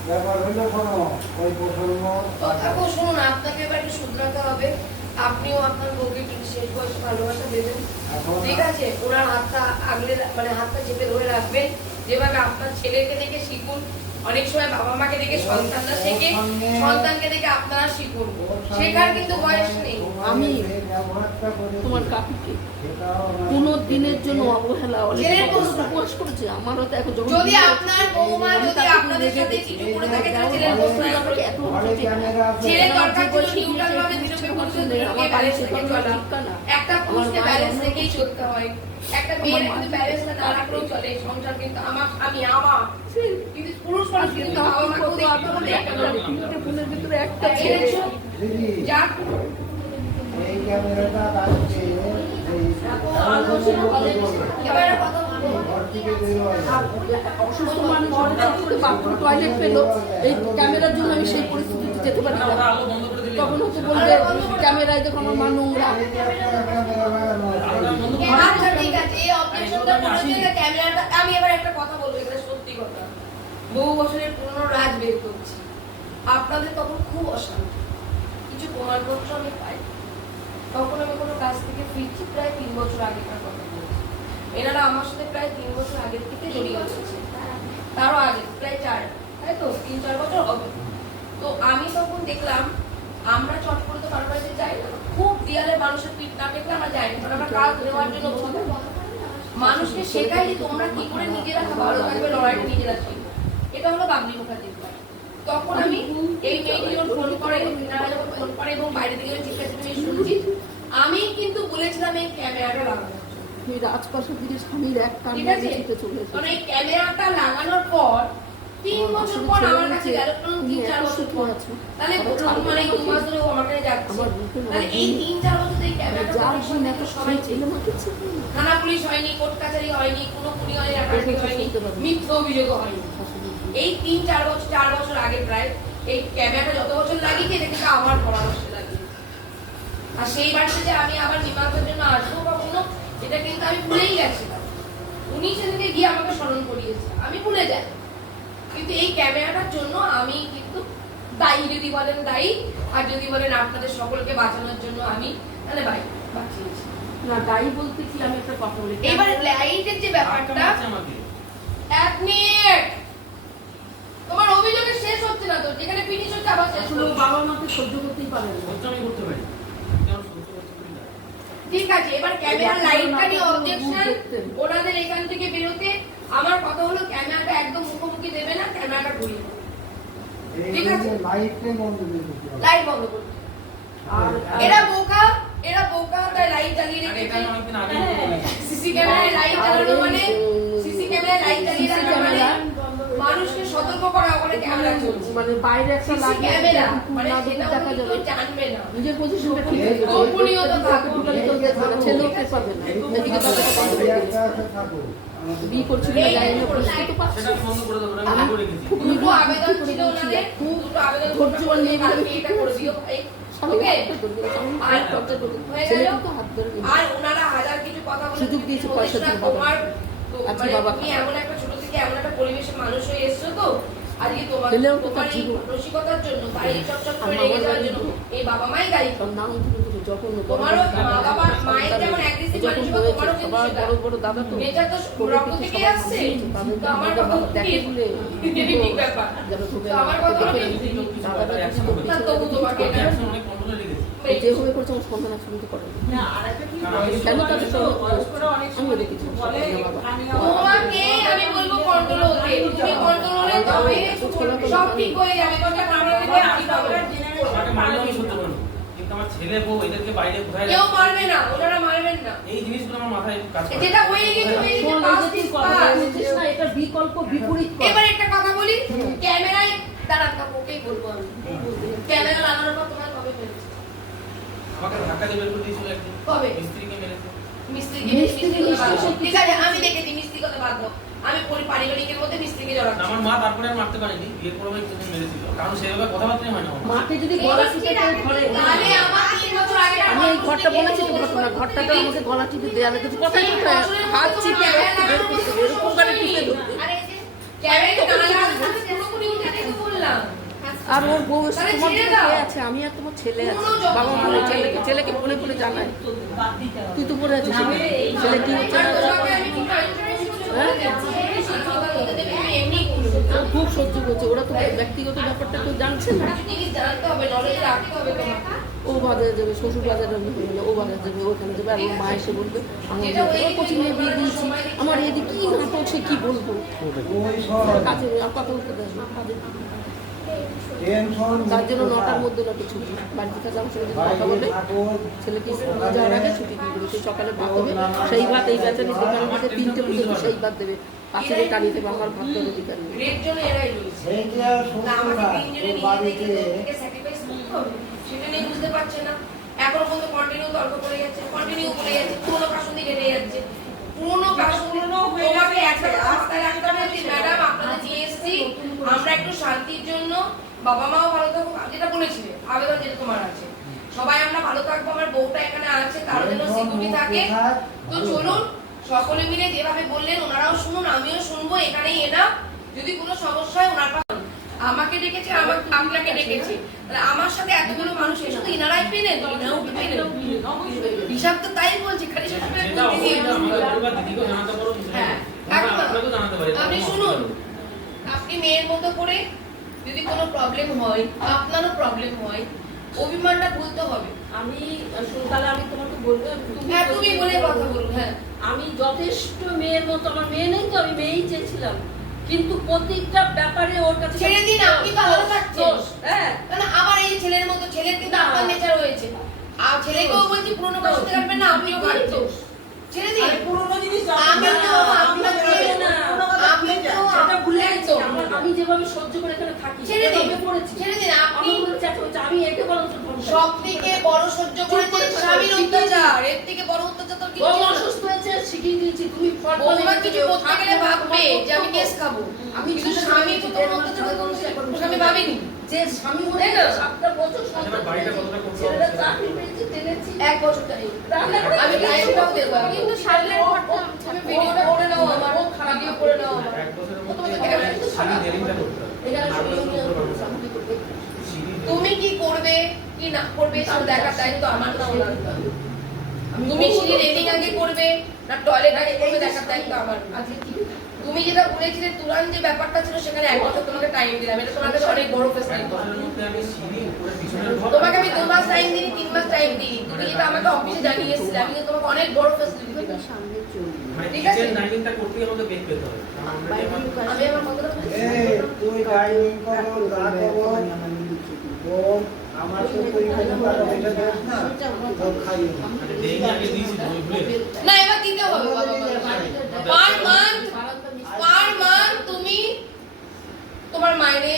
ব্যাপার হইলো কোনো ওই প্রসঙ্গ তো আপু শুনুন, আপনাকে এবার একটু শুধরাতে হবে। আপনিও আপনার বউকে একটু শেষ বয়সে ভালোবাসা দেবেন, ঠিক আছে? ওনার হাতটা আগলে, মানে হাতটা চেপে ধরে রাখবেন, যেভাবে আপনার ছেলেকে দেখে শিখুন। অনেক সময় বাবা মাকে দেখে সন্তানরা শেখে, সন্তানকে দেখে আপনারা শিখুন। শেখার কিন্তু বয়স নেই। আমি তোমার কাকুকে কোনো দিনের জন্য অবহেলা ছেলের প্রশ্ন। উপহাস করেছে, আমারও তো এখন যখন যদি আপনার বৌমা যদি আপনাদের সাথে কিছু করে থাকে, তাহলে ছেলের প্রশ্ন আসবে। ছেলে দরকার ছিল নিউট্রাল ভাবে নিরপেক্ষ ব্যালেন্স রেখে চলা। একটা পুরুষকে ব্যালেন্স রেখেই চলতে হয়, একটা মেয়ের কিন্তু ব্যালেন্সটা না রাখলেও চলে। সংসার কিন্তু আমার, আমি আমার, কিন্তু পুরুষ মানুষ কিন্তু বাবা মাকেও দেখতে হবে, একটা বোনের ভিতরে একটা ছেলে। যাক, এই ক্যামেরাটা আসছে এবারে কথা বলবো। ঘর থেকে বের হয় অসুস্থ মানুষ বাথরুম টয়লেট পেলো, এই ক্যামেরার জন্য আমি সেই পরিস্থিতিতে যেতে পারি না। তখন হচ্ছে বলবে ক্যামেরায় দেখো আমার মা নোংরা। আচ্ছা ঠিক আছে, এই অপারেশনটা করেছে ক্যামেরাটা। আমি এবার একটা কথা বলবো, এটা সত্যি কথা। বহু বছরের পুরনো রাজ বের করছি, আপনাদের তখন খুব অশান্তি। কিছু প্রমাণপত্র আমি পাই, তখন আমি কোনো কাজ থেকে ফিরছি, প্রায় 3 বছর আগেকার কথা বলছি। এনারা আমার সাথে প্রায় 3 বছর আগের থেকে জড়িয়ে আছে, তারও আগে প্রায় 4, তাই তো 3-4 বছর হবে। তো আমি তখন দেখলাম আমরা চট করে তো কারোর বাড়িতে যাই না, খুব দেয়ালে মানুষের পিঠ না দেখলে আমরা যাই না, কারণ আমরা কাজ দেওয়ার জন্য মানুষকে শেখাই যে তোমরা কি করে নিজেরা ভালো থাকবে, লড়াইটা নিজেরা শিখবে। এটা হলো বাবলি মুখার্জির বাড়ি। তখন আমি এই মেয়েটি যখন ফোন করে, এনারা যখন ফোন করে এবং বাইরে থেকে চিৎকার শুনছি, আমি কিন্তু বলেছিলাম এই ক্যামেরাটা লাগানো, রাজপাশের দিকে স্বামীর এক কান দিতে চলে এসেছে। কারণ এই ক্যামেরাটা লাগানোর পর 3 বছর পর আমার কাছে গেল, 3-4 বছর পর, তাহলে মানে 2 মাস ধরে ও আমার কাছে যাচ্ছে। তাহলে এই 3-4 বছর এই ক্যামেরাটা সবাই ছিল, থানা পুলিশ হয়নি, কোর্ট কাছারি হয়নি, কোনো খুনি হয়নি, ডাকাতি হয়নি, মিথ্যা অভিযোগ হয়নি। এই 3-4 বছর আগে প্রায় এই ক্যামেরাটা যত বছর লাগিয়েছে এটা কিন্তু আমার পরামর্শে লাগিয়েছে। আর সেই বাড়িতে যে আমি আবার মীমাংসার জন্য আসবো কখনো, এটা কিন্তু আমি ভুলেই গেছিলাম। উনি সেদিকে গিয়ে আমাকে স্মরণ করিয়েছে, আমি ভুলে যাই। কিন্তু এই ক্যামেরাটার জন্য আমি কিন্তু দায়ী, যদি বলেন দায়ী, আর যদি বলেন আপনাদের সকলকে বাঁচানোর জন্য আমি, তাহলে বাঁচিয়েছি। না দায়ী বলতে কি, আমি একটা কথা বলি, এবার লাইটের যে ব্যাপারটা, 1 মিনিট, তোমার অভিযোগের শেষ হচ্ছে না তো, যেখানে ফিনিশ হচ্ছে আবার শেষ আসলে হচ্ছে। বাবা মাকে সহ্য করতেই পারে না। আমি করতে পারি, ঠিক আছে, এবার ক্যামেরার লাইটটা নিয়ে অবজেকশন, ওনাদের এখান থেকে বেরোতে। আমার কথা হলো ক্যামেরাটা একদম মুখোমুখি দেবে না, ক্যামেরাটা ঘুরিয়ে দেবে। ঠিক আছে, লাইটটাই বন্ধ করে দিতে হবে। লাইট বন্ধ করতে। আর এরা বোকা, তাই লাইট জ্বালিয়ে রেখেছে। সিসি ক্যামেরায় লাইট জ্বালানো মানে, সিসি ক্যামেরায় লাইট জ্বালিয়ে রাখা মানে মানুষকে সতর্ক করা, ওখানে ক্যামেরা চলছে। মানে বাইরে একটা সিসি লাগিয়ে ক্যামেরা মানে না সেটা দেখা উনি যাবে, তো জানবে না। নিজের পজিশনটা ঠিক এই আছে, গোপনীয়তা থাকবে। ছেলেও টের পাবে না। এদিকে দরজাটা বন্ধ করে এই দিয়েছে। একটা আছে থাকুক। আমাদের বিয়ে করছিল না, জানি না, বুঝতে তো পারছি। সেটা বন্ধ করে দেবো, আমি করে রেখেছি। খুব দুটো আবেদন ছিল ওনাদের, দুটো আবেদন ধৈর্য নিয়ে গেলে কালকে এটা করে দিও। ওকে, ছেলে কিন্তু হাত ধরে নিয়ে আর ওনারা হাজার কিছু কথা বলে সুযোগ দিয়েছে পয়সা দিয়ে বাবা। তোমার আজকে মানে বাবা তুমি এমন একটা ছোট থেকে এমন একটা পরিবেশের মানুষ হয়ে এসছো তো, আজকে তোমার ছেলেও তো তোমার তার এই জীবন। মানসিকতার জন্য, তাই চটচট করে আমার রেগে যাওয়ার বাবা জন্য এই বাবা মাই দায়ী। তার নাম ধরে ধরে যখন তোমারও মা বাবা মায়ের যেমন অ্যাগ্রেসিভ যখন মানসিকতা, হয়েছে তোমারও কিন্তু সবার সেটা। বড় বড় দাদা তো নেচার তো রক্ত থেকে আসছে। তো আমার কথা দেখে বলে ঠিক ব্যাপার। যারা ধরে তো আমার কথা হলো দাদাটা না, তবু তোমাকে এটা অনেক কন্ট্রোলে রেখেছি। যেভাবে করছে আমার সন্তান শুনতে করে কেন তাদের আমি দেখেছি তোমাকে আমি বলবো কন্ট্রোল হতে, তুমি কন্ট্রোল হলে তবে সব ঠিক হয়ে যাবে। তোমাকে কামড়া দিলে ঠিক হবে। আমাকে মারলে আমি সহ্য করবো, কিন্তু আমার ছেলে বউ এদেরকে বাইরে কোথায় কেউ মারবে না, ওনারা মারবেন না। এই জিনিসগুলো আমার মাথায় কাজ করে। যেটা হয়ে গেছে হয়ে গেছে, past is past। এটা বিকল্প বিপরীত এবার একটা কথা বলি, ক্যামেরায় দাঁড়ান, ওকেই বলবো আমি। ক্যামেরা লাগানোর পর তোমার কবে হয়েছে? আমাকে ধাক্কা দিয়ে বের করে দিয়েছিল একদিন, কবে? মিস্ত্রিকে মেরেছে। মিস্ত্রি ঠিক আছে, আমি দেখেছি মিস্ত্রি কথা বাদ দাও। আমি পারিবারিকের মধ্যে মিস্ত্রিকে জড়াচ্ছি। আমার মা তারপরে আর মারতে পারেনি, বিয়ের পরে একদিন মেরেছিল, কারণ সেভাবে কথাবার্তাই হয় না আমার। মাকে যদি গলা টিপে ধরে তাহলে আমার 3 বছর আগে আমি এই ঘরটা বলেছি তো ঘটনা, ঘরটাতে আমাকে গলা টিপে দেয়ালে কিছু কথা ঠিক হাত চিপে রক্ত বের করতে এরকম করে টিপে ধরতে। আরে যে ক্যামেরা তো টানা লাগা আছে, পুরোপুরি উঠে দেখো বললাম। আর ওর বউ এসে তোমার দিকে কে আছে, আমি আর তোমার ছেলে আছে, বাবা মনে ছেলেকে ফোনে ফোনে জানাই তুই তো পড়ে আছিস সেখানে। ছেলে কি হচ্ছে আর না তোমাকে আমি কি এমনি ও খুব সহ্য করছে, ওরা তো ব্যক্তিগত ব্যাপারটা কেউ জানছে না। জিনিস জানতে হবে, নলেজ রাখতে হবে তোমাকে। ও বাজারে যাবে, শ্বশুর বাজারে যাবে, ও বাজারে যাবে, ওখানে যাবে, আর ওর মা এসে বলবে আমার কোচিং এ বিয়ে দিয়েছি, আমার এদিকে কি নাটক, সে কি বলবো ওই সব কাজে আর কথা বলতে দেয় না, কাজে টেনশন তার জন্য 9টার মধ্যে নাকি ছুটি, বাড়িতে কাছে আমার সঙ্গে যদি কথা বলে ছেলেকে স্কুলে যাওয়ার আগে ছুটি দিয়ে দেবে, সেই সকালে ভাত হবে, সেই ভাত এই বেচারি দোকানের মধ্যে 3টে পুজো সেই ভাত দেবে, পাশে টানিয়ে দেবে, আমার ভাত দেবে দিতে পারবে। রেড জন্য এরাই রয়েছে। সেইটা না, আমাকে শুনতে তিনজনে না নিয়ে বাড়িতে থেকে স্যাক্রিফাইস করতে হবে, সেটা নিয়ে বুঝতে পারছে না। এখনো পর্যন্ত কন্টিনিউ তর্ক করে যাচ্ছে, কন্টিনিউ করে যাচ্ছে, পুরোনো কাশুন্দি কেটে যাচ্ছে, পুরোনো কাশুন্দি। তোমাকে একটা রাস্তায় রাখতে হবে যে ম্যাডাম আপনাদের নিয়ে এসেছি, আমরা একটু শান্তির জন্য, বাবা মাও ভালো থাকুক, যেটা বলেছিলে আবেদন যেটা তোমার আছে, সবাই আমরা ভালো থাকবো, আমার বউটা এখানে আছে, তার জন্য সিকিউরিটি থাকে। তো চলুন সকলে মিলে যেভাবে বললেন ওনারাও শুনুন, আমিও শুনবো, এখানেই এনা। যদি কোনো সমস্যা হয় ওনার পাশে, আমাকে ডেকেছে, আপনাকে ডেকেছে, তাহলে আমার সাথে এতগুলো মানুষ এসে তো ইনারাই পেলেন, ইনারাও তো পেলেন। হিসাব তো তাই বলছি, খালি শেষ করে সেটা অবশ্যই আমাদের দিদিকেও জানাতে পারো, হ্যাঁ, আপনাকেও জানাতে পারি। আপনি শুনুন, আপনি মেয়ের মতো করে যদি কোনো প্রবলেম হয়, আপনারও প্রবলেম হয়, অভিমানটা ভুলতে হবে। আমি তাহলে আমি তোমাকে বলবো, হ্যাঁ, তুমি বলে কথা বলুন। হ্যাঁ, আমি যথেষ্ট মেয়ের মতো, আমার মেয়ে নেই তো, আমি মেয়েই চেয়েছিলাম, কিন্তু প্রত্যেকটা ব্যাপারে ওর কাছে ছেড়ে দিন, আপনি তো ভালো থাকছেন। দোষ, হ্যাঁ না, আবার এই ছেলের মতো, ছেলের কিন্তু আপনার নেচার হয়েছে, আর ছেলেকেও বলছি পুরোনো কথা বলতে পারবেন না, আপনিও কাটছেন। ছেড়ে দিন, পুরোনো জিনিস আমি তো আপনাকে সেটা ভুলে গেছি। আমি যেভাবে সহ্য করে এখানে থাকি, ছেড়ে দিন, যেভাবে পড়েছি, ছেড়ে দিন। আপনি আমি বলছি আচ্ছা, আমি একে বরং সব থেকে বড় সহ্য করেছেন স্বামীর অত্যাচার, এর থেকে বড় অত্যাচার তো কিছু না। অসুস্থ হয়েছে, শিখিয়ে দিয়েছি, তুমি বৌমা কিছু করতে গেলে ভাববে যে আমি কেস খাবো, আমি কিন্তু স্বামী তো তোমার অত্যাচার করতে স্বামী ভাবেনি যে স্বামী হয়ে তাই না? 7টা বছর সংসার বাড়িটা করেছি, কতটা করতে ছেলেরা হবে? চাকরি পেয়েছে, টেনেছি, 1 বছর টাইম। রান্না করে আমি টাইমটাও দেবো, কিন্তু সামনের ঘটনা তুমি ভিডিওটা করে নাও, আমার ভিডিও করে নাও আমার। এক বছরের তোমাকে মধ্যে ক্যামেরা কিন্তু সিঁড়ি দেরিটা করতে হবে। এখানে আর শুনে বছর নিয়ে করতে পারবো না। আমি কি করতে সিঁড়ি তুমি কি করবে কি না করবে সেটা দেখার দায়িত্ব আমার না। তুমি সিঁড়ি রেলিং আগে করবে না টয়লেট আগে করবে দেখার দায়িত্ব আমার না। আজকে কি তুমি যেটা বলেছিলে তুরান যে ব্যাপারটা ছিল সেখানে 1 বছর তোমাকে টাইম দিলাম, এটা তোমার কাছে অনেক বড় এক ফেসিলিটি। বছরের মধ্যে আমি সিঁড়ি উপরে পিছনের ঘর তোমাকে আমি 2 মাস টাইম দিই, 3 মাস টাইম দিই, তুমি যেটা আমাকে অফিসে জানিয়ে এসেছিলে, আমি কিন্তু তোমাকে অনেক বড় ফেসিলিটি দিলাম। মানে ঠিক আছে? কিচেন ডাইনিংটা করতেই আমাকে বেগ পেতে হবে। আমি আমার কথাটা বলছি। তুই ডাইনিং করো, যা করো, তোর আমার তো তুই খাইতে পারো, এটা দেখ না, তোর খাইও না। মানে দেই আগে দিয়েছি তো, ওই ভুলে। না, এবার দিতে হবে বাবা। পার মান্থ তুমি তোমার মাইনে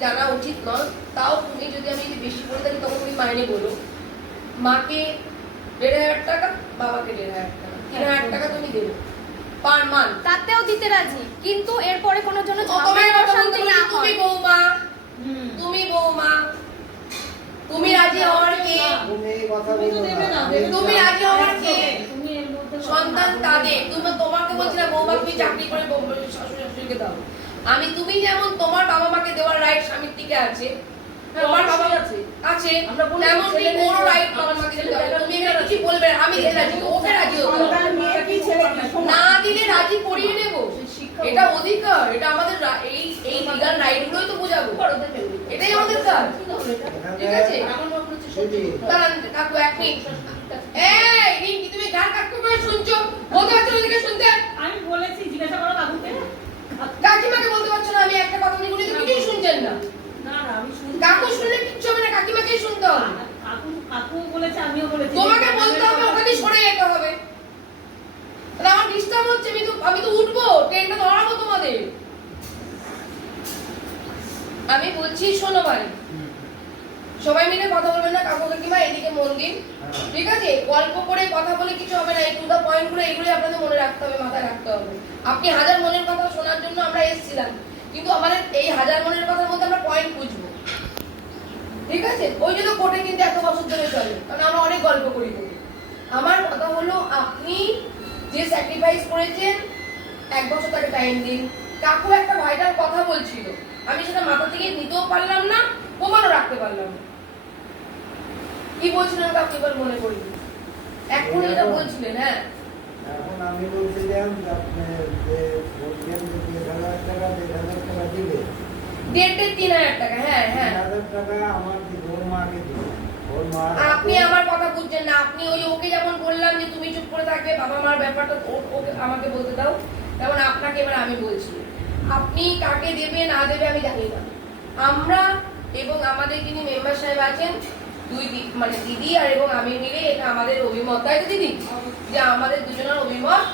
জানা উচিত নয়, তাও তুমি যদি আমি যদি বেশি করে থাকি তখন তুমি মাইনে বলো। মাকে 1,500 টাকা, বাবাকে 1,500 টাকা, 3,000 টাকা তুমি দেবে পার মান্থ। তাতেও দিতে রাজি, কিন্তু এরপরে কোনো জন্য তোমার ঝগড়া কথা অশান্তি না তুমি হয়। বৌমা, তুমি বৌমা, তুমি রাজি হওয়ার কে? তুমি এই কথা বলো না। তুমি রাজি হওয়ার কে? তুমি এর মধ্যে সন্তান তাদের, তুমি তোমাকে বলছি না বৌমা তুমি চাকরি করে শাশুড়ি শাশুড়িকে দাও। তুমি যেমন তোমার বাবা মাকে দেওয়ার রাইট স্বামীর দিকে আছে, তোমার বাবা আছে। আছে, আমরা বলি তেমন কি ছেলে বড় মেয়ে রাইট বাবা মাকে দিতে হবে। তুমি এখানে কিছু বলবে না, আমি দিতে রাজি, ওকে রাজি হতে হবে। সন্তান মেয়ে কি ছেলে কি সমান। না দিলে রাজি করিয়ে নেব, এটা অধিকার, এটা আমাদের এই এই লিগাল রাইট গুলোই তো বোঝাবো, এটাই আমাদের কাজ। ঠিক আছে, দাঁড়ান কাকু 1 মিনিট। এই রিঙ্কি, তুমি গান কাকু করে শুনছো, বলতে পারছো না ওদিকে শুনতে? আমি বলেছি জিজ্ঞাসা করো কাকুকে। কাকিমাকে বলতে পারছো না আমি একটা কথা বলি, উনি তো কিছুই শুনছেন না। না না আমি শুনছি। কাকু শুনলে কিচ্ছু হবে না, কাকিমাকেই শুনতে হবে। কাকু বলেছে, আমিও বলেছি। তোমাকে বলতে হবে, ওখানে সরে যেতে হবে। তাহলে আমার ডিস্টার্ব হচ্ছে, আমি তো উঠবো, ট্রেনটা ধরাবো তোমাদের। আমি বলছি শোনো ভাই, সবাই মিলে কথা বলবেন না, কাকু কাকিমা এদিকে মন দিন। ঠিক আছে, গল্প করে কথা বলে কিছু হবে না, এই টু দা পয়েন্ট গুলো এগুলো আপনাদের মনে রাখতে হবে, মাথায় রাখতে হবে। আপনি হাজার মনের কথা শোনার জন্য আমরা এসেছিলাম, কিন্তু আমাদের এই হাজার মনের কথার মধ্যে আমরা পয়েন্ট খুঁজবো। ঠিক আছে, ওই জন্য কোর্টে কিন্তু এত বছর ধরে চলে, কারণ আমরা অনেক গল্প করি। আমার কথা হলো আপনি যে স্যাক্রিফাইস করেছেন, 1 বছর তাকে টাইম দিন। কাকু একটা ভাইটাল কথা বলছিল, আমি সেটা মাথা থেকে নিতেও পারলাম না, প্রমাণও রাখতে পারলাম না। কি বলছিলেন কাকু এবার মনে করি, এখন এটা বলছিলেন। হ্যাঁ, এখন আমি বলছিলাম যে আপনি যে বলছেন যে 1,000 টাকা 1,000 টাকা দিবে, 3,500 টাকা। হ্যাঁ হ্যাঁ, 1,000 টাকা আমার কি ওর মাকে দিবে, ওর মা। আপনি আমার কথা বুঝছেন না। আপনি ওই ওকে যেমন বললাম যে তুমি চুপ করে থাকবে, বাবা মার ব্যাপারটা ওকে আমাকে বলতে দাও, তেমন আপনাকে এবার আমি বলছি। আপনি কাকে দেবে না দেবে আমি জানি না, আমরা এবং আমাদের যিনি মেম্বার সাহেব আছেন, মানে দিদি আর এবং আমি মিলে এটা আমাদের অভিমত, তাই তো দিদি? যে আমাদের দুজনের অভিমত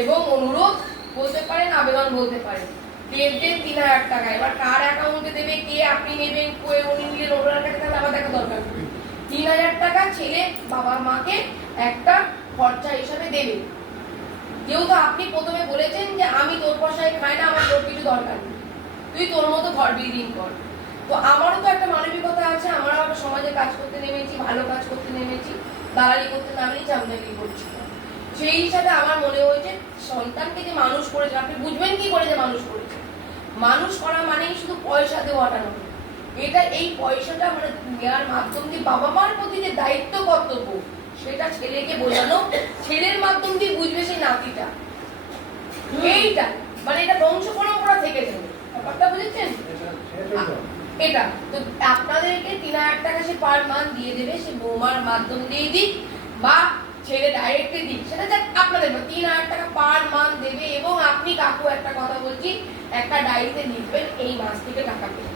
এবং অনুরোধ বলতে পারেন, আবেদন বলতে পারেন। দেবেন 3,000 টাকা। এবার কার অ্যাকাউন্টে দেবে, কে আপনি নেবেন, উনি নিলেন, ওনার কাছে তাহলে আমার দেখা দরকার নেই। 3,000 টাকা ছেলে বাবা মাকে একটা খরচা হিসাবে দেবে। যেহেতু আপনি প্রথমে বলেছেন যে আমি তোর পয়সায় খাই না, আমার তোর কিছু দরকার নেই, তুই তোর মতো ঘর বিল্ডিং কর। তো আমারও তো একটা মানবিকতা আছে, আমরাও একটা সমাজে কাজ করতে নেমেছি, ভালো কাজ করতে নেমেছি, দালালি করতে নামেছি, চামচাগিরি করছি না। সেই হিসাবে আমার মনে হয়েছে সন্তানকে যে মানুষ করেছে, আপনি বুঝবেন কি করে যে মানুষ করেছে, মানুষ করা মানেই শুধু পয়সা দেওয়াটা নয়, এটা এই পয়সাটা মানে নেওয়ার মাধ্যম দিয়ে বাবা মার প্রতি যে দায়িত্ব কর্তব্য সেটা ছেলেকে বোঝানো, ছেলের মাধ্যম দিয়ে বুঝবে সেই নাতিটা। এইটা মানে এটা বংশ পরম্পরা থেকে যাবে, ব্যাপারটা বুঝেছেন? এটা তো আপনাদেরকে 3000 টাকা সে পার মান দিয়ে দেবে, সে বৌমার মাধ্যম দিয়ে দিক বা ছেলে ডাইরেক্টলি দিক, সেটা যাক আপনাদের 3000 টাকা পার মান দেবে। এবং আপনি কাকু একটা কথা বলছি, একটা ডায়েরিতে লিখবেন এই মাস থেকে টাকা পেয়ে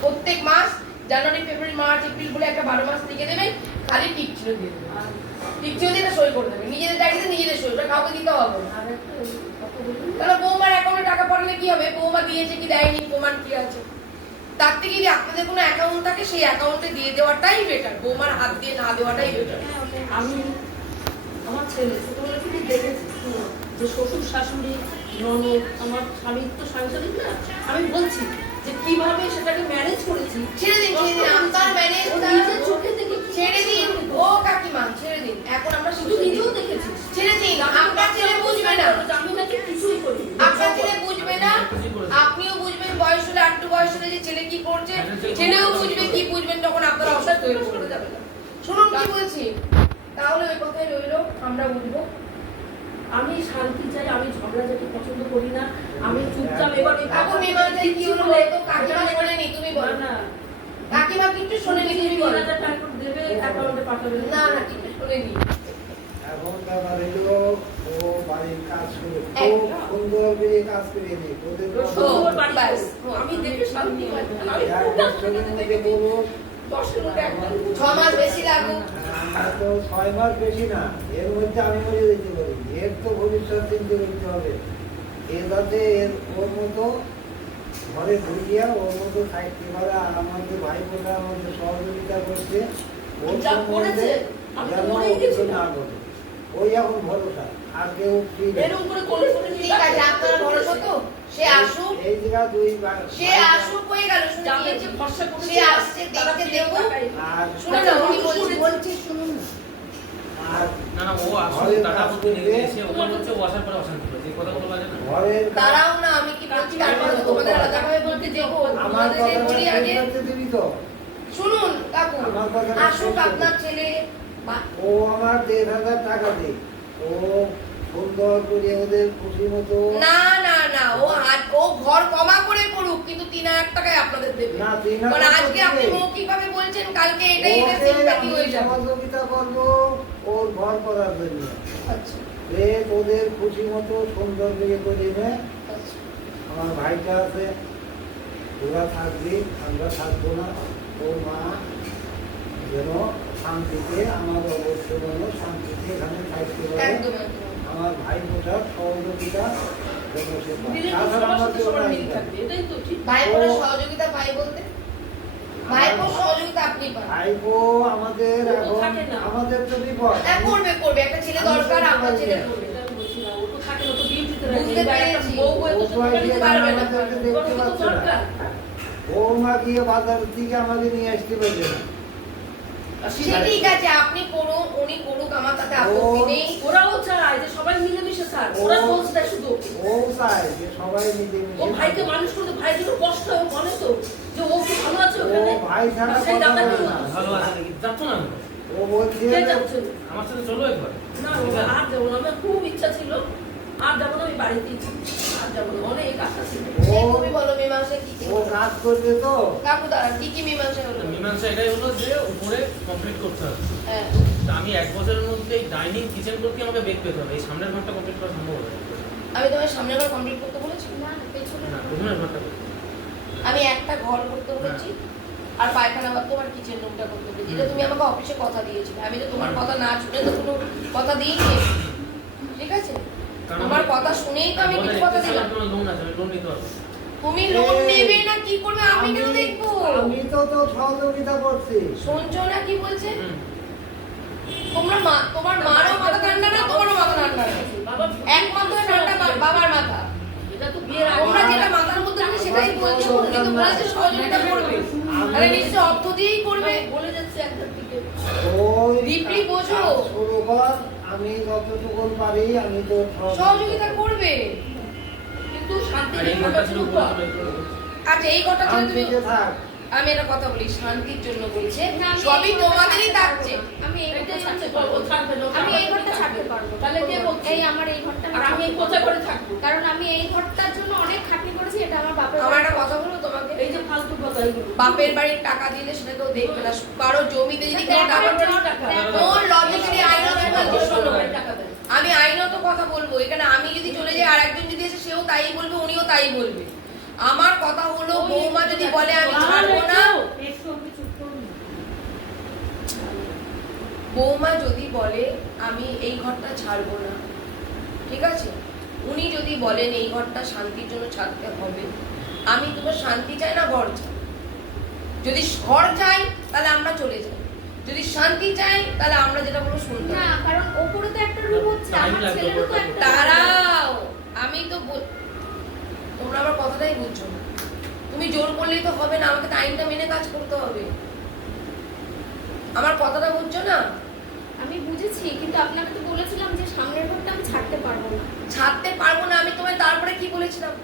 প্রত্যেক মাস জানুয়ারি ফেব্রুয়ারি মার্চ এপ্রিল বলে একটা 12 মাস লিখে দেবেন, খালি টিক ছিল দিয়ে দেবেন, টিক ছিল দিয়ে সই করে দেবেন নিজেদের ডায়েরিতে, নিজেদের সই, ওটা কাউকে দিতে হবে না। তাহলে বৌমার অ্যাকাউন্টে টাকা পড়লে কি হবে, বৌমা দিয়েছে কি দেয়নি প্রমাণ কি আছে? তার থেকে যদি আপনাদের কোনো অ্যাকাউন্ট থাকে সেই অ্যাকাউন্টে দিয়ে দেওয়াটাই বেটার, বৌমার হাত দিয়ে না দেওয়াটাই বেটার। আমি আমার ছেলে ছোটবেলা থেকে দেখেছি যে শ্বশুর শাশুড়ি ননদ আমার স্বামীর তো সাংসারিক না, আমি বলছি যে কিভাবে সেটাকে ম্যানেজ করেছি। ছেড়ে দিন, ছেড়ে দিন, আপনার ম্যানেজ নিজের চোখে দেখে ছেড়ে দিন ও কাকিমা, ছেড়ে দিন। এখন আমরা শুধু নিজেও দেখেছি। ছেড়ে দিন, আপনার ছেলে বুঝবে না, আমি নাকি কিছুই করি আপনার ছেলে বুঝবে না, আপনিও বুঝবেন বয়স হলে, একটু বয়স হলে যে ছেলে কি করছে, ছেলেও বুঝবে কি বুঝবেন তখন আপনারা অসুস্থ হয়ে পড়ে যাবেন। শুনুন কি বলছি, তাহলে ওই কথাই রইলো, আমরা বুঝবো। আমি শান্তি চাই, আমি ঝগড়াঝাটি পছন্দ করি না, আমি চুপচাপ এবার কাকু মীমাংসায় কি হলো বলতো, কাকিমা শোনেনি, তুমি বলো। না কাকিমা কিচ্ছু শোনেনি, তুমি বলো। 3000 টাকা দেবে অ্যাকাউন্টে পাঠাবে না না কিচ্ছু শোনেনি। এখন ব্যাপার হলো ও বাড়ির কাজ করে খুব সুন্দর করে কাজ করে দিই ওদের সুন্দর বাড়ি করো। আমি দেখে শান্তি পাই, আমি খুব বছরের মধ্যে বলবো 10 মিনিট একদম 6 মাস বেশি লাগুক, আমরা তো 6 মাস বেশি না, এর মধ্যে আমি মরে যেতে পারি। এর তো ভবিষ্যৎ চিন্তা করতে হবে, এ যাতে এর ওর মতো ঘরে ঢুকিয়া ওর মতো থাকতে পারে। আর আমাদের ভাই বোনরা আমাদের সহযোগিতা করছে, ওর যা সম্বন্ধে করেছে, আমি তো যেন মরেই ও গেছি কিছু না। না করে। ওই এখন ভরসা, আর কেউ ফ্রি নেই। এরকম করে কোলে কোলে ঠিক আছে আপনারা ভরসা তো, সে আসুক, এই জায়গা দুই সে আসুক হয়ে গেল, শুনে যাদের নিয়েছি। যে ভরসা করেছে সে আসছে, তারা দেখতে ফিরে দেবো। তাকায়। আর শুনে না, উনি বলছি শুনুন না। আর না না, ও আসলে টাকা বুঝে নিয়ে এসে ওখানে হচ্ছে ও আসার পরে অশান্তি করে যে কথাগুলো বাজে না। ঘরের তারাও না, আমি কি বলছি তারপরে তো তোমাদের আলাদাভাবে বলতে দেবো। আমার তোমাদের যে কথা বলি আগে শুনতে দিবি তো? শুনুন কাকু, আমার কথাটা আসুক শুনতে আপনার ছেলে ও আমার 1,500 টাকা দে, ও সুন্দর করে ওদের খুশি মতো। না না না, ও ঘর কমা করে করুক, কিন্তু 3000 টাকায় আপনাদের দেবে। না, 3000 কারণ আজকে আপনি দেবে। মৌখিকভাবে বলছেন, কালকে এটা ওকে সিম্পাথি আমি হয়ে যাবে। সহযোগিতা করবো ওর ঘর করার জন্য। আচ্ছা ওদের খুশি মতো সুন্দর করে করে নে। আচ্ছা। আমার ভাইটা আছে, ওরা থাকবে, আমরা থাকবো না। ও মা যেন শান্তিতে, আমার অবশ্য যেন শান্তিতে এখানে থাকতে পারে। একদম একদম। আমার ভাই বোটার সহযোগিতা যেন সে পায়। দিলে তো তাছাড়া সবার আমার সাথে কেউ সবার নাই। মিল থাকবে, এটাই তো ঠিক। ভাইপোর সহযোগিতা পাই বলতে, ভাইপোর সহযোগিতা আপনি পান। ভাইপো আমাদের ও তো এখন থাকে না। আমাদের তো বিপদ। হ্যাঁ করবে করবে, একটা ছেলে দরকার, আপনার ছেলে করবে। এটা আমি বলছি না, ও তো থাকে না, ও তো ডিউটিতে বুঝতে থাকে। এবার একটা পেরেছি। বউ হয়ে তো ও তো সে আজকে পারবে না। আমাদেরকে দেখতে ওর তো পাচ্ছে না। দরকার। বৌমা গিয়ে বাজার থেকে আমাকে নিয়ে আসতে পারবে না। সে ঠিক আছে, আপনি করুন, উনি করুক, আমার তাতে আপত্তি নেই। ওরাও চায় যে সবাই মিলেমিশে স্যার, ওরা বলছে তাই শুধু ওকে। ও চায় যে সবাই মিলে ও ভাইকে মানুষ করতে, ভাই যেন কষ্ট হয়, ও বলে তো যে ও কি ভালো আছে ওখানে, ও ভাই ছাড়া আর সেই কথা দাদা বলে কি না। ভালো আছে নাকি? যাচ্ছ না আমি? ও বলছে কে যাচ্ছে? আমার সাথে চলো একবার। না ও আর যাবো না, আমার খুব ইচ্ছা ছিল, আর যাবো না, আমি বাড়িতেই ছিল, আর যাবো না, অনেক আশা ছিল। সে তুমি বলো মীমাংসা কি কি ও হলো? কাজ করবে তো। কাকু দাঁড়া, কি কি মীমাংসা হলো? মীমাংসা এটাই হলো যে উপরে কমপ্লিট করতে হবে। হ্যাঁ তা আমি 1 বছরের মধ্যে ডাইনিং কিচেন করতে আমাকে বেগ পেতে হবে। এই সামনের ঘরটা কমপ্লিট করা সম্ভব হবে না। আমি তোমার সামনের ঘর কমপ্লিট করতে বলেছি, না না পেছনে না, পেছনের ঘরটা করতে হবে। আমি একটা ঘর করতে বলেছি আর পায়খানা বা তোমার কিচেন রুমটা করতে বলেছি, যেটা তুমি আমাকে অফিসে কথা দিয়েছিলে। আমি তো তোমার কথা না শুনে তো কোনো কথা দিইনি, ঠিক আছে? কারণ তোমার কথা শুনেই তো আমি কিছু কথা দিলাম। লোন আছে, আমি লোন নিতে পারবো। তুমি লোন নেবে না কি করবে আমি কেন দেখবো? আমি তো সহযোগিতা করছি। শুনছো না কি বলছে? হুম। তোমার মারও মাথা ঠান্ডা না, তোমারও মাথা ঠান্ডা না। বাবা একমাত্র ঠান্ডা বাবার মাথা। এটা তো বিয়ের আগে তোমরা যেটা মাথার মধ্যে আছে সেটাই বলছো, উনি তো বলেছে সহযোগিতা করবে। আরে নিশ্চয় অর্থ দিয়েই করবে। বলে যাচ্ছে একটার দিকে। ওই ডিপলি বোঝো। কাজ শুরু কর, আমি যতটুকু পারি আমি তো সহযোগিতা করবে, ঠিক কিন্তু শান্তি আর এই ঘরটা ছিল উপরে চলে গেলো। আচ্ছা এই কথা ছিল তুমি, শান্তিতে থাক। আমি একটা কথা বলি, শান্তির জন্য বলছে, না, আমি সবই এই তোমাদেরই থাকছে। আমি এই ঘরটা ছাড়তে ও পারবো থাকবে না, আমি এই ঘরটা ছাড়তে পারবো তাহলে কে বলছে? এই আমার এই ঘরটা আর আমি এই কোথায় করে থাকবো? কারণ আমি এই ঘরটার জন্য অনেক খাটনি করেছি, এটা আমার বাপের আমার বাড়ি। একটা কথা বলো তোমাকে, এই যে ফালতু কথা এগুলো। বাপের বাড়ির টাকা দিলে সেটা কেউ দেখবে না, কারো জমিতে যদি কেউ টাকা বাপের দেয়, টাকা। কোন লজিক্যালি আইনত বলছে শোনো, টাকা দেয়। আমি আইনত কথা বলবো, এখানে আমি যদি চলে যাই আর একজন যদি এসে সেও তাই বলবে, উনিও তাই বলবে। আমার কথা হলো বৌমা যদি বলে আমি ছাড়বো না, বৌমা যদি বলে আমি এই ঘরটা ছাড়বো না, ঠিক আছে, উনি যদি বলেন এই ঘরটা শান্তির জন্য ছাড়তে হবে, আমি তোমার শান্তি চাই না ঘর চাই। যদি ঘর চাই তাহলে আমরা চলে যাই, যদি শান্তি চাই তাহলে আমরা যেটা বলবো শুনতে না হবে। কারণ ওপরে তো একটা রুম হচ্ছে, Time আমার লাগবে ছেলেরও তো ওপরে। একটা দাঁড়াও, আমি তো তোমরা আমার কথাটাই বুঝছো না। তুমি জোর করলেই তো হবে না, আমাকে টাইমটা মেনে কাজ করতে হবে। আমার কথাটা বুঝছো না? আমি বুঝেছি, কিন্তু আপনাকে তো বলেছিলাম যে সামনের ঘরটা আমি ছাড়তে পারবো না। ছাড়তে পারবো না, আমি তোমায় তারপরে কি বলেছিলাম?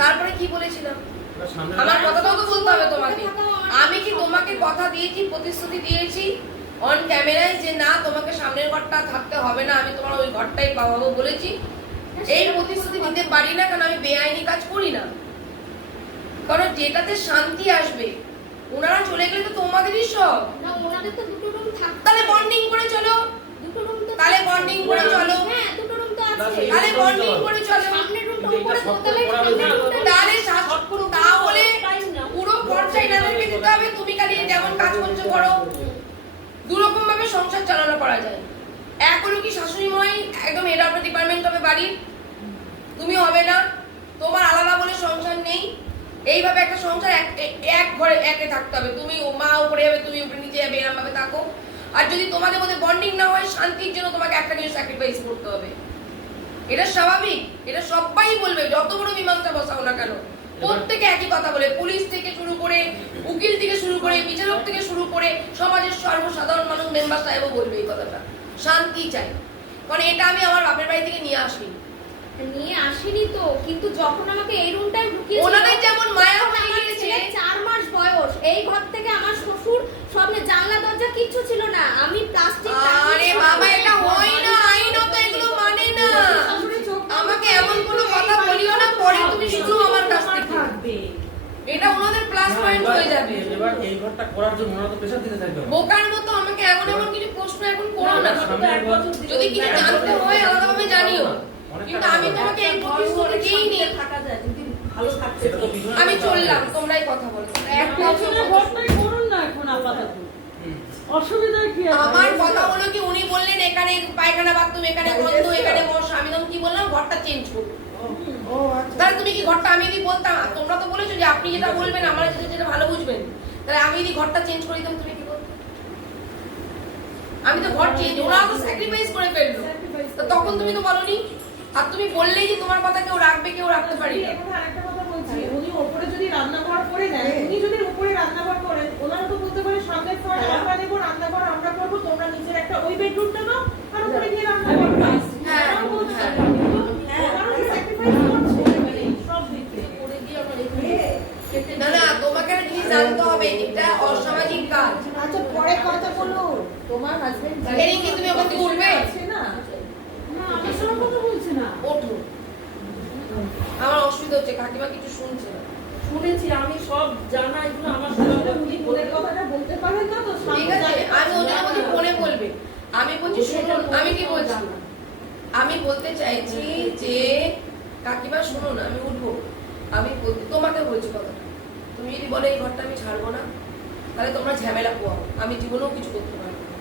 তারপরে কি বলেছিলাম? সামনে আমার কথাটাও তো বলতে হবে তোমাকে। আমি কি তোমাকে কথা দিয়েছি, প্রতিশ্রুতি দিয়েছি অন ক্যামেরায় যে না তোমাকে সামনের ঘরটা থাকতে হবে না, আমি তোমার ওই ঘরটাই পাবো বলেছি? এই প্রতিশ্রুতি দিতে পারি না, কারণ আমি বেআইনি কাজ করি না। কারণ যেটাতে শান্তি আসবে, ওনারা চলে গেলে তো তোমাদেরই সব। না ওনাদের তো দুটো রুম থাকবে, তাহলে বন্ডিং করে চলো, দুটো রুম তো তাহলে bonding করে চলো। হ্যাঁ দুটো রুম তো আছে। সেই তাহলে রকমই বন্ডিং তো করে চলো। সামনের রুমটা কিন্তু উপরে এটা সব দোতলায়, করা সামনের হয়েছে। রুমটা তাহলে তাহলে পুরো খরচা এনাদেরকে দিতে হবে। তুমি খালি যেমন কাজ করছো করো। দুরকম ভাবে সংসার চালানো করা যায়। এক হলো কি শাশুড়ি মাই একদম হেড অফ ডিপার্টমেন্ট হবে বাড়ির, তুমি হবে না, তোমার আলাদা বলে সংসার নেই। এইভাবে একটা সংসার এক ঘরে একে থাকতে হবে। তুমি মা উপরে যাবে, তুমি উপরে নিচে যাবে, এরকম ভাবে থাকো। আর যদি তোমাদের মধ্যে বন্ডিং না হয়, শান্তির জন্য তোমাকে একটা কিছু স্যাক্রিফাইস করতে হবে। এটা স্বাভাবিক, এটা সবাই বলবে, যত বড় মীমাংসা বসাও না কেন প্রত্যেকে একই কথা বলে। পুলিশ থেকে শুরু করে, উকিল থেকে শুরু করে, বিচারক থেকে শুরু করে, সমাজের সর্বসাধারণ মানুষ, মেম্বার সাহেবও বলবে এই কথাটা, শান্তি চাই। কারণ এটা আমি আমার বাপের বাড়ি থেকে নিয়ে আসি। নিয়ে আসেনি তো, কিন্তু যখন আমাকে এই রুমটায় ঢুকিয়েছিল, ওনাদের যেমন মায়া তখন হয়ে আমার গিয়েছে। ছেলের 4 মাস বয়স। এই ঘর থেকে আমার শ্বশুর সামনে জানলা দরজা কিচ্ছু ছিল না, আমি প্লাস্টিক আরে বাবা, এটা হয় না, আইনত এগুলো মানে না। আমাকে এমন কোনো কথা বলিও না, পরে তুমি শুনো আমার কাছ থেকে। এটা ওনাদের প্লাস পয়েন্ট হয়ে যাবে। এবার এই ঘরটা করার জন্য ওনারা তো প্রেশার দিতে থাকবে। বোকার মতো আমাকে এমন এমন কিছু প্রশ্ন এখন করো না। সামনের ঘর যদি কিছু জানতে হয় আলাদাভাবে জানিও, কিন্তু আমি তোমাকে এই প্রতিশ্রুতি দিইনি। থাকা যায়, যদি ভালো থাকতে সেটা তো পিছনে আমি চললাম, তোমরাই কথা বলো। এক পেছনের ঘরটাই করুন না এখন আপাতত। অসুবিধা কি আছে? আমার কথা হলো কি, উনি বললেন এখানে পায়খানা বাথরুম, এখানে গন্ধ, এখানে মশা। আমি তখন কি বললাম, ঘরটা চেঞ্জ করবো। ও আচ্ছা। তাহলে তুমি কি ঘরটা, আমি যদি বলতাম, তোমরা তো বলেছো যে আপনি যেটা বলবেন আমরা যেটা ভালো বুঝবেন, তাহলে আমি যদি ঘরটা চেঞ্জ করে দিতাম তুমি কি বলতে? আমি তো ঘর চেঞ্জ, ওরা তো স্যাক্রিফাইস করে ফেললো, তো তখন তুমি তো বলনি। আর তুমি বললেই যে তোমার কথা কেউ রাখবে, কেউ রাখতে পারি না। এখন আরেকটা কথা বলছি, উনি ওপরে যদি রান্নাঘর করে দেন, উনি যদি উপরে রান্নাঘর করেন, ওনারা তো বলতে পারে সামনের ফ্লোরে আমরা নেবো, রান্নাঘর আমরা করবো, তোমরা নিচের একটা ওই বেডরুমটা নাও আর উপরে গিয়ে রান্না করবে। হ্যাঁ, ওরাও বলছে, হ্যাঁ। কিন্তু ওনারা তো sacrifice করছে, মানে সব দিক থেকে। করে দিয়ে আমার এখানে কেটে না না, তোমাকে একটা জিনিস জানতে হবে, এটা অসামাজিক কাজ। আচ্ছা পরে কথা বলো, তোমার হাজবেন্ড এদিন কি তুমি ওখান থেকে উঠবে? আছে না? না, আমি সব কথা বলছি না। ওঠো, আমার অসুবিধা হচ্ছে, কাকিমা কিছু শুনছে না। শুনেছি, আমি সব জানা, এগুলো আমার তাহলে উনি মনের কথাটা বলতে পারেন না তো, ঠিক আছে, আমি ওদের মধ্যে ফোনে বলবে। আমি বলছি শুনুন, আমি কি বলছি, আমি বলতে চাইছি যে কাকিমা শুনুন, আমি উঠবো, আমি তোমাকে বলছি কথাটা। তুমি যদি বলো এই ঘরটা আমি ছাড়বো না, তাহলে তোমরা ঝামেলা পোয়াও, আমি জীবনেও কিছু করতে পারবো না।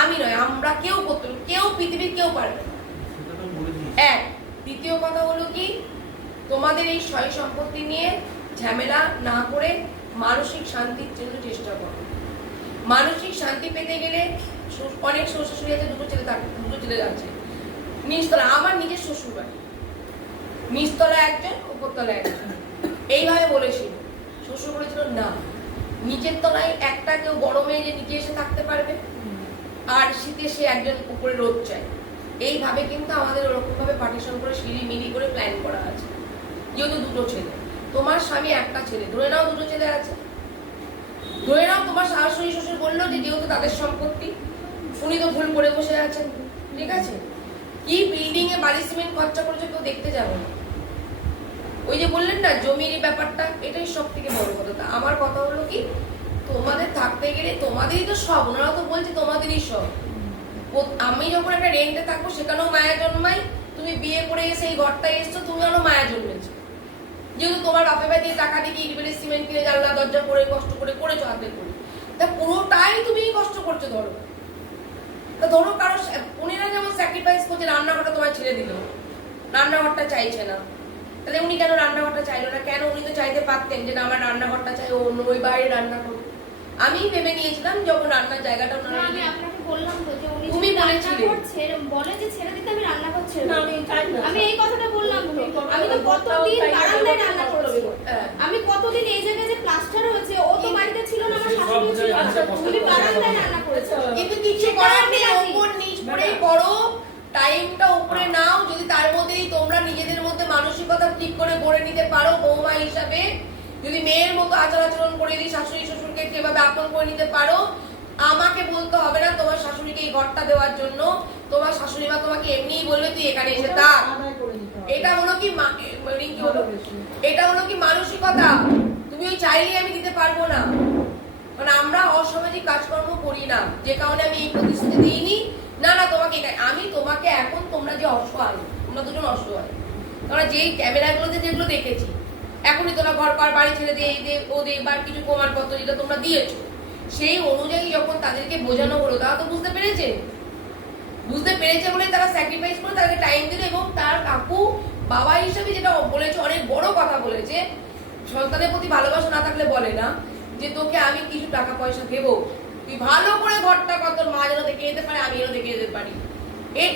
আমি নয়, আমরা কেউ করতে, কেউ পৃথিবীর কেউ পারবে না। সেটা তো বলে দিয়েছি। এক, দ্বিতীয় কথা হলো কি, তোমাদের এই সয় সম্পত্তি নিয়ে ঝামেলা না করে মানসিক শান্তির জন্য চেষ্টা করো। মানসিক শান্তি পেতে গেলে অনেক শ্বশুর শাশুড়ি আছে, দুটো ছেলে যাচ্ছে নিচতলা। আমার নিজের শ্বশুর বাড়ি, নিচতলা একজন, উপরতলা একজন, এইভাবে বলেছিল। শ্বশুর বলেছিল না, নিচের তলায় একটা কেউ বড় মেয়ে যে নিচে এসে থাকতে পারবে, আর শীতে সে একজন উপরে রোদ চায়। এইভাবে কিন্তু আমাদের ওরকম ভাবে পার্টিশন করে সিঁড়ি মিলি করে প্ল্যান করা আছে। যেহেতু দুটো ছেলে, তোমার স্বামী একটা ছেলে, ধরে নাও দুটো ছেলে আছে, ধরে নাও তোমার শাশুড়ি শ্বশুর বললো যে যেহেতু তাদের সম্পত্তি, উনি তো ভুল করে বসে আছেন, ঠিক আছে, কি বিল্ডিং এ বালি সিমেন্ট খরচা করেছে কেউ দেখতে যাবে না। ওই যে বললেন না জমির ব্যাপারটা, এটাই সব থেকে বড় কথা। আমার কথা হলো কি, তোমাদের থাকতে গেলে তোমাদেরই তো সব, ওনারা তো বলছে তোমাদেরই সব। আমি যখন একটা রেন্টে থাকবো সেখানেও মায়া জন্মাই, তুমি বিয়ে করে এসে এই ঘরটায় এসছো, তুমি আরো মায়া জন্মেছো। যেহেতু তোমার বাপে ভাই দিয়ে টাকা দিয়ে ইট সিমেন্ট কিনে জানলা দরজা করে কষ্ট করে করেছো হাতে করে, তা পুরোটাই তুমি কষ্ট করছো। ধরো তা ধরো কারো উনিরা যেমন স্যাক্রিফাইস করছে, রান্নাঘরটা তোমায় ছেড়ে দিল, রান্নাঘরটা চাইছে না, তাহলে উনি কেন রান্নাঘরটা চাইলো না? কেন? উনি তো চাইতে পারতেন যে না আমার রান্নাঘরটা চাই, ও অন্য ওই বাইরে রান্না করবে। আমি ভেবে নিয়েছিলাম যখন রান্নার জায়গাটা ওনারা আমি আপনাকে বললাম তো যে উনি তুমি রান্নাঘর বলেছিলে। বলে যে ছেড়ে দিতে, আমি রান্নাঘর ছেড়ে না, দেব। আমি চাই না। আমি এই কথাটা বললাম তো। আমি তো কতদিন বারান্দায় রান্না করছি, হ্যাঁ। আমি কতদিন এই জায়গায় যে প্লাস্টার হয়েছে, ও তো বাড়িতে ছিল না, আমার সেই সব শাশুড়ি ছিল, জায়গায় তুমি বারান্দায় রান্না করেছো। কিন্তু কিছু করার নেই, ওপর নিচ করেই করো, টাইমটা উপরে নাও। যদি তার মধ্যেই তোমরা নিজেদের মধ্যে মানসিকতা ঠিক করে গড়ে নিতে পারো বৌমা হিসাবে, যদি মেয়ের মতো আচার আচরণ করে দিই, শাশুড়ি শ্বশুরকে যেভাবে আপন করে নিতে পারো, আমাকে বলতে হবে না তোমার শাশুড়িকে এই ঘরটা দেওয়ার জন্য। তোমার শাশুড়ি মা তোমাকে এমনিই বলবে তুই এখানে এসে থাক। এটা হলো কি রিঙ্কি হলো, এটা হলো কি মানসিকতা। তুমি ওই চাইলেই আমি দিতে পারবো না, মানে আমরা অসামাজিক কাজকর্ম করি না, যে কারণে আমি এই প্রতিশ্রুতি দিইনি। না না তোমাকে আমি তোমাকে এখন, তোমরা যে অসহায়, তোমরা দুজন অসহায়, তোমরা যেই ক্যামেরাগুলোতে যেগুলো দেখেছি, এখনই তোমরা ঘর পার বাড়ি ছেড়ে দিয়ে এই দে ও দে বা কিছু প্রমাণপত্র যেটা তোমরা দিয়েছো, সেই অনুযায়ী যখন তাদেরকে বোঝানো হলো, তারা তো বুঝতে পেরেছে, বুঝতে পেরেছে বলে তারা স্যাক্রিফাইস করে তাদেরকে টাইম দিল। এবং তার কাকু বাবা হিসেবে যেটা বলেছে, অনেক বড় কথা বলেছে, সন্তানের প্রতি ভালোবাসা না থাকলে বলে না যে তোকে আমি কিছু টাকা পয়সা দেবো, তুই ভালো করে ঘরটা কত মা যেন দেখে যেতে পারে, আমি যেন দেখে যেতে পারি। এর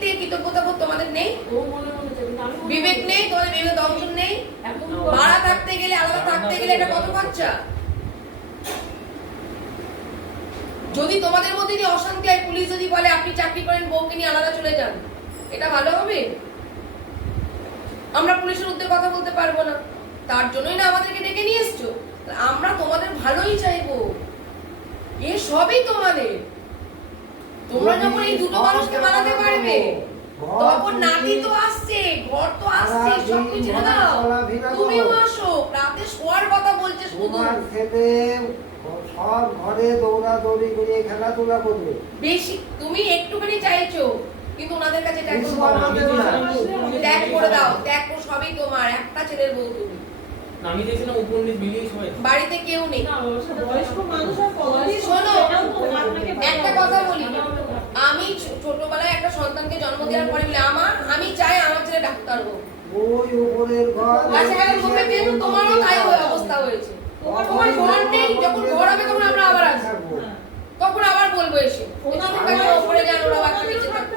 থেকে কৃতজ্ঞতা বোধ তোমাদের নেই? ও মনে মনে চাই, কিন্তু আমি বিবেক নেই? তোমাদের বিবেক দর্শন নেই? এখন ভাড়া থাকতে গেলে, আলাদা থাকতে গেলে এটা কত খরচা? যদি তোমাদের মধ্যে যদি অশান্তি হয়, পুলিশ যদি বলে আপনি চাকরি করেন বউকে নিয়ে আলাদা চলে যান, এটা ভালো হবে? আমরা পুলিশের উদ্যোগে কথা বলতে পারবো না, তার জন্যই না আমাদেরকে ডেকে নিয়ে এসছো। আমরা তোমাদের ভালোই চাইবো, এ সবই তোমাদের। তোমরা যখন এই দুটো মানুষকে মানাতে পারবে, তখন নাতি তো আসছে, ঘর তো আসছে, সবকিছু ছেড়ে দাও, তুমিও আসো। রাতে শোয়ার কথা বলছে শুধু, তোমার ছেলে সব ঘরে দৌড়াদৌড়ি করে খেলাধুলা করবে। বেশি তুমি একটুখানি চাইছো, কিন্তু ওনাদের কাছে ত্যাগ কিছু করো না। বানাতে পারবে না। ত্যাগ করে দাও, ত্যাগ করো, সবই তোমার। একটা ছেলের বউ তুমি, আমি দেখছিলাম উপর নিচ মিলিয়ে সবাই বাড়িতে কেউ নেই। না, ওর সাথে বয়স্ক মানুষ আর কতদিন শোনো, এটাও তো আপনাকে একটা কথা বলি, আমি ছোটবেলায় একটা সন্তানকে জন্ম দেওয়ার পরে বলে আমি চাই আমার ছেলে ডাক্তার হোক। ওই উপরের ঘর কাছাকাছি ঘুরতে কিন্তু তোমারও তাই অবস্থা হয়েছে। তোমার ঘর নেই, যখন ঘর হবে তখন আমরা আবার আসবো, তখন আবার বলবো এসে ওনাদের কাছে ওপরে যান, ওরা বাচ্চা নিচে থাকবে।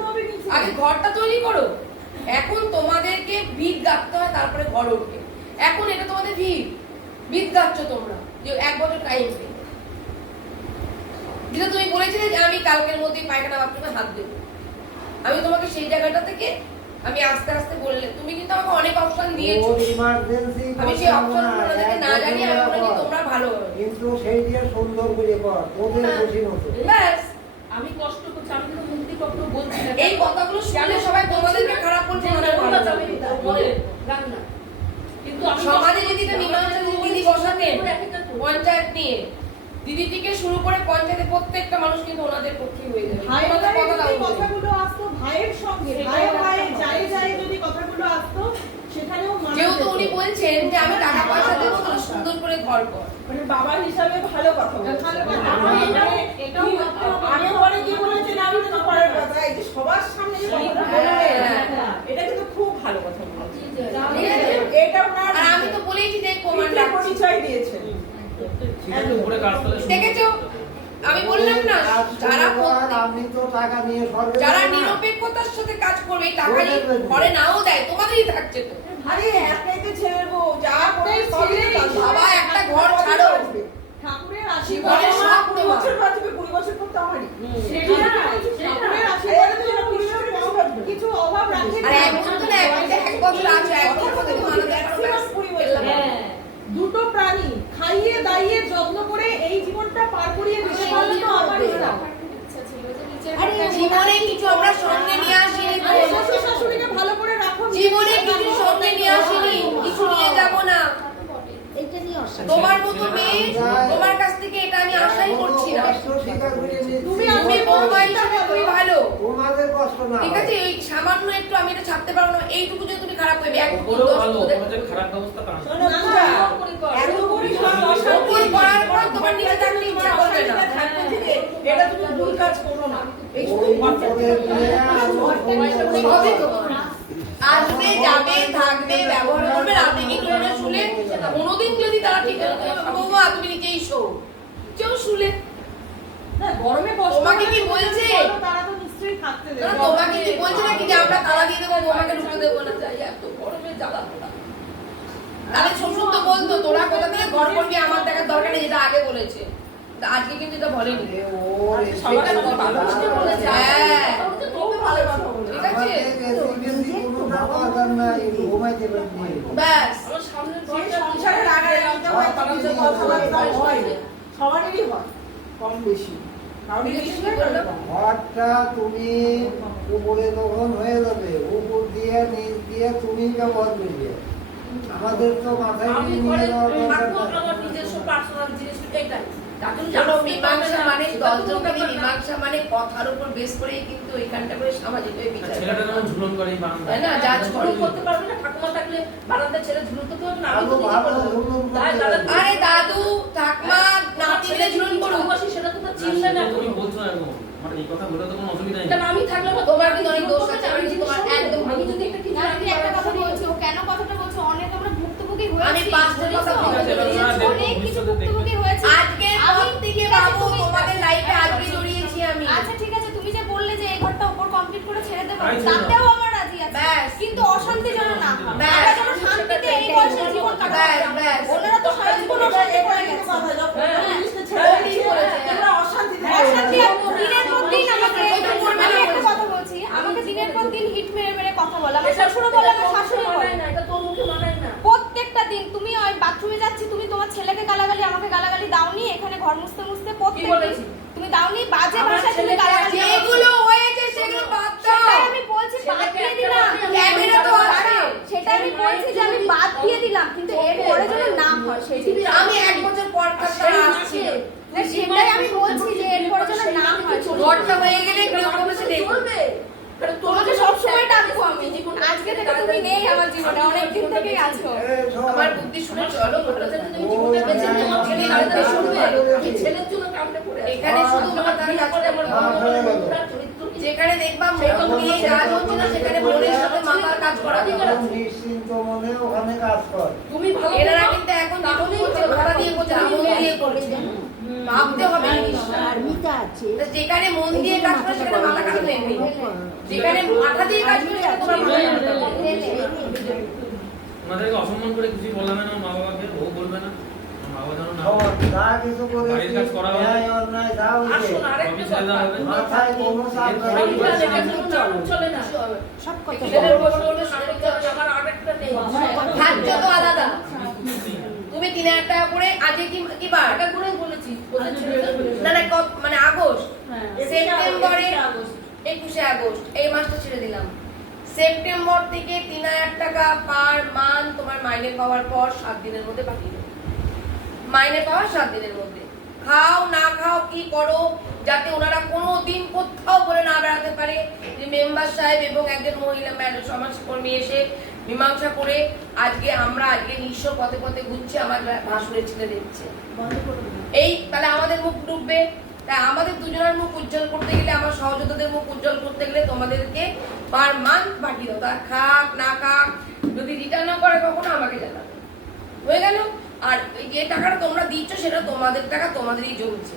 আগে ঘরটা তৈরি করো। এখন তোমাদেরকে ভিত গাঁথতে হয়, তারপরে ঘর উঠবে। এখন এটা তোমাদের ভিত গাঁথছ তোমরা, যে 1 বছর টাইম পেয়ে। যেটা তুমি বলেছিলে যে আমি কালকের মধ্যেই পায়খানা বাথরুমে হাত দেবো, আমি তোমাকে সেই জায়গাটা থেকে আমি আস্তে আস্তে বললে, তুমি কিন্তু আমাকে অনেক অপশন দিয়েছো, ইমার্জেন্সি আমি সেই অপশন গুলোকে না জানি, আমি মনে করি তোমরা ভালো হবে। কিন্তু সেই দিয়ে সুন্দর করে কর, ওদের হ্যাঁ। খুশি মতো। ব্যাস, আমি কষ্ট করছি, আমি কিন্তু মুক্তি কখনো বলছি না। এই কথাগুলো শুনলে সবাই তোমাদেরকে খারাপ বলছে, যে ওনাদের ওরা ভালো যাবে বলছে। মনে রান্না, কিন্তু আমি সমাজে যদি এটা মীমাংসা দিদি বসাতেন, পঞ্চায়েত নিয়ে দিদি থেকে শুরু করে পঞ্চায়েতের প্রত্যেকটা মানুষ কিন্তু ওনাদের পক্ষে হয়ে যাবে। ভাইয়ের ওনাদের গায়ে কথাটা যদি বলবে। কথাগুলো আসতো, ভাইয়ের সঙ্গে ভাইয়ে যায় যায় যদি কথাগুলো আসতো, সেখানেও মানা যেহেতু যেত। উনি বলছেন যে আমি টাকা পয়সা দেবো, তাহলে সুন্দর করে ঘর কর। মানে বাবা হিসাবে ভালো কথা বলছে। ভালো কথা। আমি এটাও আমি পরে কি বলেছেন, আমি তো পরের কথা, এই যে সবার সামনে যে কথাটা বললেন, এটা কিন্তু খুব ভালো কথা বলেছেন। এটা ওনার আর আমি তো বলেইছি যে পিঠে কমান্ডার পরিচয় দিয়েছেন। সেখানে উপরে কাজ করলে দেখেছো, আমি বললাম না, যারা আমি তো টাকা নিয়ে সরকার যারা নিরপেক্ষতার সাথে কাজ করবে, এই টাকা নিয়ে ঘরে নাও দেয়, তোমাদেরই থাকছে তো। আরে একটাই তো ছেলের বউ, যা করে সবই তো তার। বাবা, একটা ঘর ছাড়ো। ঠাকুরের জীবনে আশীর্বাদে সব 20 বছর বাঁচবে, 20 বছর পর তো আমারই। সেটা ঠাকুরের আশীর্বাদে তো 20 বছর বাঁচবে। বছর আছে, 1 বছর মধ্যে তো মারা যায়, Maximum 20 বছর। দুটো প্রাণী খাইয়ে দাইয়ে যত্ন করে এই জীবনটা পার করিয়ে দিতে পারলে তো আমারই না। আরে জীবনে কিছু আমরা সঙ্গে নিয়ে আসিনি তো। আরে শ্বশুর শাশুড়িকে ভালো করে রাখো, জীবনে কিছু সঙ্গে নিয়ে আসিনি, কিছু নিয়ে যাব না। এইটা নিয়ে অশান্তি। তোমার মতো মেয়ে, তোমার কাছ থেকে এটা আমি আশাই করছি না। কষ্ট স্বীকার করে নিয়েছি। তুমি বৌমা হিসেবে তুমি ভালো, তোমাদের কষ্ট না ঠিক আছে? ওই সামান্য একটু আমি এটা ছাড়তে পারবো না, এইটুকু যদি তুমি খারাপ করবে, একটু ওপরেও দোষ ভালো, তোদের। ওপরে যে খারাপ ব্যবস্থা তা না। শোনো পূজা, এত পরিশ্রম ওপর করার পর তোমার নিজে থাকতে ইচ্ছা করবে না। থাকতে থেকে এটা তুমি ভুল কাজ করো না। এই ওই করে নিয়ে সবই তো। আসবে, যাবে, থাকবে, ব্যবহার করবে, রাতে কি করে শুলে, কোনোদিন যদি তারা ঠিক আছে, বৌমা তুমি নিজেই শো, কেউ শুলে। না, গরমে কষ্ট তোমাকে কি করে বলছে? বলো, তারা তো নিশ্চয়ই থাকতে দেবে। না, তোমাকে কি বলছে নাকি যে আমরা তালা দিয়ে দেবো, বৌমাকে ঢুকে দেবো না? যাই, এত গরমে জ্বালাবো না। তাহলে শ্বশুর তো বলতো তোরা কোথা থেকে ঘর করবি, আমার দেখার দরকার নেই, যেটা আগে বলেছে। তা আজকে কিন্তু এটা বলেনি। ওর সবার সাথে ভালোবেসে বলেছে। হ্যাঁ, খুব ভালো কথা বলেছে। ঠিক আছে? কোনো দরকার নাই, ঘুমাইতে পারছি। ব্যাস। যে সংসারের আগে একটা হয়, তখন যে কথাবার্তা হয়, সবারই হয়, কম বেশি। কারণ বেশি হয় না। ঘরটা তুমি উপরে তখন হয়ে যাবে, উপর দিয়ে নিচ দিয়ে তুমি ব্যবহার করবে। আমাদের তো মাথায় আমি নিয়ে ঘরে যাওয়ার দরকার থাকবো, নাই। আমার নিজস্ব পার্সোনাল জিনিস এটাই। তাকে জানো, মীমাংসা মানে দলযোগী, মীমাংসা মানে কথার উপর বেস করেই কিন্তু এখানটা করে সামাজিক হয়ে বিচার ছেলেটা যেমন ঝুলন করে এই বারান্দায়। তাই না? জাজ ঝুলুম করতে পারবে না, ঠাকুমা থাকলে বারান্দায় ছেড়ে ঝুলুম করতে পারবে না। আমি তো ভালো নিজে করবো। ঝুলুম তাই করতে দাদা, পারবে। আরে দাদু ঠাকমা নাতি মিলে ঝুলন করুক। ভালোবাসি, সেটা তো তার চিনবে না। তুমি বলছো না এরকম, মানে এই কথা বলে তো কোনো অসুবিধা নেই। কারণ আমি থাকলে আমার তোমার কিন্তু অনেক দোষ আছে, আমি আমি জিনিস তোমার শুনবো। একদম আমি যদি একটা কিছু না, তুমি একটা কথা বলছো, কেন কথাটা বলছো? অনেক আমরা ভুক্তভোগী হয়েছি। আমি পাঁচটার কথা ঠিক আছে, এবার ওরা দেখো, অনেক কিছু ভবিষ্যতে দেখবে। ভুক্তভোগী হয়েছি। আজকে আমি থেকে ঠিক আছে, বাবু তুমি- তোমাদের লাইফে আজকে জড়িয়েছি আমি। আচ্ছা ঠিক আছে, তুমি যে বললে যে এই ঘরটা উপর কমপ্লিট করে ছেড়ে দেবো, তাই ছিল। তাতেও আমার রাজি আছে। ব্যাস। কিন্তু অশান্তি যেন না হয়। ব্যাস। আমরা যেন শান্তিতে এই বয়সে জীবন কাটাতে পারি। ব্যাস, ব্যাস। ওনারা তো সারা জীবন অশান্তি করে কিন্তু গেছে। কথা, যখন হ্যাঁ। পুলিশকে ছেড়ে দিয়েছে, করেছে। তোমরা অশান্তিতে অশান্তি থাকবে। আর দিনের পর দিন আমাকে ওইটা করবে আমি না একটা বলছি। কথা বলছি, আমাকে দিনের পর দিন হিট মেরে মেরে কথা বলে। আমার শ্বশুরও বলে, আমার শাশুড়ি বলে। মানায় না, এটা তোর মুখে মানায় না। প্রত্যেকটা দিন তুমি ওই বাথরুমে যাচ্ছি, তুমি তোমার ছেলেকে গালাগালি, আমাকে গালাগালি দাওনি। এখানে ঘর মুছতে মুছতে প্রত্যেকদিন বলেছি? তুমি দাওনি, বাজে আমার ভাষায় তুমি ছেলেকে গালাগালি দাও। যেগুলো হয়েছে সেগুলো বাদ দাও। সেটাই আমি বলছি, বাদ ছেলেকে দিয়ে একটা দিলাম। কথা ক্যামেরা তো আছে। দাঁড়াও, সেটা আমি বলছি যে আমি বাদ দিয়ে দিলাম, কিন্তু এরপরে যেন না হয় সেই জিনিস। আমি 1 বছর পর তারা আসছি না। না, সেটাই আমি বলছি যে এরপরে যেন না হয়। ঘরটা হয়ে গেলে গৃহপ্রবেশে দেখবো। চলবে। কারণ তোমাকে সবসময় ডাকবো আমি। আজকে থেকে তুমি নেই আমার জীবনে, অনেকদিন থেকেই আছো। আমার বুদ্ধি শুনে চলো। ওটা যেন তুমি জীবনে বেঁচে নিয়ে আমার ছেলে তাড়াতাড়ি শুনবে। আমি ছেলের জন্য কামটা করে আছি। এখানে শুধু মাথার কাজ করে আমার বড় চরিত্র কি? যেখানে দেখবা মন দিয়ে কাজ হচ্ছে না, সেখানে মনের সাথে মাথার কাজ করা দরকার। নিশ্চিন্ত মনে ওখানে কাজ কর। তুমি ভালো এনারা কিন্তু এখন জীবন করছে, কথা দিয়ে করছে, মন দিয়ে করছে। ভাবতে হবে জিনিসটা। আর মিতা আছে। তা যেখানে মন দিয়ে কাজ করে সেখানে মাথা কাজ নেই। যেখানে মাথা দিয়ে কাজ করে সেখানে তোমার মাথা কাজ করবে। ওনাদেরকে অসম্মান করে কিছু বললাম না আমার মা বাবাকে, ও বলবে না আমার বাবা যেন না সব যা কিছু করেছি, বাড়ির কাজ করা হবে। ন্যায় অন্যায় যা হয়েছে, আসুন আরেকটা অফিস ছেড়ে দেওয়া হবে। মাথায় কোনো চাপ এরপরে নাই। কি বলছে? চলে না। সব কথা ছেলের বড় বড় নাটক চলে, আমার আরেকটা নেই। খাচ্ছ তো আলাদা। তুমি 3000 টাকা করে আজকে কি বার? টাকা করেই বলেছি। ওদের ছেলেটা বলেছে। না না মানে আগস্ট, হ্যাঁ। সেপ্টেম্বরে 21শে আগস্ট এই মাসটা ছেড়ে দিলাম। সেপ্টেম্বর থেকে 3000 টাকা পার মান্থ তোমার মাইনে পাওয়ার পর 7 দিনের মধ্যে পাঠিয়ে দেবো। মাইনে পাওয়ার 7 দিনের মধ্যে খাও না খাও কি করো, যাতে ওনারা কোনোদিন কোথাও বলে না বেড়াতে পারে যে মেম্বার সাহেব এবং একজন মহিলা সমাজকর্মী এসে মীমাংসা করে আজকে নিঃস্ব পথে পথে ঘুরছে, আমার ভাসুরের ছেলে দেখছে। এই তাহলে আমাদের মুখ ডুববে। তাই আমাদের দুজনের মুখ উজ্জ্বল করতে গেলে, আমার সহযোদ্ধাদের মুখ উজ্জ্বল করতে গেলে তোমাদেরকে পার মান্থ পাঠিয়ে দাও। তার খাক না খাক, যদি রিটার্ন না করে কখনো আমাকে জানাবে। হয়ে গেল। আর যে টাকাটা তোমরা দিচ্ছ সেটা তোমাদের টাকা, তোমাদেরই জমছে।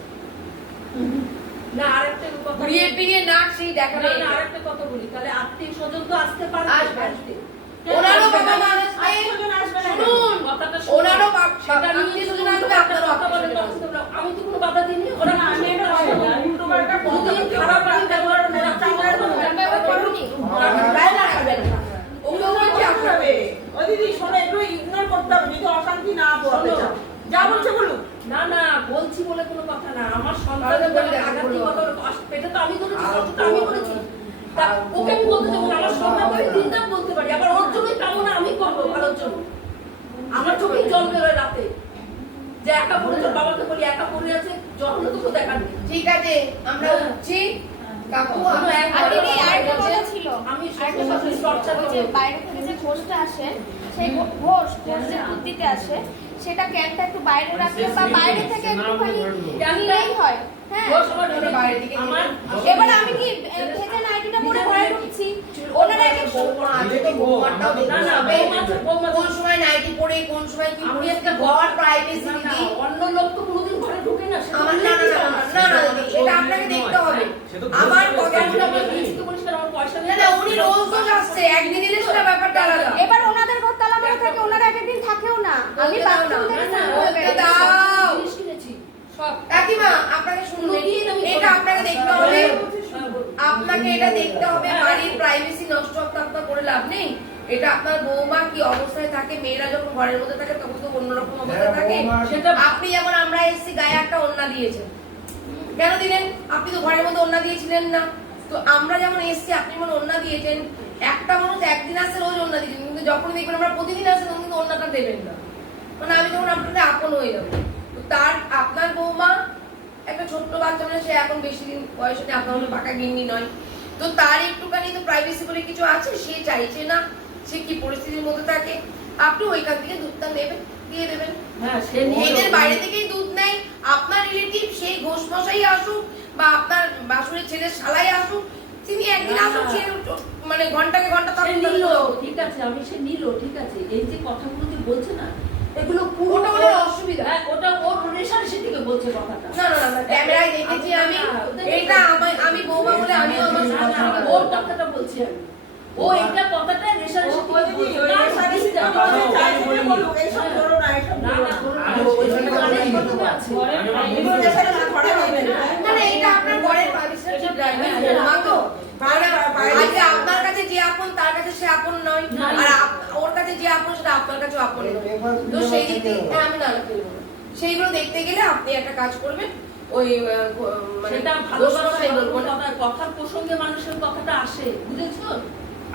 না আরেকটা কথা ঘুরিয়ে ফিরিয়ে না সেই দেখা না, নেই। না, আরেকটা কথা বলি। তাহলে আত্মীয় স্বজন তো আসতে পারবে। আসবে। আসবে। ওনারও বাবা মা আসবে। আত্মীয়স্বজন আসবে না। শুনুন, কথাটা শুনুন। ওনারও সেটা নিয়ে আত্মীয়স্বজন যদি আসবে, আপনারও কথা বলেন, আত্মীয়স্বজন তখন তোমরা- আমি তো কোনো বাধা দিইনি। ওরা না, আমি একটা কথা বলি, উল্টো পাল্টা কথা কোনোদিন বলতে খারাপ হবে। আমি ব্যবহার না, চাঙ্গা ব্যবহার করুনি। ওগুলো বলছি আপনারা। এ সন্তানের ব্যাপারে আঘাত দিয়ে কথা বলে, এটা তো আমি করেছি, কষ্ট তো আমি করেছি। তা ওকে আমি বলতে যাবো না, আমার সন্তান করে দিনদাম বলতে পারি, আবার ওর জন্যই কামনা আমি করবো ভালোর জন্য। আমার চোখে জল বেরোয় রাতে, যে একা পড়ে, তোর বাবাকে বলি একা পড়ে আছে, জল তো দেখার নেই। ঠিক আছে, আমরা উঠছি। কাকু আর দিদি আরেকটা কথা ছিল, আমি আরেকটা কথা ছিল, ওই যে বাইরে থেকে যে ঘোষটা আসে, সেই ঘোষ যে দুধ দিতে আসে, সেটা ক্যানটা একটু বাইরে রাখলে বা বাইরে থেকে একটুখানি জানলেই হয়। হ্যাঁ, ঘোষ আমার ঘরে বাইরে দিকে আমার এবার আমি কি ভেজা নাইটিটা পরে ঘরে ঢুকছি, ওনারা এক এক না না বৌমা কোন সময় নাইটি পরে কোন সময় কি আমি পরে একটা ঘর প্রাইভেসি না, দিদি। অন্য লোক তো কোনোদিন ঘরে ঢুকে না, সেটা আমার না না না না না দিদি, এটা আপনাকে দেখতে হবে। আমার কথাগুলো আমার বলি। লিখিত পরিষ্কার, আমার পয়সা না নেই। না, উনি রোজ রোজ আসছে, একদিন এলে সেটা ব্যাপারটা আলাদা। এবার ওনাদের ঘর তালা মারা থাকে, ওনারা এক একদিন থাকেও না, আমি বলতে দাও বাথরুম না, থেকে না, স্নান করে বলতে বেরোচ্ছি। দাও। জিনিস কিনেছি সব। কাকিমা আপনাকে শুনুন, এটা আপনাকে দেখতে হবে, আপনাকে এটা দেখতে হবে। বাড়ির প্রাইভেসি নষ্ট আপনার করে লাভ নেই। এটা আপনার বৌমা কি অবস্থায় থাকে, মেয়েরা যখন ঘরের মধ্যে থাকে তখন তো অন্যরকম অবস্থায় থাকে। সেটা আপনি যেমন আমরা এসেছি গায়ে একটা ওড়না দিয়েছেন, কেন দিলেন? আপনি তো ঘরের মধ্যে ওড়না দিয়েছিলেন না। তো আমরা যেমন এসেছি আপনি যেমন ওড়না দিয়েছেন, একটা মানুষ একদিন আসছে রোজ ওড়না দিয়েছেন, কিন্তু যখন দেখবেন আমরা প্রতিদিন আসছেন তখন কিন্তু ওড়নাটা দেবেন না। মানে আমি তখন আপনাদের আপন হয়ে যাবো। তো তার আপনার বৌমা একটা ছোট্ট বাচ্চা, মানে সে এখন বেশি দিন বয়স নেই, আপনার হলো পাকা গিন্নি নয়, তো তার একটুখানি তো প্রাইভেসি বলে কিছু আছে, সে চাইছে না, সে কি পরিস্থিতির মধ্যে থাকে, আপনি ওইখান থেকে দুধটা নেবেন, দিয়ে দেবেন। হ্যাঁ, সে মেয়েদের বাইরে থেকেই দুধ নেয়, আপনার রিলেটিভ সেই ঘোষ মশাই আসুক বা আপনার বাসুরের ছেলের শালাই আসুক, তিনি একদিন আসুক, সে মানে ঘন্টাকে ঘন্টা সে তখন নিল, ঠিক আছে, আমি সে নিল, ঠিক আছে। এই যে কথাগুলো যে বলছে না, এগুলো পুরো ওটা ওনার অসুবিধা। হ্যাঁ, ওটা ওর রেশারেশি থেকে বলছে কথাটা। না না না, ক্যামেরায় দেখেছি আমি, এটা আমি বৌমা বলে আমিও আমার না, না, ওর কথাটা বলছি আমি। ও এটা কথাটা রেশারেশি থেকে বলছে। তার সাথে সাথে আমি বলছি, এইসব করো না, এইসব না করো না, না। করো না, ওইখানে অনেক ঘটনা আছে। এগুলো দেখালে না, ধরা যাবে না। না না, এটা আপনার ঘরের প্রাইভেসি ঠিক রাখবেন, বৌমা তো। আজকে আপনার কাছে যে আপন তার কাছে সে আপন নয়, আর ওর কাছে যে আপন সেটা আপনার কাছেও আপন নয়। তো সেই দিক থেকে হ্যাঁ, আমি না ফেলবো না। সেইগুলো দেখতে গেলে আপনি একটা কাজ করবেন, ওই মানে সেটা ভালোবাসা বলবো না, কথার প্রসঙ্গে মানুষের কথাটা আসে, বুঝেছো?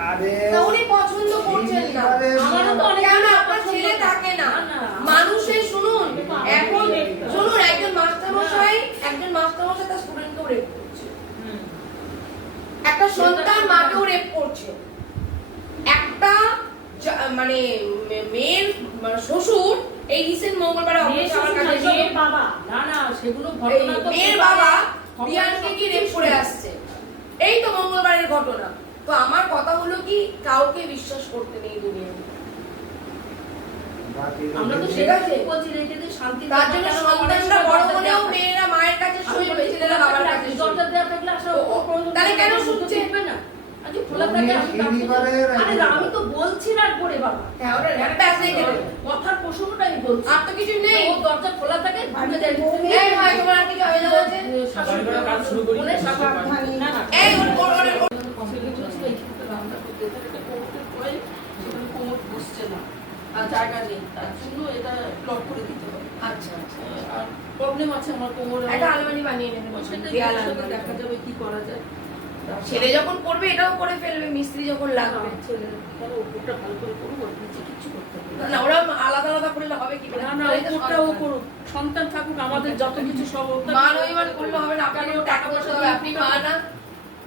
আরে না, উনি পছন্দ করছেন না। আমারও তো অনেক কেন আপনার ছেলে থাকে না? মানুষের শুনুন, এখন শুনুন, একজন মাস্টারমশাই তার স্টুডেন্টকেও রেপ করছে, একটা সন্তান মাকেও রেপ করছে, একটা মানে মেয়ের শ্বশুর এই রিসেন্ট মঙ্গলবার অফিসে আমার কাছে এসে বাবা না না, সেগুলো ঘটনা তো মেয়ের বাবা বিয়ানকে কি রেপ করে আসছে, এই তো মঙ্গলবারের ঘটনা। তো আমার কথা হলো কি, কাউকে বিশ্বাস করতে নেই দুনিয়ায়। আমরা তো ঠিক সেটা আছে। বলছি, রেখে দিয়ে শান্তি। তার জন্য সন্তানরা বড় হলেও মেয়েরা মায়ের কাছে শুইবে, ছেলেরা বাবার কাছে শুইবে। দরজা দেওয়া থাকলে আসলে তাহলে কেন শুনছে? শুনবে না? আজ খোলা থাকে, আরে আমি তো বলছি না করে বাবা, হ্যাঁ, ওটা র্যাপ আছে এখানে। কথার প্রসঙ্গটা আমি বলছি। আর তো কিছু নেই। ও দরজা খোলা থাকে, ঢুকে যায়। এই ভাই, তোমার আর কিছু আবেদন আছে? বাড়ি ঘরে কাজ শুরু করি। বলে শাশুড়ি না না, এই ওর ছেলে চলছিল এইখানটা রান্না করতে, এখানে একটা কোমরটা পড়ে, সেখানে কোমর বসছে না, আর জায়গা নেই, তার জন্য এটা ব্লক করে দিতে হবে। আচ্ছা আচ্ছা, আর প্রবলেম আছে আমার কোমরে। একটা আলমারি বানিয়ে নেবেন, সেটা দেয়াল ভবিষ্যতে আলমারি। দেখা যাবে কি করা যায়। ছেলে যখন করবে এটাও করে ফেলবে, মিস্ত্রি যখন লাগবে। ছেলের উপরটা ভালো করে করবো, নিচে কিচ্ছু করতে হবে না না, ওরা আলাদা আলাদা করলে হবে কি করে? না না, উপরটা ও করুক, সন্তান থাকুক, আমাদের যত কিছু সব ওর থেকে- মান অভিমান করলে হবে না, আপনাকে টাকা পয়সা দেবে, আপনি মা না।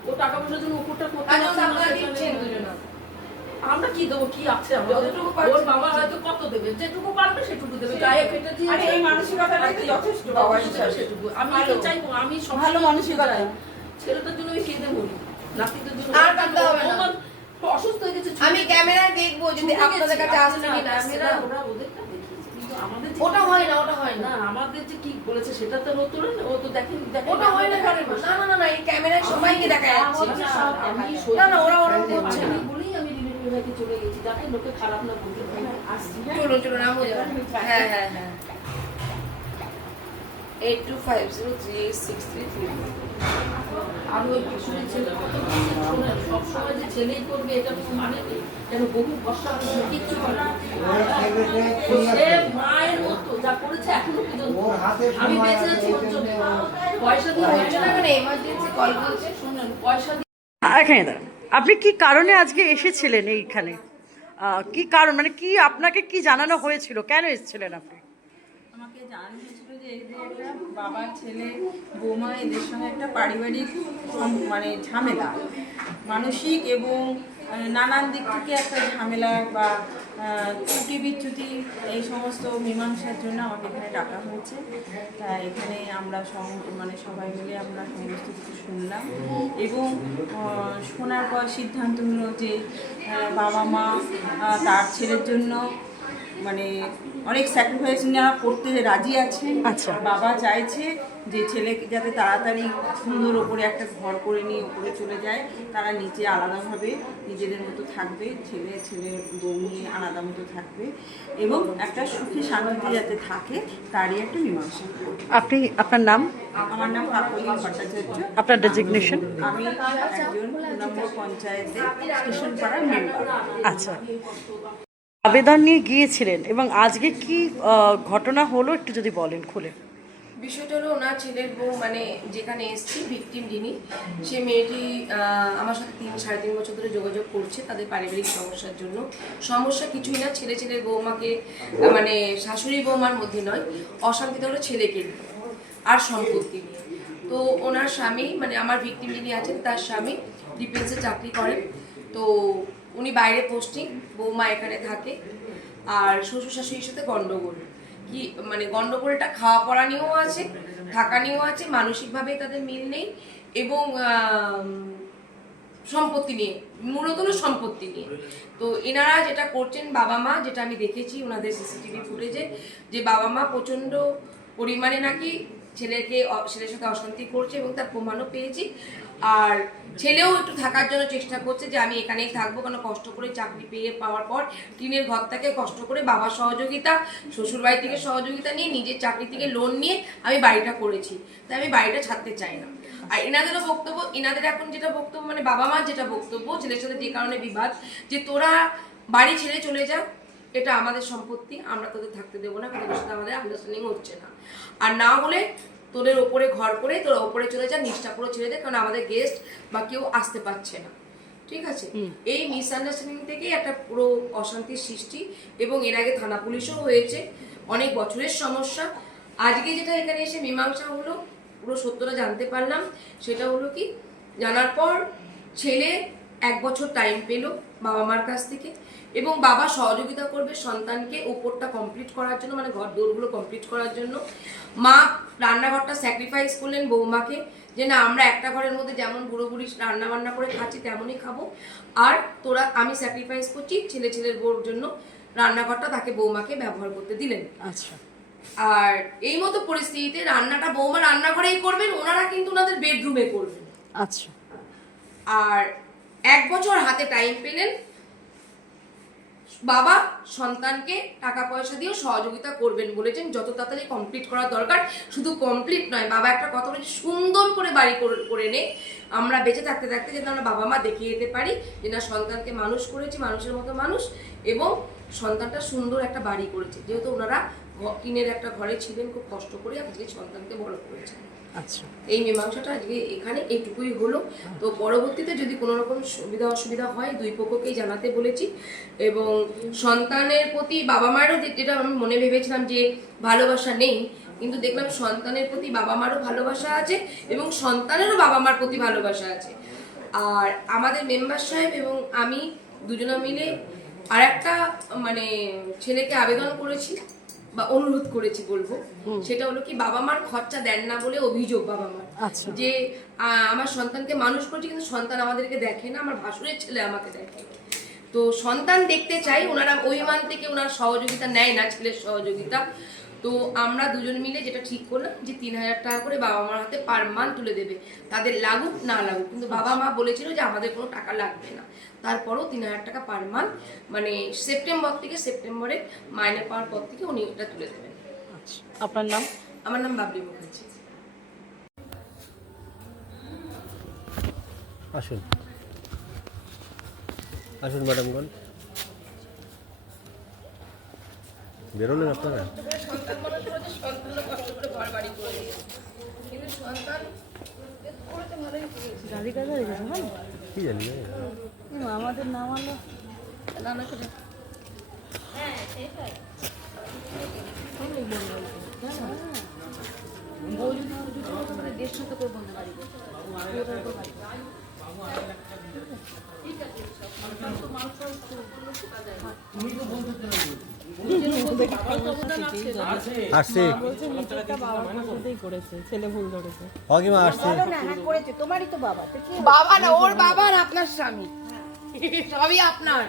ও টাকা পয়সার জন্য উপরটা করতে কাজ পারছে না, আপনারা সেখানে- দিচ্ছেন দুজনা। আমরা কি দেবো, কি আছে আমাদের? যতটুকু পারছি ওর বাবা দিচ্ছি। হয়তো কত দেবে, যেটুকু পারবে সেটুকু দেবে, গায়ে খেটে দিয়ে আরে এই মানসিকতাটাই তো যথেষ্ট বাবা হিসাবে। সেটুকু আমি ভালো। চাইবো, আমি সব ভালো মানসিকতা। ছেলেটার জন্য আমি কেঁদে মরি, নাতিদের জন্য আর কাঁদতে হবে না। ও অসুস্থ হয়ে গেছে, আমি ক্যামেরায় দেখবো যদি আপনাদের কাছে আসছে কি না আসছে না। ওরা ওদেরটা দেখিয়েছে, কিন্তু আমাদের যে- ওটা হয় না, ওটা হয় না। না, আমাদের যে কি বলেছে সেটা তো নতুন, ও তো দেখেন ওটা হয় না কেন? না না না না, এই ক্যামেরায় সবাইকে দেখা যাচ্ছে। আমি না না, ওরা ওরকম করছে না। বলেই আমি রিলেটিভ ভাইকে চলে গেছি, যাতে লোকে খারাপ না বলতে পারে। আসছি, হ্যাঁ? চলো চলো, নাম হয়ে যাবে। হ্যাঁ হ্যাঁ হ্যাঁ, 8250386333। আর ওই ভাসুরের ছেলে কত বলছে, শোনেন, সবসময় যে ছেলেই করবে এটা কোনো মানে নেই, কেন বহু বর্ষা হয়েছে, কিচ্ছু করে না। সে মায়ের মতো, যা যা করেছে এখনো পর্যন্ত ওর হাতে আমি সময় বেঁচে আছে, আছি এই ওর জন্য। জন্যে পয়সা দিয়ে হচ্ছে না মানে এমার্জেন্সি কল বলছে শুনুন, পয়সা দিয়ে এখানে দাঁড়ান। আপনি কি কারণে আজকে এসেছিলেন এইখানে? কি কারণ, মানে কি আপনাকে কি জানানো হয়েছিল, কেন এসেছিলেন আপনি? আমাকে জানানো হয়েছিল যে এই যে একটা বাবা ছেলে বৌমা এদের সঙ্গে একটা পারিবারিক মানে ঝামেলা, মানসিক এবং নানান দিক থেকে একটা ঝামেলা বা ত্রুটি বিচ্যুতি, এই সমস্ত মীমাংসার জন্য আমাকে এখানে ডাকা হয়েছে। তাই এখানে আমরা মানে সবাই মিলে আমরা সমস্ত কিছু শুনলাম এবং শোনার পর সিদ্ধান্ত হলো যে বাবা মা তার ছেলের জন্য মানে অনেক স্যাক্রিফাইস নেওয়া করতে রাজি আছে। আচ্ছা। বাবা চাইছে যে ছেলেকে যাতে তাড়াতাড়ি সুন্দর ওপরে একটা ঘর করে নিয়ে ওপরে চলে যায়, তারা নিচে আলাদাভাবে নিজেদের মতো থাকবে, ছেলের বউ নিয়ে আলাদা মতো থাকবে এবং একটা সুখে শান্তিতে যাতে থাকে তারই একটা মীমাংসা। আপনার নাম, আমার নাম কাকলি ভট্টাচার্য। আপনার ডেজিগনেশন? আমি একজন 2 নম্বর পঞ্চায়েতে স্টেশন পাড়ার মেম্বার। আচ্ছা, আবেদন নিয়ে গিয়েছিলেন এবং আজকে কি ঘটনা হলো একটু যদি বলেন খুলে। বিষয়টা হলো ওনার ছেলের বউ মানে যেখানে এসছি ভিকটিম যিনি, সে মেয়েটি আমার সাথে 3-3.5 বছর ধরে যোগাযোগ করছে তাদের পারিবারিক সমস্যার জন্য। সমস্যা কিছুই না, ছেলের বৌমাকে মানে শাশুড়ি বৌমার মধ্যে নয়, অশান্তিটা হলো ছেলেকে নিয়ে আর সম্পত্তি নিয়ে। তো ওনার স্বামী মানে আমার ভিকটিম যিনি আছেন তার স্বামী ডিফেন্সে চাকরি করেন, তো উনি বাইরে পোস্টিং, বৌমা এখানে থাকে। আর শ্বশুর শাশুড়ির সাথে গন্ডগোল, কি মানে গন্ডগোলটা খাওয়া পড়া নিয়েও আছে, থাকা নিয়েও আছে, মানসিকভাবে তাদের মিল নেই এবং সম্পত্তি নিয়ে, মূলত হলো সম্পত্তি নিয়ে। তো এনারা যেটা করছেন বাবা মা, যেটা আমি দেখেছি ওনাদের সিসিটিভি ফুটেজে, যে বাবা মা প্রচণ্ড পরিমাণে নাকি ছেলের সাথে অশান্তি করছে এবং তার প্রমাণও পেয়েছি। আর ছেলেও একটু থাকার জন্য চেষ্টা করছে যে আমি এখানেই থাকবো, কারণ কষ্ট করে চাকরি পাওয়ার পর টিনের ঘর থেকে কষ্ট করে বাবার সহযোগিতা, শ্বশুর বাড়ি থেকে সহযোগিতা নিয়ে, নিজের চাকরি থেকে লোন নিয়ে আমি বাড়িটা করেছি, তাই আমি বাড়িটা ছাড়তে চাই না। আর এনাদেরও বক্তব্য, এনাদের এখন যেটা বক্তব্য মানে বাবা মার যেটা বক্তব্য, ছেলের সাথে যে কারণে বিবাদ, যে তোরা বাড়ি ছেড়ে চলে যা, এটা আমাদের সম্পত্তি, আমরা তোদের থাকতে দেবো না, কারণ তোদের সাথে আমাদের আন্ডারস্ট্যান্ডিং হচ্ছে না। আর না হলে তোদের ওপরে ঘর করে তোরা ওপরে চলে যা, নিচটা পুরো ছেড়ে দে, কারণ আমাদের গেস্ট বা কেউ আসতে পারছে না। ঠিক আছে, এই মিসআন্ডারস্ট্যান্ডিং থেকেই একটা পুরো অশান্তির সৃষ্টি এবং এর আগে থানা পুলিশও হয়েছে, অনেক বছরের সমস্যা। আজকে যেটা এখানে এসে মীমাংসা হলো, পুরো সত্যটা জানতে পারলাম। সেটা হলো কি, জানার পর ছেলে 1 বছর টাইম পেল বাবা মার কাছ থেকে এবং বাবা সহযোগিতা করবে সন্তানকে উপরটা কমপ্লিট করার জন্য, মানে ঘর দৌড়গুলো কমপ্লিট করার জন্য। মা রান্নাঘরটা স্যাক্রিফাইস করলেন বৌমাকে, যে না আমরা একটা ঘরের মধ্যে যেমন বুড়ো বুড়ি রান্না বান্না করে খাচ্ছি তেমনই খাবো, আর তোরা আমি স্যাক্রিফাইস করছি ছেলের বউর জন্য, রান্নাঘরটা তাকে বৌমাকে ব্যবহার করতে দিলেন। আচ্ছা। আর এই মতো পরিস্থিতিতে রান্নাটা বৌমা রান্নাঘরেই করবেন, ওনারা কিন্তু ওনাদের বেডরুমে করবেন। আচ্ছা। আর 1 বছর হাতে টাইম পেলেন, বাবা সন্তানকে টাকা পয়সা দিয়েও সহযোগিতা করবেন বলেছেন, যত তাড়াতাড়ি কমপ্লিট করা দরকার। শুধু কমপ্লিট নয়, বাবা একটা কথা বলেছে, সুন্দর করে বাড়ি করে নে, আমরা বেঁচে থাকতে থাকতে যাতে আমরা বাবা মা দেখিয়ে যেতে পারি যে না সন্তানকে মানুষ করেছি, মানুষের মতো মানুষ, এবং সন্তানটা সুন্দর একটা বাড়ি করেছে, যেহেতু ওনারা টিনের একটা ঘরে ছিলেন, খুব কষ্ট করে আজকে সন্তানকে বড় করেছেন। আচ্ছা। এই মীমাংসাটা আজকে এখানে এইটুকুই হলো। তো পরবর্তীতে যদি কোনো রকম সুবিধা অসুবিধা হয় দুই পক্ষকেই জানাতে বলেছি, এবং সন্তানের প্রতি বাবা মায়েরও, যেটা আমি মনে ভেবেছিলাম যে ভালোবাসা নেই, কিন্তু দেখলাম সন্তানের প্রতি বাবা মারও ভালোবাসা আছে এবং সন্তানেরও বাবা মার প্রতি ভালোবাসা আছে। আর আমাদের মেম্বার সাহেব এবং আমি দুজনে মিলে আর একটা মানে ছেলেকে আবেদন করেছি বা অনুরোধ করেছি বলবো, সেটা হলো কি, বাবা মার খরচা দেন না বলে অভিযোগ বাবা মার, যে আমার সন্তানকে মানুষ করছি কিন্তু সন্তান আমাদেরকে দেখে না, আমার ভাসুরের ছেলে আমাকে দেখে। তো সন্তান দেখতে চাই, ওনারা ওই মান থেকে ওনার সহযোগিতা নেয় না, ছেলের সহযোগিতা। তো আমরা দুজন মিলে যেটা ঠিক করলাম যে 3000 টাকা করে বাবা মার হাতে পার মান্থ তুলে দেবে, তাদের লাগুক না লাগুক, কিন্তু বাবা মা বলেছিল যে আমাদের কোনো টাকা লাগবে না। তারপরও 3000 টাকা পার মান্থ, মানে সেপ্টেম্বর থেকে, সেপ্টেম্বরে মাইনে পাওয়ার পর থেকে উনি এটা তুলে দেবেন। আচ্ছা। আপনার নাম? আমার নাম বাবলি মুখার্জি। আসুন আসুন ম্যাডামগণ। বেরোলেন আপনারা? সন্তান মানুষ করেছে, সন্তানও কষ্ট করে ঘর বাড়ি করে দিয়েছে। কিন্তু সন্তান করেছে ভালোই করেছে। গাড়ি কাজে রেখেছে ভালো কি জানি না। আমাদের নাম আনলো রান্না করে বউ যদি আমার দুটো কথা বলে 150 করে বন্ধ গাড়ি করতে আসছে কাকিমা আসছে। তোমারই তো বাবা বাবা না, ওর বাবা আর আপনার স্বামী সবই আপনার।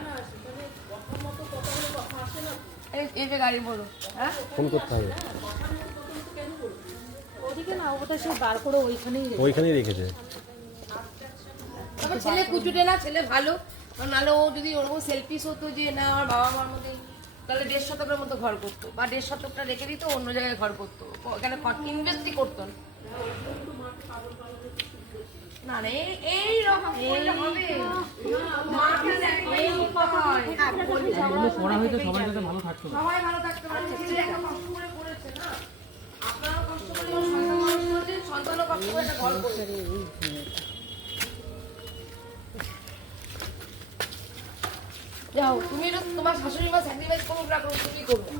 এই যে গাড়ি বলো, হ্যাঁ ফোন করতে হবে। ওদিকে না ওটা সে বার করে ওইখানেই রেখেছে। তবে ছেলে কুচুটে না, ছেলে ভালো। কারণ নাহলে ও যদি ওরকম সেলফিশ হতো যে না আমার বাবা মার মধ্যে, তাহলে 1.5 শতকের মতো ঘর করতো, বা 1.5 শতকটা রেখে দিত, অন্য জায়গায় ঘর করতো, এখানে ইনভেস্টই করতো না। না না এই রকম করলে হবে। মাকে sacrifice করতে হয়। সবাই ভালো থাকতে পারছে, ছেলে একটা কষ্ট করে করেছে না, আপনারও কষ্ট করে সন্তান মানুষ করেছেন, সন্তানও কষ্ট করে একটা ঘর করেছে। যাও তুমি তো তোমার শাশুড়ি মা স্যাক্রিফাইস করুক না করুক, তুমি করবে।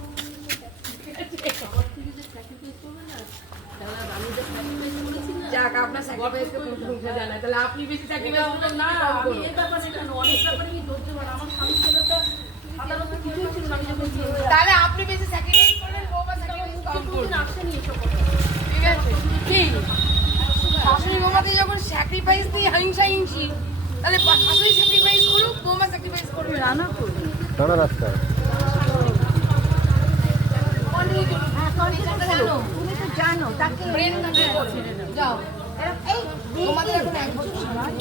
যাক আপনার স্যাক্রিফাইস কে প্রশংসা জানাই, তাহলে আপনি বেশি স্যাক্রিফাইস করবেন না, আমি এই ব্যাপারে কেন অনেক ব্যাপারে কি ধরতে পারে আমার স্বামী ছেলেটা আদালতে কিছুই ছিল না, আমি যখন তাহলে আপনি বেশি স্যাক্রিফাইস করলেন, বৌমা স্যাক্রিফাইস কম করবেন। আসেনি এসব কথা, ঠিক আছে? কি শাশুড়ি বৌমাতে যখন স্যাক্রিফাইস দিয়ে হিংসা হিংসি, তাহলে শাশুড়ি স্যাক্রিফাইস করুক, বৌমা স্যাক্রিফাইস করবে না। টানা রাস্তা। তুমি তো জানো তাকে যাও তোমাদের এখন 1 বছর সময়।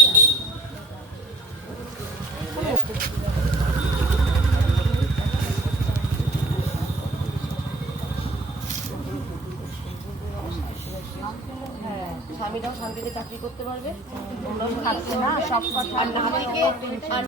স্বামীরাও শান্তিতে চাকরি করতে পারবে, তোমরাও শান্তিতে, না সব কথা আর নাতিকে